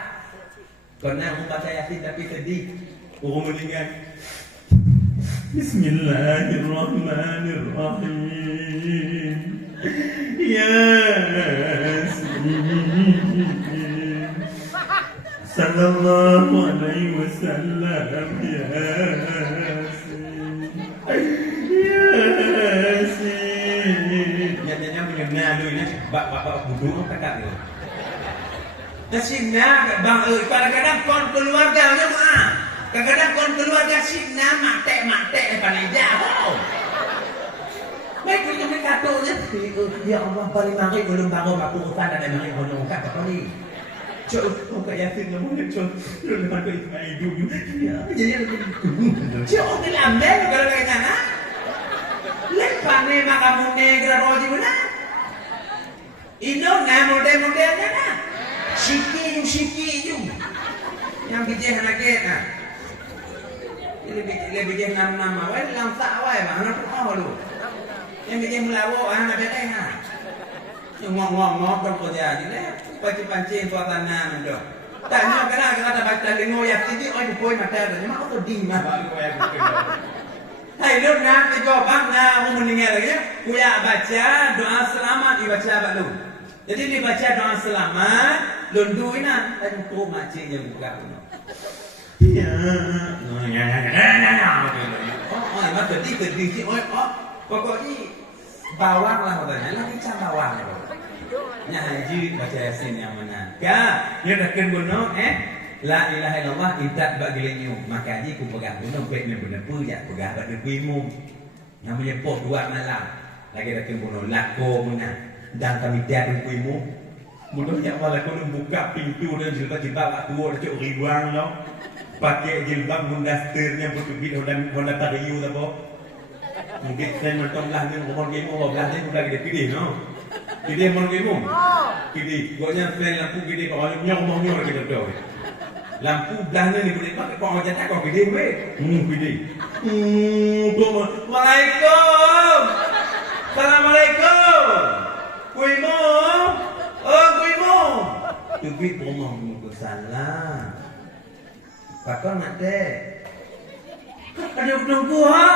Karena membaca yasin tapi sedih. Orang meninggal. Bismillahirrahmanirrahim. Yasin. Sallallahu alaihi wasallam Yasin Yasin. Nyanya mengenal lu ini bapak budu kakak lu. Kesina bang kadang-kadang kon keluarganya mah. Kadang-kadang kon keluarga sina mate paling jauh. Baik punya katonya. Ya Allah paling mangke belum bangun aku utan dan mangke belum kakak paling. Cok, kau yasin kamu ni cok, lu lepas kau itu main hidup, jadi lu cok, ni lambat kalau kau sana, lepas ni makamu negra roji mana? Indo na model-modelnya na, shiki you, yang bijak lagi na, ini bijak nama, awal langsung awal, mana tu awal lu, Yang bikin melawak nak betai ha. Ngomong-ngomong kan kerja je lah. Pancing-pancing suasana mendak. Tanya kena baca lengo ya tinggi oi poi mata dah. Mak tu di mah baru ya bukan. Hai lu nak ke jawab nak mendengar lagi ya. Kuya baca doa selamat dibaca balu. Jadi dibaca doa selamat lundu ina dan tu macam yang buka. Ya. Oh, mak tadi si oi pokoknya bawang lah katanya. Lagi macam bawang. Nya haji baca Yasin yang mana? Ka, dia dah ken bunuh la ilaha illallah itat bagi lenyu. Maka haji ku pegang bunuh pek ni benar pu ya pegang bak depuimu. Namanya pok dua malam. Lagi dah ken bunuh lako muna. Dan kami dia depuimu. Bunuh yang malah kau buka pintu dan jilbab bak tua dah cuk ribuan lo. Pakai jilbab mundasternya bertubit dan honda tariu tak apa. Mungkin saya mentonglah ni mohon gemu belah ni budak dia pilih no. Pilih mohon gemu. Pilih. Goknya fan lampu pilih kau nyong kita tu. Lampu belah ni boleh pakai kau jatah kau pilih weh. Pilih. Waalaikumsalam. Assalamualaikum. Kuimu. Oh kuimu. Tubit pomong muka salah. Pakon nak dek. Ada nunggu ha.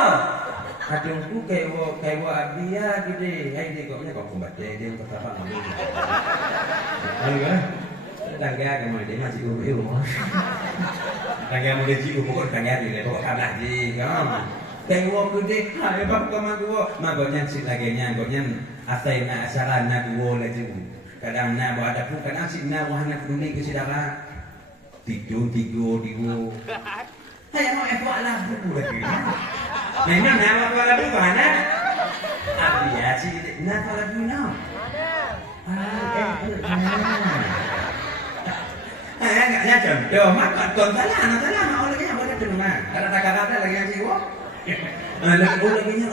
Adungku kayak abia gede. Hai dia kau kumbat dia pertama ngambil. Ayo kan. Tangga kamu dia masih rumah. Tangga mau dia jiu pokok tangga dia pokok kalah je kan. Kayak gede. Hai bab kamu gua. Magonya sit lagi nya gonya asai na asaran na gua lagi. Kadang na buat ada pun kadang sit na wahana kuning ke sidara. Tidur di gua. Hai mau efok lah buku lagi. Memang nama kepala bu mana? Abia sih, nama kepala bu no. Enggaknya contoh, mak kon salah, mau lagi yang boleh cuma. Karena kata-kata lagi yang siwo. Lagi nya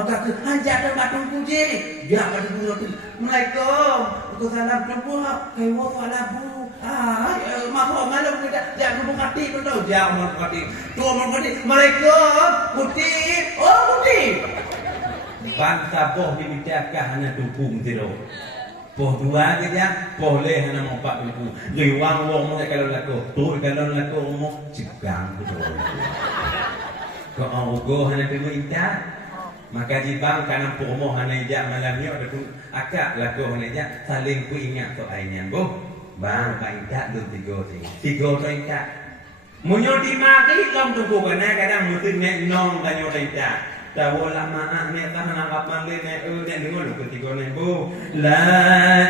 tak hajat ada batung puji. Ya batung puji. Assalamualaikum. Aku salam jumpa. Kayu salam bu. Makhluk malam kita jangan buka hati betul. Jangan buka hati. Tuh buka hati. Assalamualaikum. Putih. Oh putih. Bangsa boh dibicarakan hanya dukung tidak. Poh dua saja boleh hanya mempak dulu. Liwang wong mau kalau laku. Tuh kalau laku mau cegang betul. Kau go hanya tunggu indah. Maka jibang karena promo hanya ijak malam ni ada pun akak laku hanya ijak saling ku ingat tu airnya boh. Bang, Pak Intak tu tiga tu Intak. Munyo di mati lam tu kadang mungkin nek nong kanyo Intak. Tahu lama nek tahan anggapan le nek dengar lu ketiga nek bu. La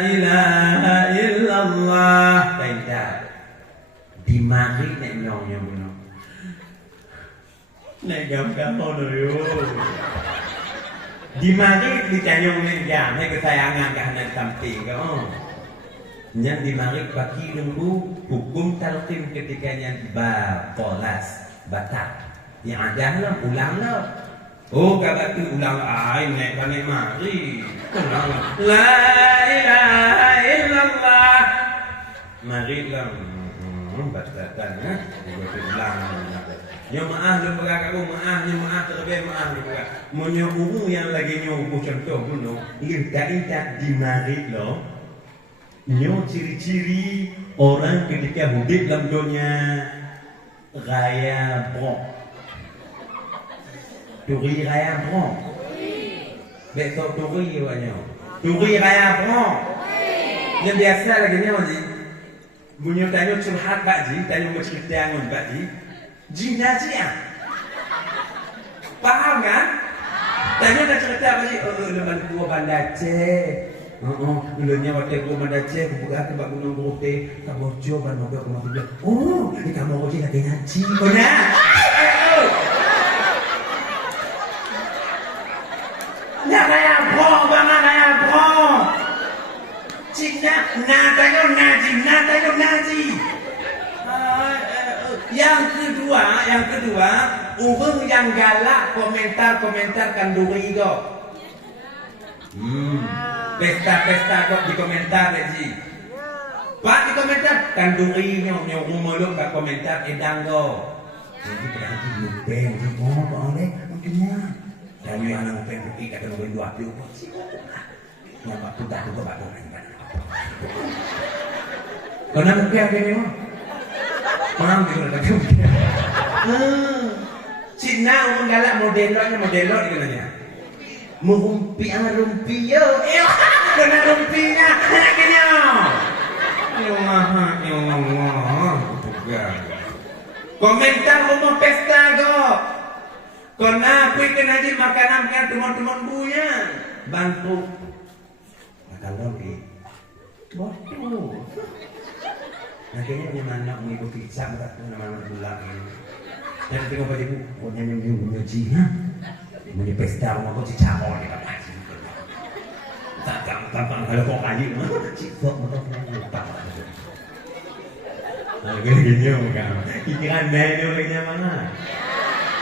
ilaha illallah. Intak. Di mati nek nong yang bunuh. Nek gam yo. Di mati dicanyong nek jam nek kesayangan kahana samping kau. Yang dimarik bagi nunggu hukum talqin ketikanya balas batal. Yang ada lah ulang lah. Oh kata tu ulang nek kane mari. Ulang. La ilaha illallah. Mari lah. Batatan ha. Ulang. Ya maaf lu pegang aku maaf terlebih maaf lu pegang. Munyo yang lagi nyobu contoh bunuh. Intak dimarik loh. Nyo ciri-ciri orang ketika hidup dalam dunia raya bron. Turi raya bron. Besok turi banyak. Turi raya bron. Yang biasa lagi ni orang bunyi tanya curhat baji, tanya bercerita ngon baji. Jina dia. Paham kan? Tanya dah cerita baji. Lepas gua bandar Aceh. Dulunya waktu aku mendace, aku buka ke bak gunung Borote, tak bocor ban mobil aku masuk dia. Oh, ini kamu orang lagi ngaji, benar? Nak kaya bro, bang kaya bro. Cina, nak tanya ngaji. Yang kedua, orang yang galak komentar kanduri kau. Pesta kok di komentar lagi. Pak di komentar kanduri nyo umuluk kat komentar edang go. Jadi berarti lupeng di mana oleh maknanya. Tanya yang anak pengen pergi kata nombor 20 pun. Yang waktu tak tu kau ni. Kau nak pergi apa ni? Orang tu nak pergi. Cina menggalak modelo dia nanya. Merumpi yo. Kena rumpinya. Nak kena. Yo mah. Komentar rumah pesta go. Kena kui kena ji makanan teman-teman bunya. Bantu. Makan lagi. Bodoh. Akhirnya punya anak mengikuti Islam tak nama-nama bulan ini. Dan tengok pada ibu, punya punya Cina, punya pesta rumah kau cicak ni apa sih? Tak gampang kalau kau kaji mah, cipok motor kena lupa. Gini kan, ini kan dia orangnya mana?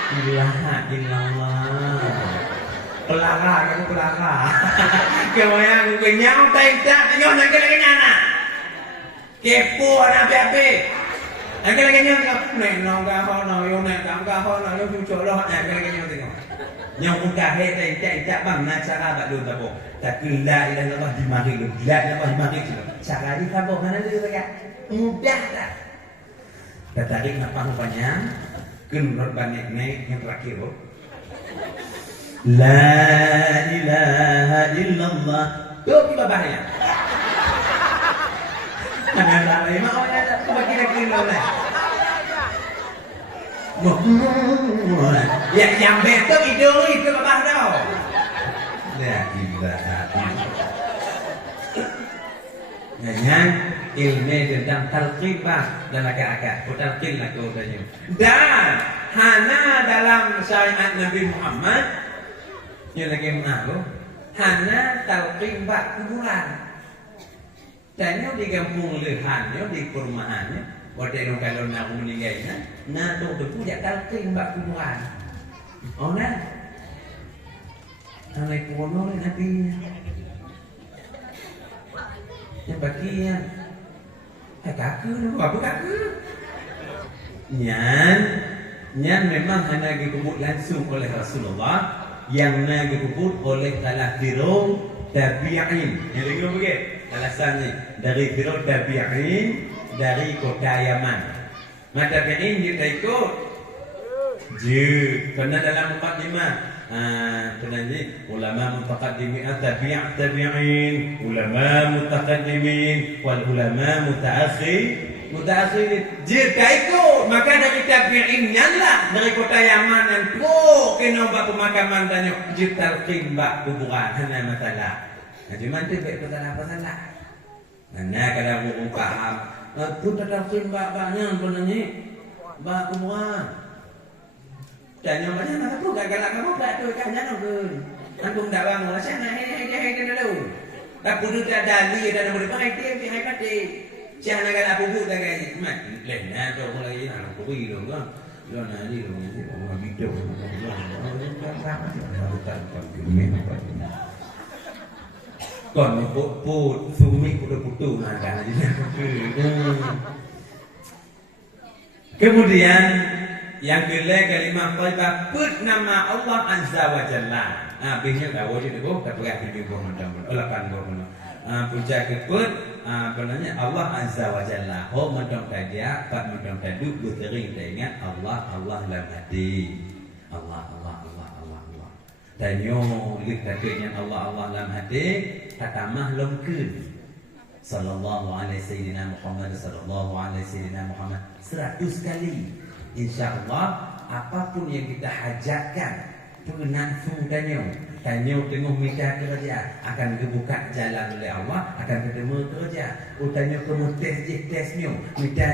Illallah. Pelaka, kamu pelaka. Kau yang kenyang tak nyok nak kenyang. Kepo anak api. Agak lagi nyok nong kahon nong yo neng kahon nong yo cucuk loh agak lagi nyok tengok. Nyok muka hei tak bang nak cara bak dulu tak tak la ilaha illallah di mari lu la ilaha di mari lu. Cara di kampung mana dulu tak mudah tak. Tertarik nak rupanya kenur banyak naik yang terakhir oh. La ilaha illallah. Tu kita bahaya. Mana lagi mau ada bagi lagi lah. Ya yang betul itu apa dah? La ilaha illallah. Ilmu tentang talqin dan akad-akad. Talqin lah katanya. Dan hana dalam syariat Nabi Muhammad yang lagi mengaku hana talqin kuburan. Tanya di kampung lehannya, di perumahannya, waktu kalau nak meninggalnya, nak tu berpuja talqin kuburan. Oh nah, anak kuno ni Nabi. Yang bagian kakak, apa kakak? Nyan memang hanya dikubur langsung oleh Rasulullah, yang nak dikubur oleh salah firul tabi'in. Yang lagi begitu, alasannya dari firul tabi'in dari kota Yaman. Tabi'in kita ikut, karena dalam 45. Penanya ulama mutaqaddimin tabi'in ulama mutaqaddimin wal ulama mutaakhirin jika ikut maka dari tabi'innya lah dari kota Yaman dan kena buat pemakaman tanya jital qimba kuburan hanya masalah cuma tu baik masalah mana kadang orang paham tu jital qimba banyak penanya bak kuburan tanya macam mana tu galak kamu tak tu kan jangan ke antum dak bangun sana hei dulu tak perlu tak dali dan berapa dia hai pati jangan galak bubu tak gay mat lena tu lagi nak kubi dong kan lo nari dong orang video kon put sumi udah putu makan aja kemudian yang kedua kalimah thayyibah put nama Allah Azza wa Jalla. Bihnya tahu je tu tak pergi pergi macam olakan mana. Puncak keput benarnya Allah Azza wa Jalla. Ho macam kaja, pat macam tadu bertering ingat Allah dalam hati. Allah. Tanyo lik katanya Allah dalam hati, katamah lomkeun. Sallallahu alaihi sayyidina Muhammad sallallahu alaihi sayyidina Muhammad 100 kali. InsyaAllah apapun yang kita hajatkan penafsu tanya tengok minta kerja akan kebuka jalan oleh Allah akan ketemu kerja utanya kamu tesnya minta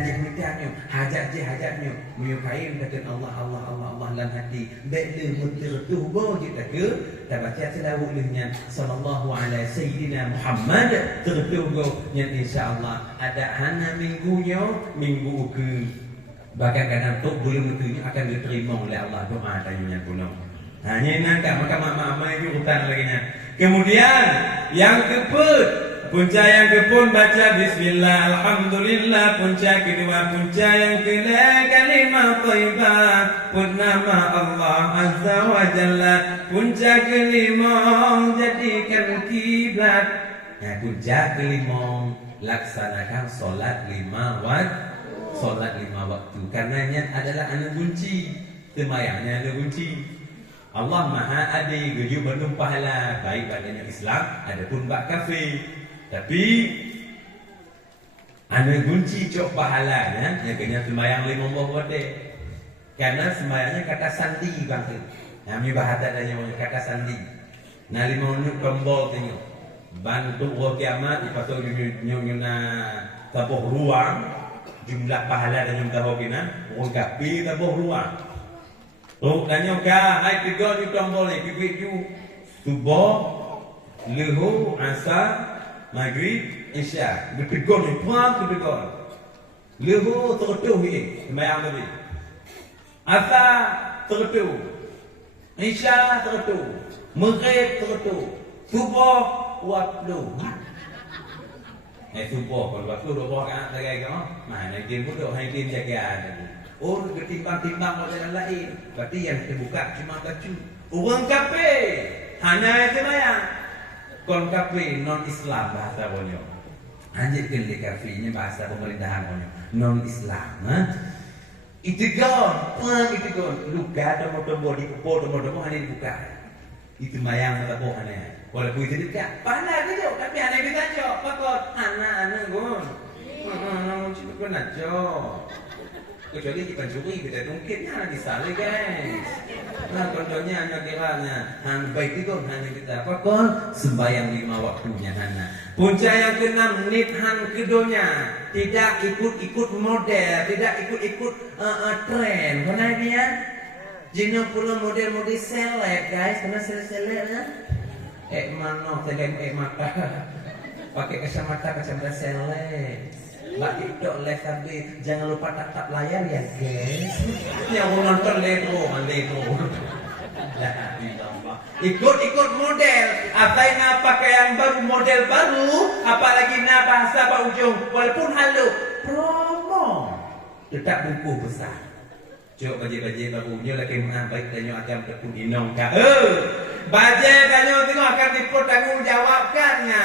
hajatnya menyukai kata Allah dalam hati baiklah mutir tubuh kita ke tak baca selawatnya sallallahu alaihi sayyidina Muhammad tertubuh yang insyaallah ada hana minggu ke bahkan kadang tu belum tentunya akan diterima oleh Allah doa tanya pulau. Hanya nangkap maka mama itu utang lagi nya. Kemudian yang keempat Punca yang kepun baca bismillah alhamdulillah. Punca kedua punca yang ketiga kalimah thayyibah pun nama Allah azza wa jalla. Punca kelima jadikan kiblat. Nah, punca kelima laksanakan solat 5 waktu. Karenanya adalah anu kunci. Semayangnya anu kunci. Allah Maha Adil, geju bandung pahala baik badannya Islam, adapun bak kafir. Tapi anu kunci cok pahalanya, yang kena semayang 5 waktu. Karena semayangnya kata sandi bang. Kami bahasa adanya kata sandi. Nah 5 menit tombol tengok. Bantu orang kiamat ipasok nyuna tabuh ruang jumlah pahala dan jumlah hokinan orang kapi tabuh ruang. Oh danyo ka hai tiga ni tombol ni pipi ju subuh lehu asar maghrib isya betegon ni puang betegon lehu tertuh ni sembahyang tadi asar tertuh isya tertuh maghrib tertuh subuh waktu. Subuh kalau waktu dua kan lagi kan. Mana game bodoh hai game jaga tadi. Oh ketimbang-timbang orang lain. Berarti yang terbuka cuma baju. Orang kafir hanya sembahyang. Kon kafir non Islam bahasa bonyo. Anjir kali kafirnya bahasa pemerintahan bonyo. Non Islam. Itu luka tomo-tomo di kupo tomo-tomo hanya dibuka. Itu mayang mata boh hanya. Walaupun itu dekat, pandai kejauh, tapi anak kita jauh, pakot, anak gun, cuma kena jauh. Kecuali kita curi, kita tungkitnya disalih guys. Nah contohnya anak kiranya, baik itu hanya kita pakot, sembahyang 5 waktunya hana. Punca yang ke-6 nithan keduanya, tidak ikut-ikut model, tidak ikut-ikut tren. Karena dia, jenuh pula model-model seleb guys, karena seleb-seleb ya. Mano telem mata pakai kacamata selek mbak TikTok les tapi jangan lupa tatap layar ya guys. Yang nonton letro ikut model apa yang pakaian baru model baru apalagi bahasa pak ujung walaupun halu promo tetap buku besar. Cok baje-baje barunya lagi baik danyo akan tekun inong ka. Baje danyo tengok akan dipertanggungjawabkannya.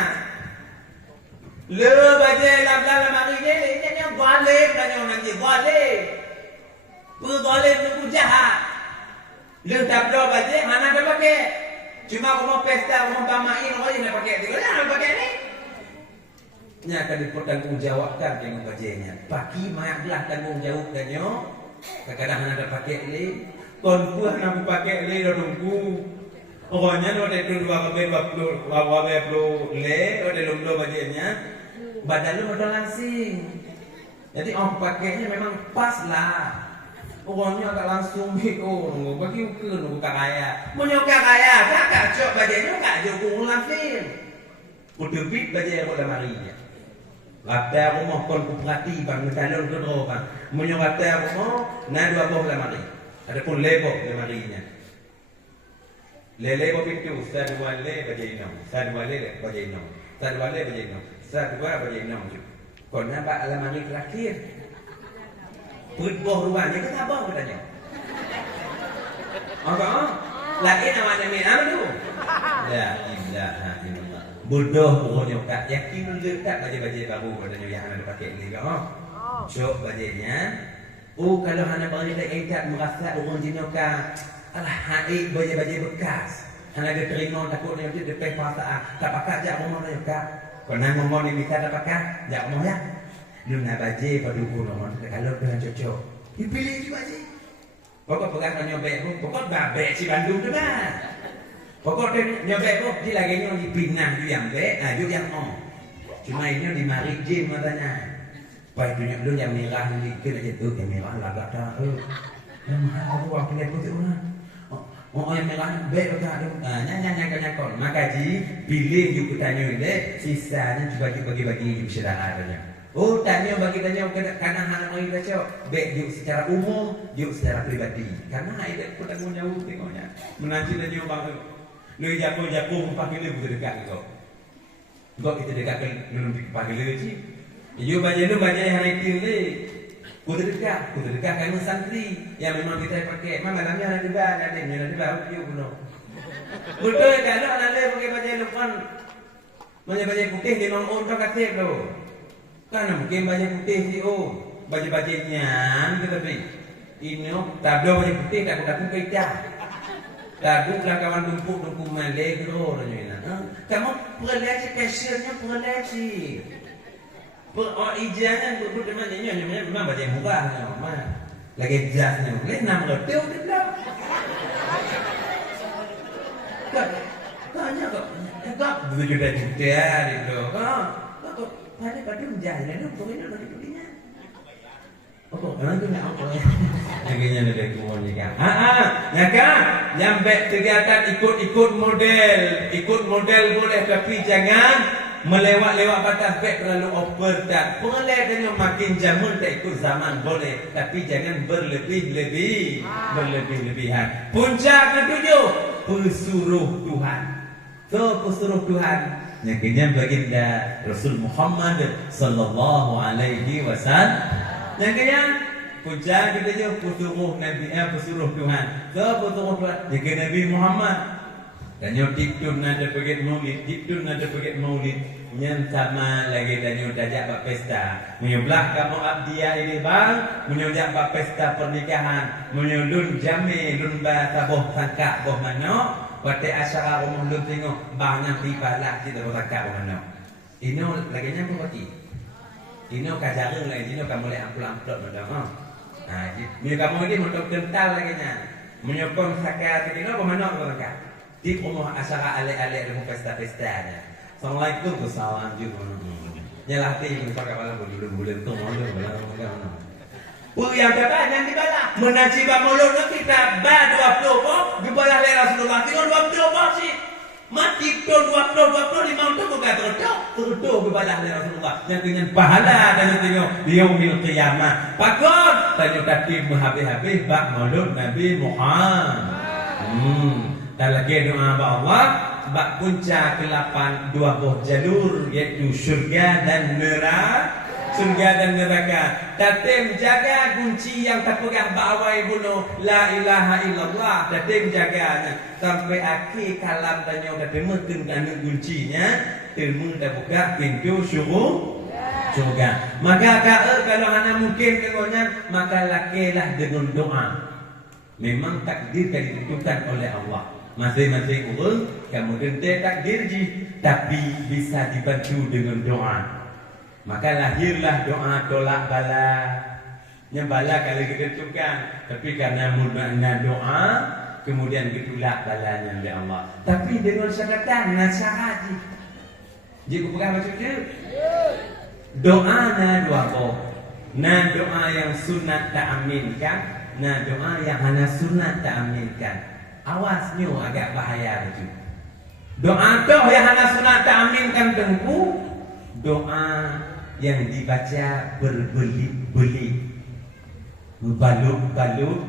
Le baje lam hari ni danyo zalim danyo nanti zalim. Zalim tu jahat. Le tablo baje mana ada pakai. Cuma mau pesta mau pamain orang nak pakai tu. Jangan pakai ni. Nya akan dipertanggungjawabkan dengan bajenya. Pagi mayaklah tanggungjawab danyo. Kadang-kadang ada pakai le, konpuh nak pakai le dah tunggu. Orangnya lo ada tu 20 le, ada lumdo bagiannya, badan lu modal langsing. Jadi orang pakainya memang pas lah. Orangnya agak langsung nunggu bagi ukur nunggu kaya. Menyokak kaya, tak kacau bagiannya tak jauh langsing. Udah bit bagian pada marinya. Kata rumah kon kuperhati bang mencalon ke doa bang menyokata rumah na 2 lemari adapun lebo lemarinya lebo pintu sadwa le bajinam sadwa le bajinam sadwa le bajinam sadwa bajinam kon nampak lemari terakhir perut ruangnya ke abang katanya apa lagi namanya minam tu la ilaha illallah bodoh pokoknya kak yakin dekat baje-baje baru katanya yang ada pakai ni kak cok bajenya kalau hana bagi tak ikat merasa orang jinoka alah haik baje-baje bekas hana ada terima takutnya dia depan pasal tak pakai jak rumah dia kak pernah ngomong ni bisa tak pakai jak rumah ya lu nak baje pada rumah kalau dengan cocok dipilih je baje pokok pegang nyobek pokok babek si Bandung tu kan. Pokok nyobek pun dia lagi ni pinang dia yang baik, dia yang cuma ini di mari jim matanya. Pai tunjuk dulu yang merah ni kena jatuh yang merah lagak dah. Aku lihat putih mana. Yang merah baik betul. Nyanyi kon. Maka ji pilih you tanya ini sisanya cuba bagi-bagi bersyaratannya. Tanya bagi tanya karena hal mai baca baik you secara umum, you secara pribadi. Karena itu bertanggungjawab tengoknya. Menanti dan you bang lu jago-jago pakai lu dekat kau. Kok itu dekat ke ngelumpi kepala je. Iyo baca yang hari ini. Kuda dekat kain santri yang memang kita pakai. Memang malamnya ada di bawah, ada di bawah dia puno. Betul kalau ada pakai baju depan, baju putih di nomor orang kasih tu. Kan mungkin baju putih si baju-bajunya kita beri. Ini tablo baju putih tak kerja. Tadu kawan tumpuk malek tu orang kamu perleci cashiernya perleci. Ijangan buat temannya memang baca murah mah. Lagi jasnya, lagi 600 dia. Kanya kok 7 juta itu. Kok pada menjahit itu pokoknya bagi punya. Oh, orang tu nak apa? Akhirnya ada kemudian kan. Ya kan? Nyampe kegiatan ikut model boleh tapi jangan melewat batas baik terlalu over dan boleh dengan makin zaman tak ikut zaman boleh tapi jangan berlebihan. Puncak ketujuh pesuruh Tuhan. Pesuruh Tuhan yang kenyang baginda Rasul Muhammad sallallahu alaihi wasallam. Yang kenyang puncak ketujuh pesuruh Tuhan. Pesuruh Tuhan yang Nabi Muhammad. Dan yang tiktun ada paket maulid yang sama lagi dan yang dajak buat pesta menyeblah kamu abdia ini bang menyojak buat pesta pernikahan menyulun jami lun tabuh sangka boh mano pate asyara umum lun tengok banyak tibalah kita sangka boh mano ini lagi nya apa ini kajara lagi ini kamu boleh amplop mendang ni kamu ini untuk kental lagi nya menyokong sakit ini apa mano sangka di rumah asyara ale-ale rumah pesta-pestanya. Assalamualaikum wassalam juga. Nyalah ti pakai kepala bulan-bulan tu mau lu yang kata yang di bala menaji ba mulut kita ba 20 kok di bala Rasulullah tengok 20 kok sih. Mati tu 20 5 tu bukan terus di bala Rasulullah yang dengan pahala dan tengok di yaumil qiyamah. Pakon tanya tadi habis-habis ba mulut Nabi Muhammad. Dan lagi doa Allah bak punca ke-8 dua buah jalur iaitu syurga dan neraka. Datim jaga kunci yang terpegang bawai bunuh la ilaha illallah. Datim jaganya sampai akhir kalam tanya datim mungkin kana kuncinya ilmu dah buka pintu syurga. Maka kalau hana mungkin dengannya maka lakilah dengan doa. Memang takdir yang ditentukan oleh Allah. Masing-masing orang kemudian dia takdir tapi bisa dibantu dengan doa. Maka lahirlah doa tolak bala. Yang bala kalau kita tentukan, tapi karena mudahnya doa kemudian ditolak balanya oleh Allah. Tapi dengan syaratan nasihat. Jika bukan maksudnya doa dua kok. Doa yang sunat tak aminkan, doa yang hanya sunat tak aminkan. Awasnya agak bahaya itu. Doa toh yang hanya sunat tak aminkan tengku. Doa yang dibaca berbelit-belit, balut-balut,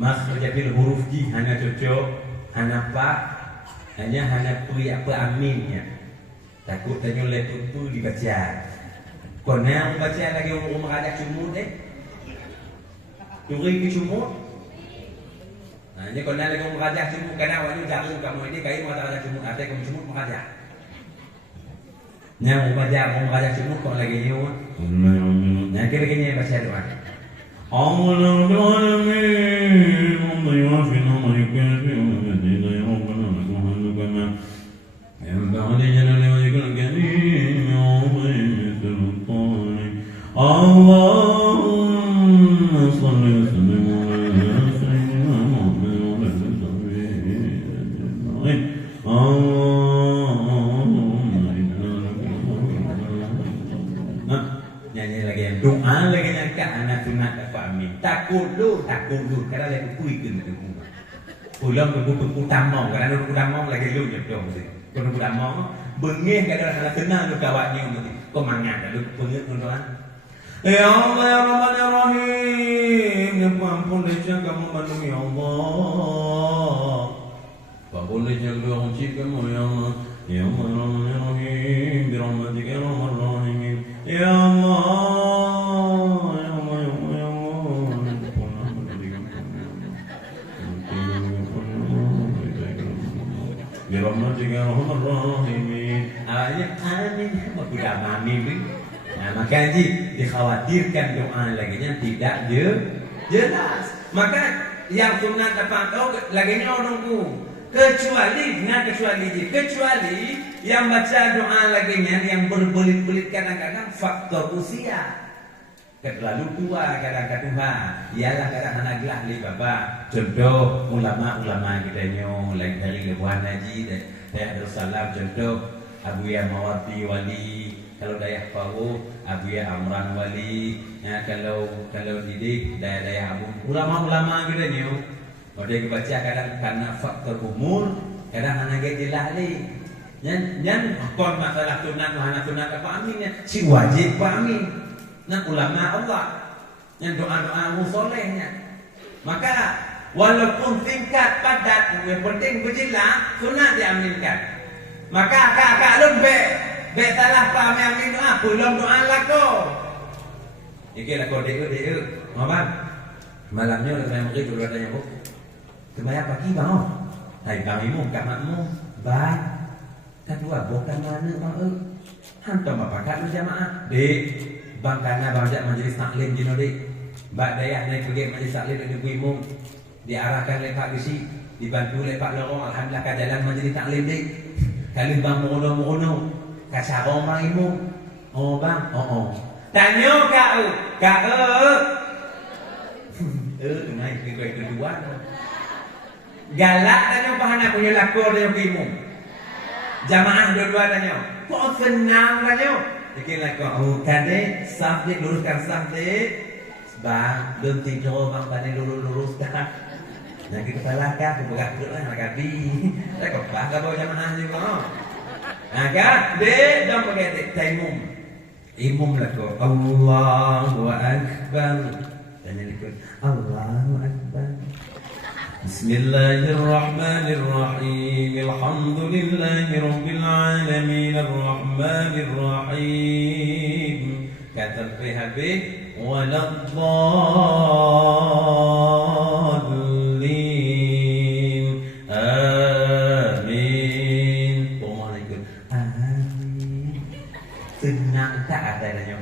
maksudnya bil huruf ji hanya cocok, hanya pak, hanya apa aminnya. Takut tanya oleh itu dibaca. Kena baca lagi umur ada cumut Turi ke cumut. Ini kalau nak lagi mengajak cumut kena awaknya jarum kamu ini kayu mengajak cumut ada kamu cumut mengajak. Nya mengajak cumut kau lagi ni. Nya kira-kira baca doa. Allahumma alamin wa yafina ma yakunu wa ya rabbana lakal kama ya ba'da jalali wa yakul karim ya sultan Allahumma salli wa sallim doa lagi nyangka anak sunat dapat amin. Takulu karena lagi kuikan tu. Pulang tunggu tamong karena tunggu tamong lagi lu nyedong tu. Tunggu tamong bengih kada anak senang tu kawatnya tu. Kau mangat lu bengih tuan. Ya Allah ya Rahman ya Rahim, ya ampun leceh kamu mandung ya Allah. Ampun leceh kamu cik kamu ya Allah. Ya Allah ya Rahim, برحمتك يا أرحم الراحمين. Awalnya amin, bukan amin. Nah, maka dikhawatirkan doa laginya tidak jelas. Maka yang sunat apa tahu laginya orangku. Kecuali yang baca doa laginya yang berbelit-belit kadang-kadang faktor usia. Terlalu tua kadang-kadang ialah kadang anak gelah li bapa. Contoh ulama-ulama kita nyo lain dari lebuhan haji dan Darussalam contoh Abu Ya Mawati Wali, kalau Dayah Pawu Abu Ya Amran Wali, ya kalau didik daya Abu ulama-ulama kita nyo. Pada baca kadang karena faktor umur kadang anak gelah li. Nyan kon masalah sunat apa aminnya si wajib apa amin. Nah ulama Allah yang doa-doa musolehnya. Maka walaupun tingkat padat yang penting berjelas sunat diaminkan. Maka kakak lembek salah paham yang amin doa belum doa lako. Iki lako deu. Apa? Malamnya udah saya mungkin dulu adanya bu. Kebayang pagi bang. Hai kamimu kamakmu bah. Kedua bukan mana bang. Hantam apa kak jamaah dek. Bang karena banyak majelis taklim di Nodi, Mbak Dayah naik pergi majelis taklim di Kuimung, diarahkan oleh Pak Gisi, dibantu oleh Pak Lorong, alhamdulillah ke jalan majelis taklim di. Kali bang mono, kasabong bang imung, oh bang, oh. Tanyo kau, naik kedua. Galak tanyo pahana punya lakor tanyo Kuimung, jamaah dua-dua tanyo, kok senang tanyo. Fikirlah kau kade sahde luruskan sahde bang belum tidur bang tadi luruskan yang kita salahkan bukan betul lah kabi saya kau bangga bawa jamaah juga agak de dong pakai imum lah kau Allahu Akbar dan yang ikut Allahu Akbar Bismillahirrahmanirrahim Alhamdulillahi Rabbil Alamin Ar-Rahmanirrahim kata PHB Waladdallin Amin Assalamualaikum Amin senang tak ada kau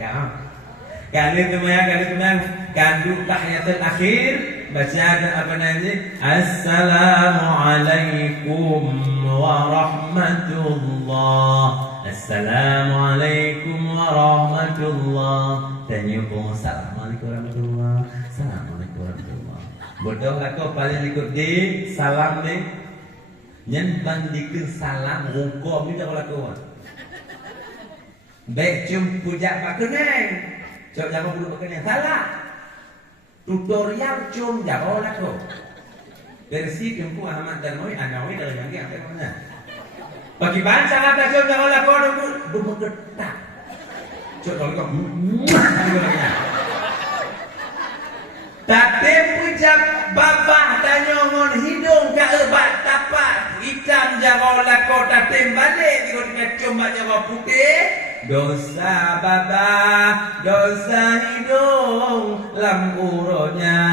kali kemana kandu tahiyatul akhir baca apa namanya Assalamualaikum warahmatullah Assalamualaikum warahmatullah tanya pun Assalamualaikum warahmatullah Assalamualaikum warahmatullah bodoh lah kau paling ikut di salam ni nyen bandingkan salam hukum ni tak berlaku baik cium puja pak keneng coba jangan bulu pak keneng salah tutorial cium jauh lah kau versi Tunku Ahmad Darmawi Anawi dari yang apa namanya bagi bangsa ada cium jauh lah kau dulu bergetak coba kau tapi puja babah dan nyongon hidung ke ebat tapak hitam jauh lah kau tapi balik dengan cium jauh putih dosa babah, dosa hidung lampuronya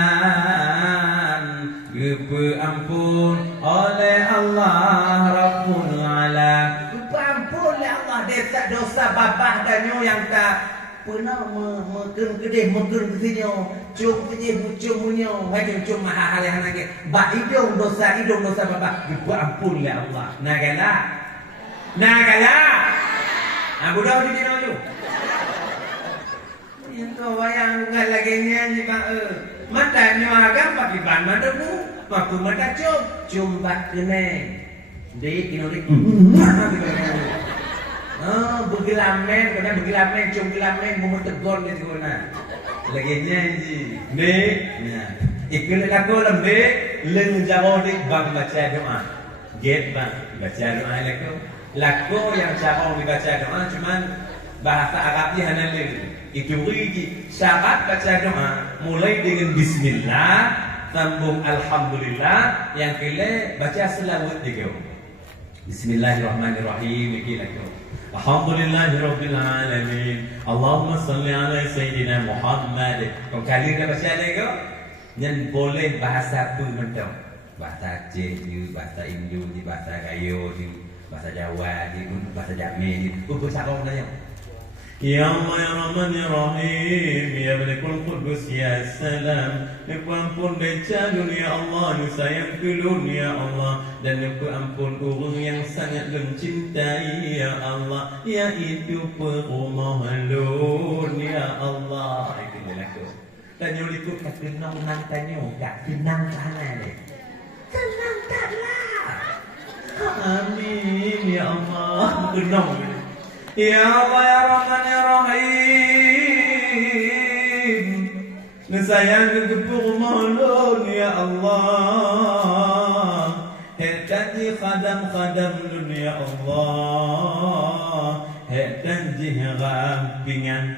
Gepe ampun oleh Allah Rabbul Alam Gepe ampun oleh Allah dosa babah dan yang tak pernah meken kedih meken kesinyo cium kesinyo cium munyo macam cium mahal yang lagi bak hidung dosa babah Gepe ampun oleh Allah nagala nah, budak di dino tu. Yang kau bayang ngai lagi nyanyi bang mata nyuaga pakai ban mata bu, pakai mata cium bak kene. Di kinolik. Begilamen, kena begilamen, cium begilamen, mau tegon ni tu na. Lagi nyanyi. Nah, ikut lagu lembe, leng jauh di bang baca doa. Get bang baca doa lagu. Lagu yang cara dibaca doa cuman bahasa Arabnya hanya itu beri syarat baca doa mulai dengan Bismillah sambung Alhamdulillah yang kele baca selawat juga Bismillahirrahmanirrahim iki lagu Alhamdulillahirabbil alamin Allahumma salli ala sayyidina Muhammad kau kali dah baca lego yang boleh bahasa tu mentau bahasa Aceh je, bahasa Indo je, bahasa Gayo je, bahasa Jawa je, bahasa Jamil je. Bahasa orang Melayu. Ya Allah ya Rahman ya Rahim, ya Malikul Qudus ya Salam. Aku ampun becadun ya Allah, nu sayang kulun ya Allah, dan aku ampun orang yang sangat mencintai ya Allah, yaitu perumahlun ya Allah. Itu je lah tu. Tanya ikut kat kenang nang tanya, kat kenang sana ni. Tenang taklah. Amin ya Allah. Kenang. Ya Allah ya Rahman ya Rahim, sayang kepur maulun ya Allah, hektanji khadam-khadam dun ya Allah, hektanji rampingan,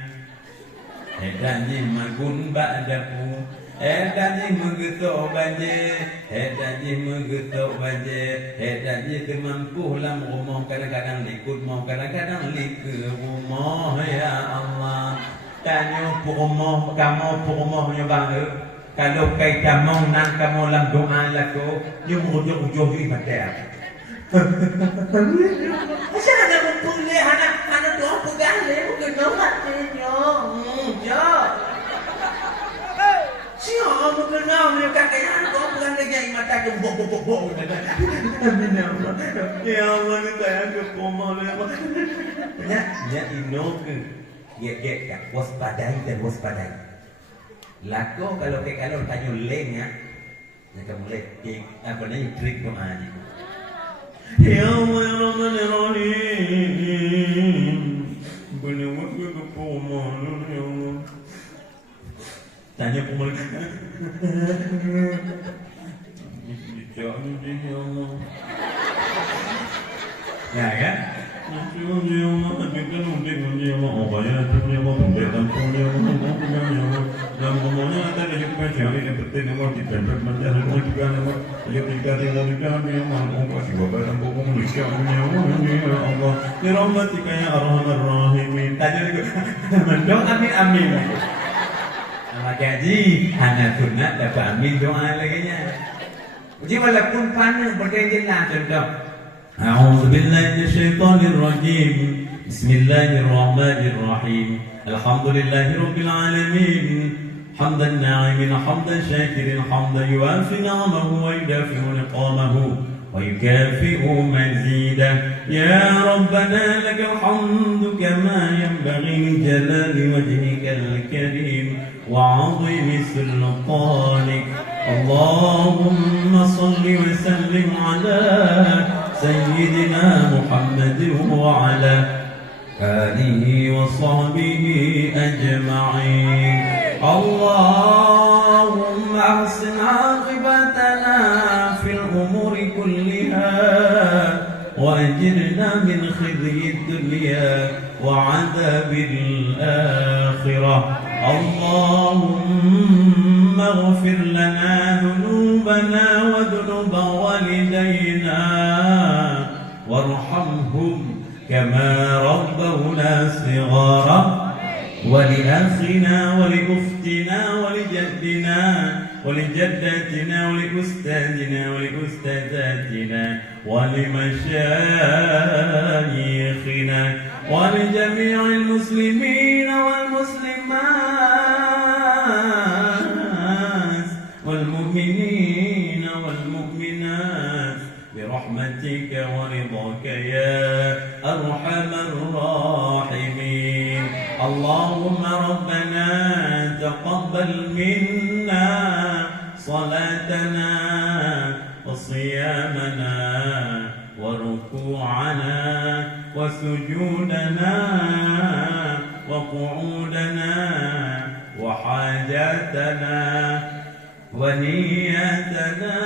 hektanji magun ba'daku, hektanji mengetuk banjir, hektanji mengetuk banjir, hektanji termampu lam rumah, kadang-kadang likut mau, kadang-kadang likut rumah ya Allah. Tanya rumah, kamu rumahnya bangga. Kalau kait kamu nang kamu lam doa laku, dia mujur-mujur ibadah. Asal ada kumpulnya anak doa pegang le, bukan doa hatinya. Ya. Siapa mengenal dia kakeknya doa pegang lagi mata ke bok. Amin ya Allah. Ya Allah ni sayang ke rumah le. Ya ino ke. Ya, waspadai dan waspadai. Lako kalau tanya leng ya, kamu leng, apa namanya trik doa ni. Ya Allah ya Rahman ya Rahim, benar ke rumah ya Allah. Tanya pemulih. Jangan ya Allah. Ya kan? Amin. Nama gaji hanya sunat dapat amin doa lagi nya. Jadi walaupun panah berkaitan lah contoh. أعوذ بالله من الشيطان الرجيم بسم الله الرحمن الرحيم الحمد لله رب العالمين حمدا ناعم حمدا شاكر حمدا يوافي نعمه ويدافع نقامه ويكافئ مزيدا يا ربنا لك الحمد كما ينبغي لجلال وجهك الكريم وعظيم سلطانك اللهم صل وسلم على سيدنا محمد وعلى آله وصحبه أجمعين اللهم أحسن عاقبتنا في الأمور كلها وأجرنا من خزي الدنيا وعذاب الآخرة اللهم اغفر لنا ذنوبنا وذنوب والدينا وارحمهم كما ربونا صغارا ولأخنا ولأختنا ولجدنا ولجدتنا ولأستاذنا ولأستاذاتنا ولمشايخنا ولجميع المسلمين والمسلمات والمؤمنين والمؤمنات برحمتك ورضاك يا أرحم الراحمين اللهم ربنا تقبل منا صلاتنا وصيامنا وركوعنا وسجودنا وقعودنا وحاجاتنا ونياتنا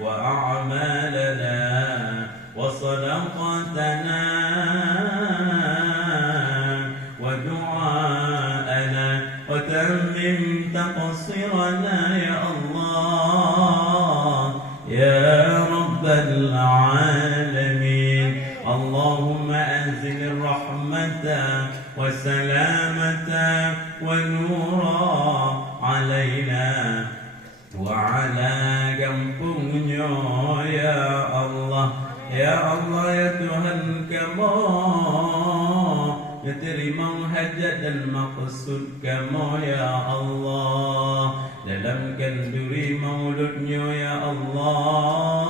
وأعمالنا وصدقاتنا ودعاءنا وتمم تقصيرنا يا الله يا رب العالمين اللهم أنزل الرحمة والسلامة والنور علينا وعلى ya Allah. Ya Allah ya Tuhan kamu, ya terima hajat dan maksud kamu ya Allah. Dalam kenduri mauludnya ya Allah,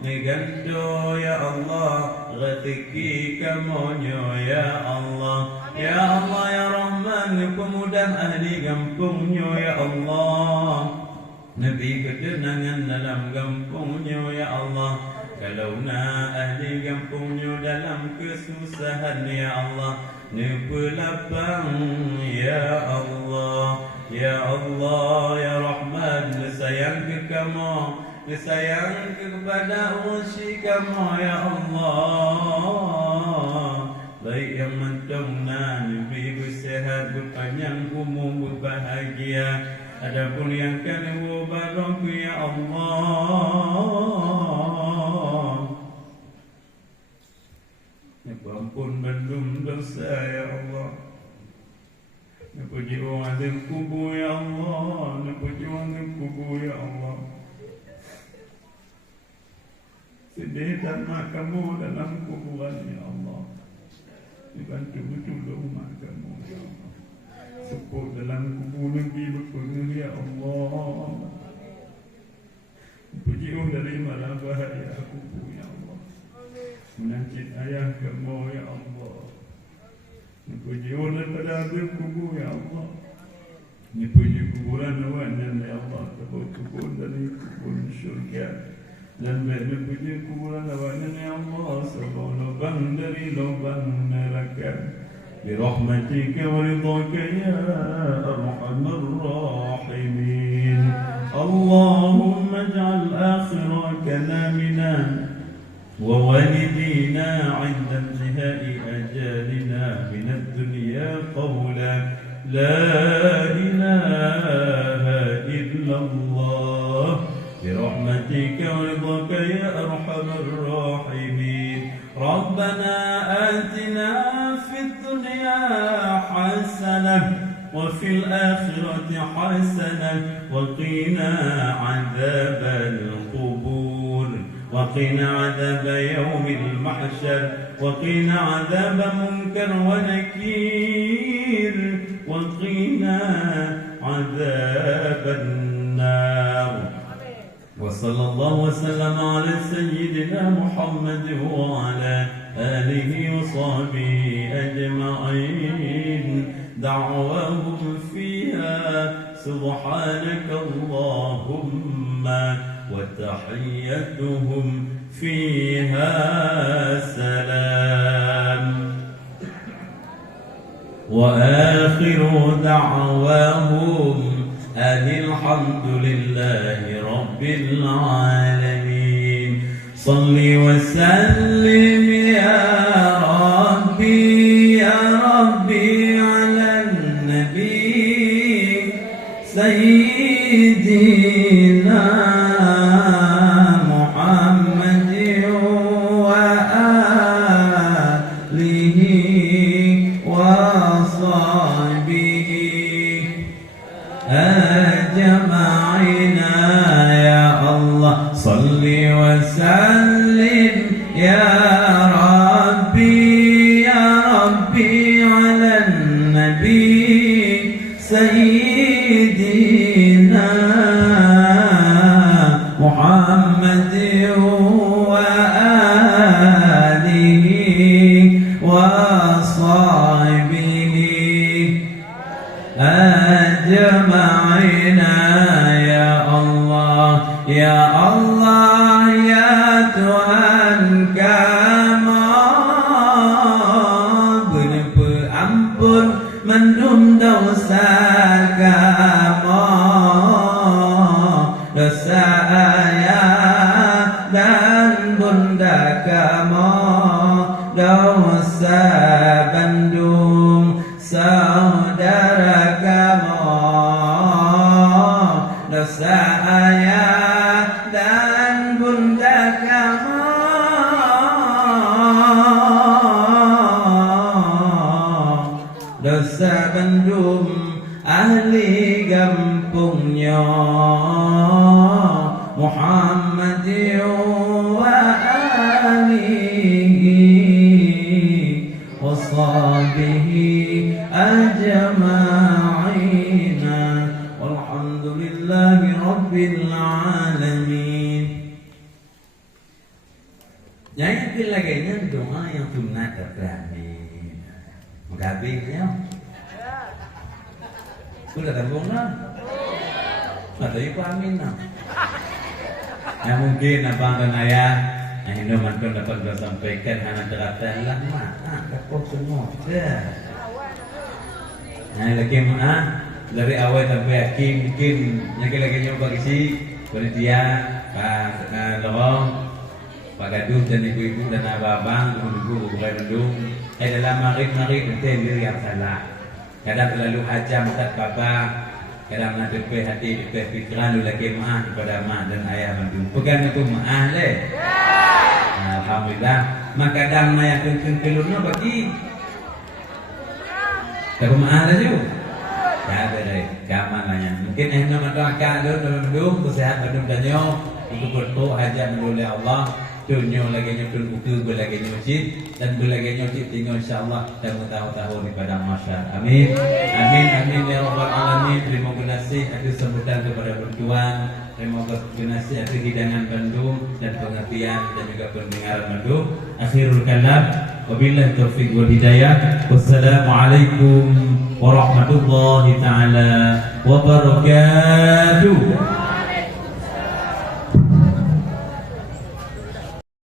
neganto ya Allah, rezeki kamu ya Allah. Ya Allah ya Rahman, pemudah ahli kampungnya ya Allah. Nabi ketenangan dalam kampungnya ya Allah. Kalau na ahli kampungnya dalam kesusahan ya Allah, nepelapang ya Allah. Ya Allah ya Rahman, sayang ke kamu, sayang kepada usi kamu ya Allah. Baik yang mentong na Nabi bersehat, berpanjang umur, berbahagia. Adapun yang kena barok ya Allah, ampun bandung dosa ya Allah. Puji orang dan kubur ya Allah, puji orang dan kubur ya Allah. Sedih dan mak kamu dalam kuburan ya Allah. Dibantu betul mak kamu ya Allah. Sepuk dalam kubur Nabi berpenuh ya Allah. Puji orang dari malah bahaya kubur ya Allah. Menajid ayah kamu ya Allah. Puji orang daripada kubur ya Allah. Puji kuburan awan ya Allah. Kubur dari kubur syurga. Dan puji kuburan awan ya Allah. Sebuah lubang dari lubang neraka. برحمتك ورضاك يا أرحم الراحمين. اللهم اجعل آخر كلامنا ووالدينا عند انتهاء أجالنا من الدنيا قولا لا إله إلا الله برحمتك ورضاك يا أرحم الراحمين. ربنا آتنا في الدنيا حسنة وفي الآخرة حسنة وقنا عذاب القبور وقنا عذاب يوم المحشر وقنا عذاب منكر ونكير وقنا عذاب النار. وصلى الله وسلم على سيدنا محمد وعلى آله وصحبه أجمعين. دعواهم فيها سبحانك اللهم وتحيتهم فيها سلام. وآخر دعواهم أن الحمد لله رب العالمين. صل وسلم يا ربي على النبي سيدنا محمد وآله وصحبه أجمعين يا الله. صل وسلم يا ربي على النبي سيدنا محمد وآله وصحبه أجمعين يا الله. يا الله يا Tuhan kami beri ampun mendum dosa kami, dosa ayah dan bunda kami, dosa Bandung saudara kami, dosa ayah dan bunda kami, dosa Bandung ahli kampungnya Muhammad العالمين. Yang lagi doa yang sunat amin. Menghabisnya. Sudah tembung lah. Atau ibu amin lah. Yang mungkin abang dan ayah, yang mantan dapat saya sampaikan anak terata lama. Dapat semua. Nah lagi dari awal sampai akhir mungkin lagi nyoba isi panitia Pak Lorong, Pak Gaduh dan ibu-ibu dan abang-abang, ibu-ibu bukan mendung. Dalam marik-marik nanti diri yang salah. Kadang terlalu hajam tak bapa, kadang nak depe hati depe fikiran lagi maaf kepada mak dan ayah mendung. Pegang itu maaf le. Alhamdulillah. Maka kadang naya kelunnya bagi. Tak maaf aja. Ya berai, gaman nanya. Mungkin nama doakan dulu mendung, sehat mendung danyo, untuk berdoa hajat oleh Allah. Tunyo lagi nyokul ukur berlagi masjid dan berlagi nyokul tinggal insyaallah dan bertahun-tahun di padang mahsyar. Amin. Amin amin ya rabbal alamin. Terima kasih atas sambutan kepada bertuan. Terima kasih atas hidangan Bandung dan pengertian dan juga pendengaran Bandung. Akhirul kalam, wabillahi taufiq wal hidayah. Wassalamualaikum warahmatullahi taala wabarakatuh.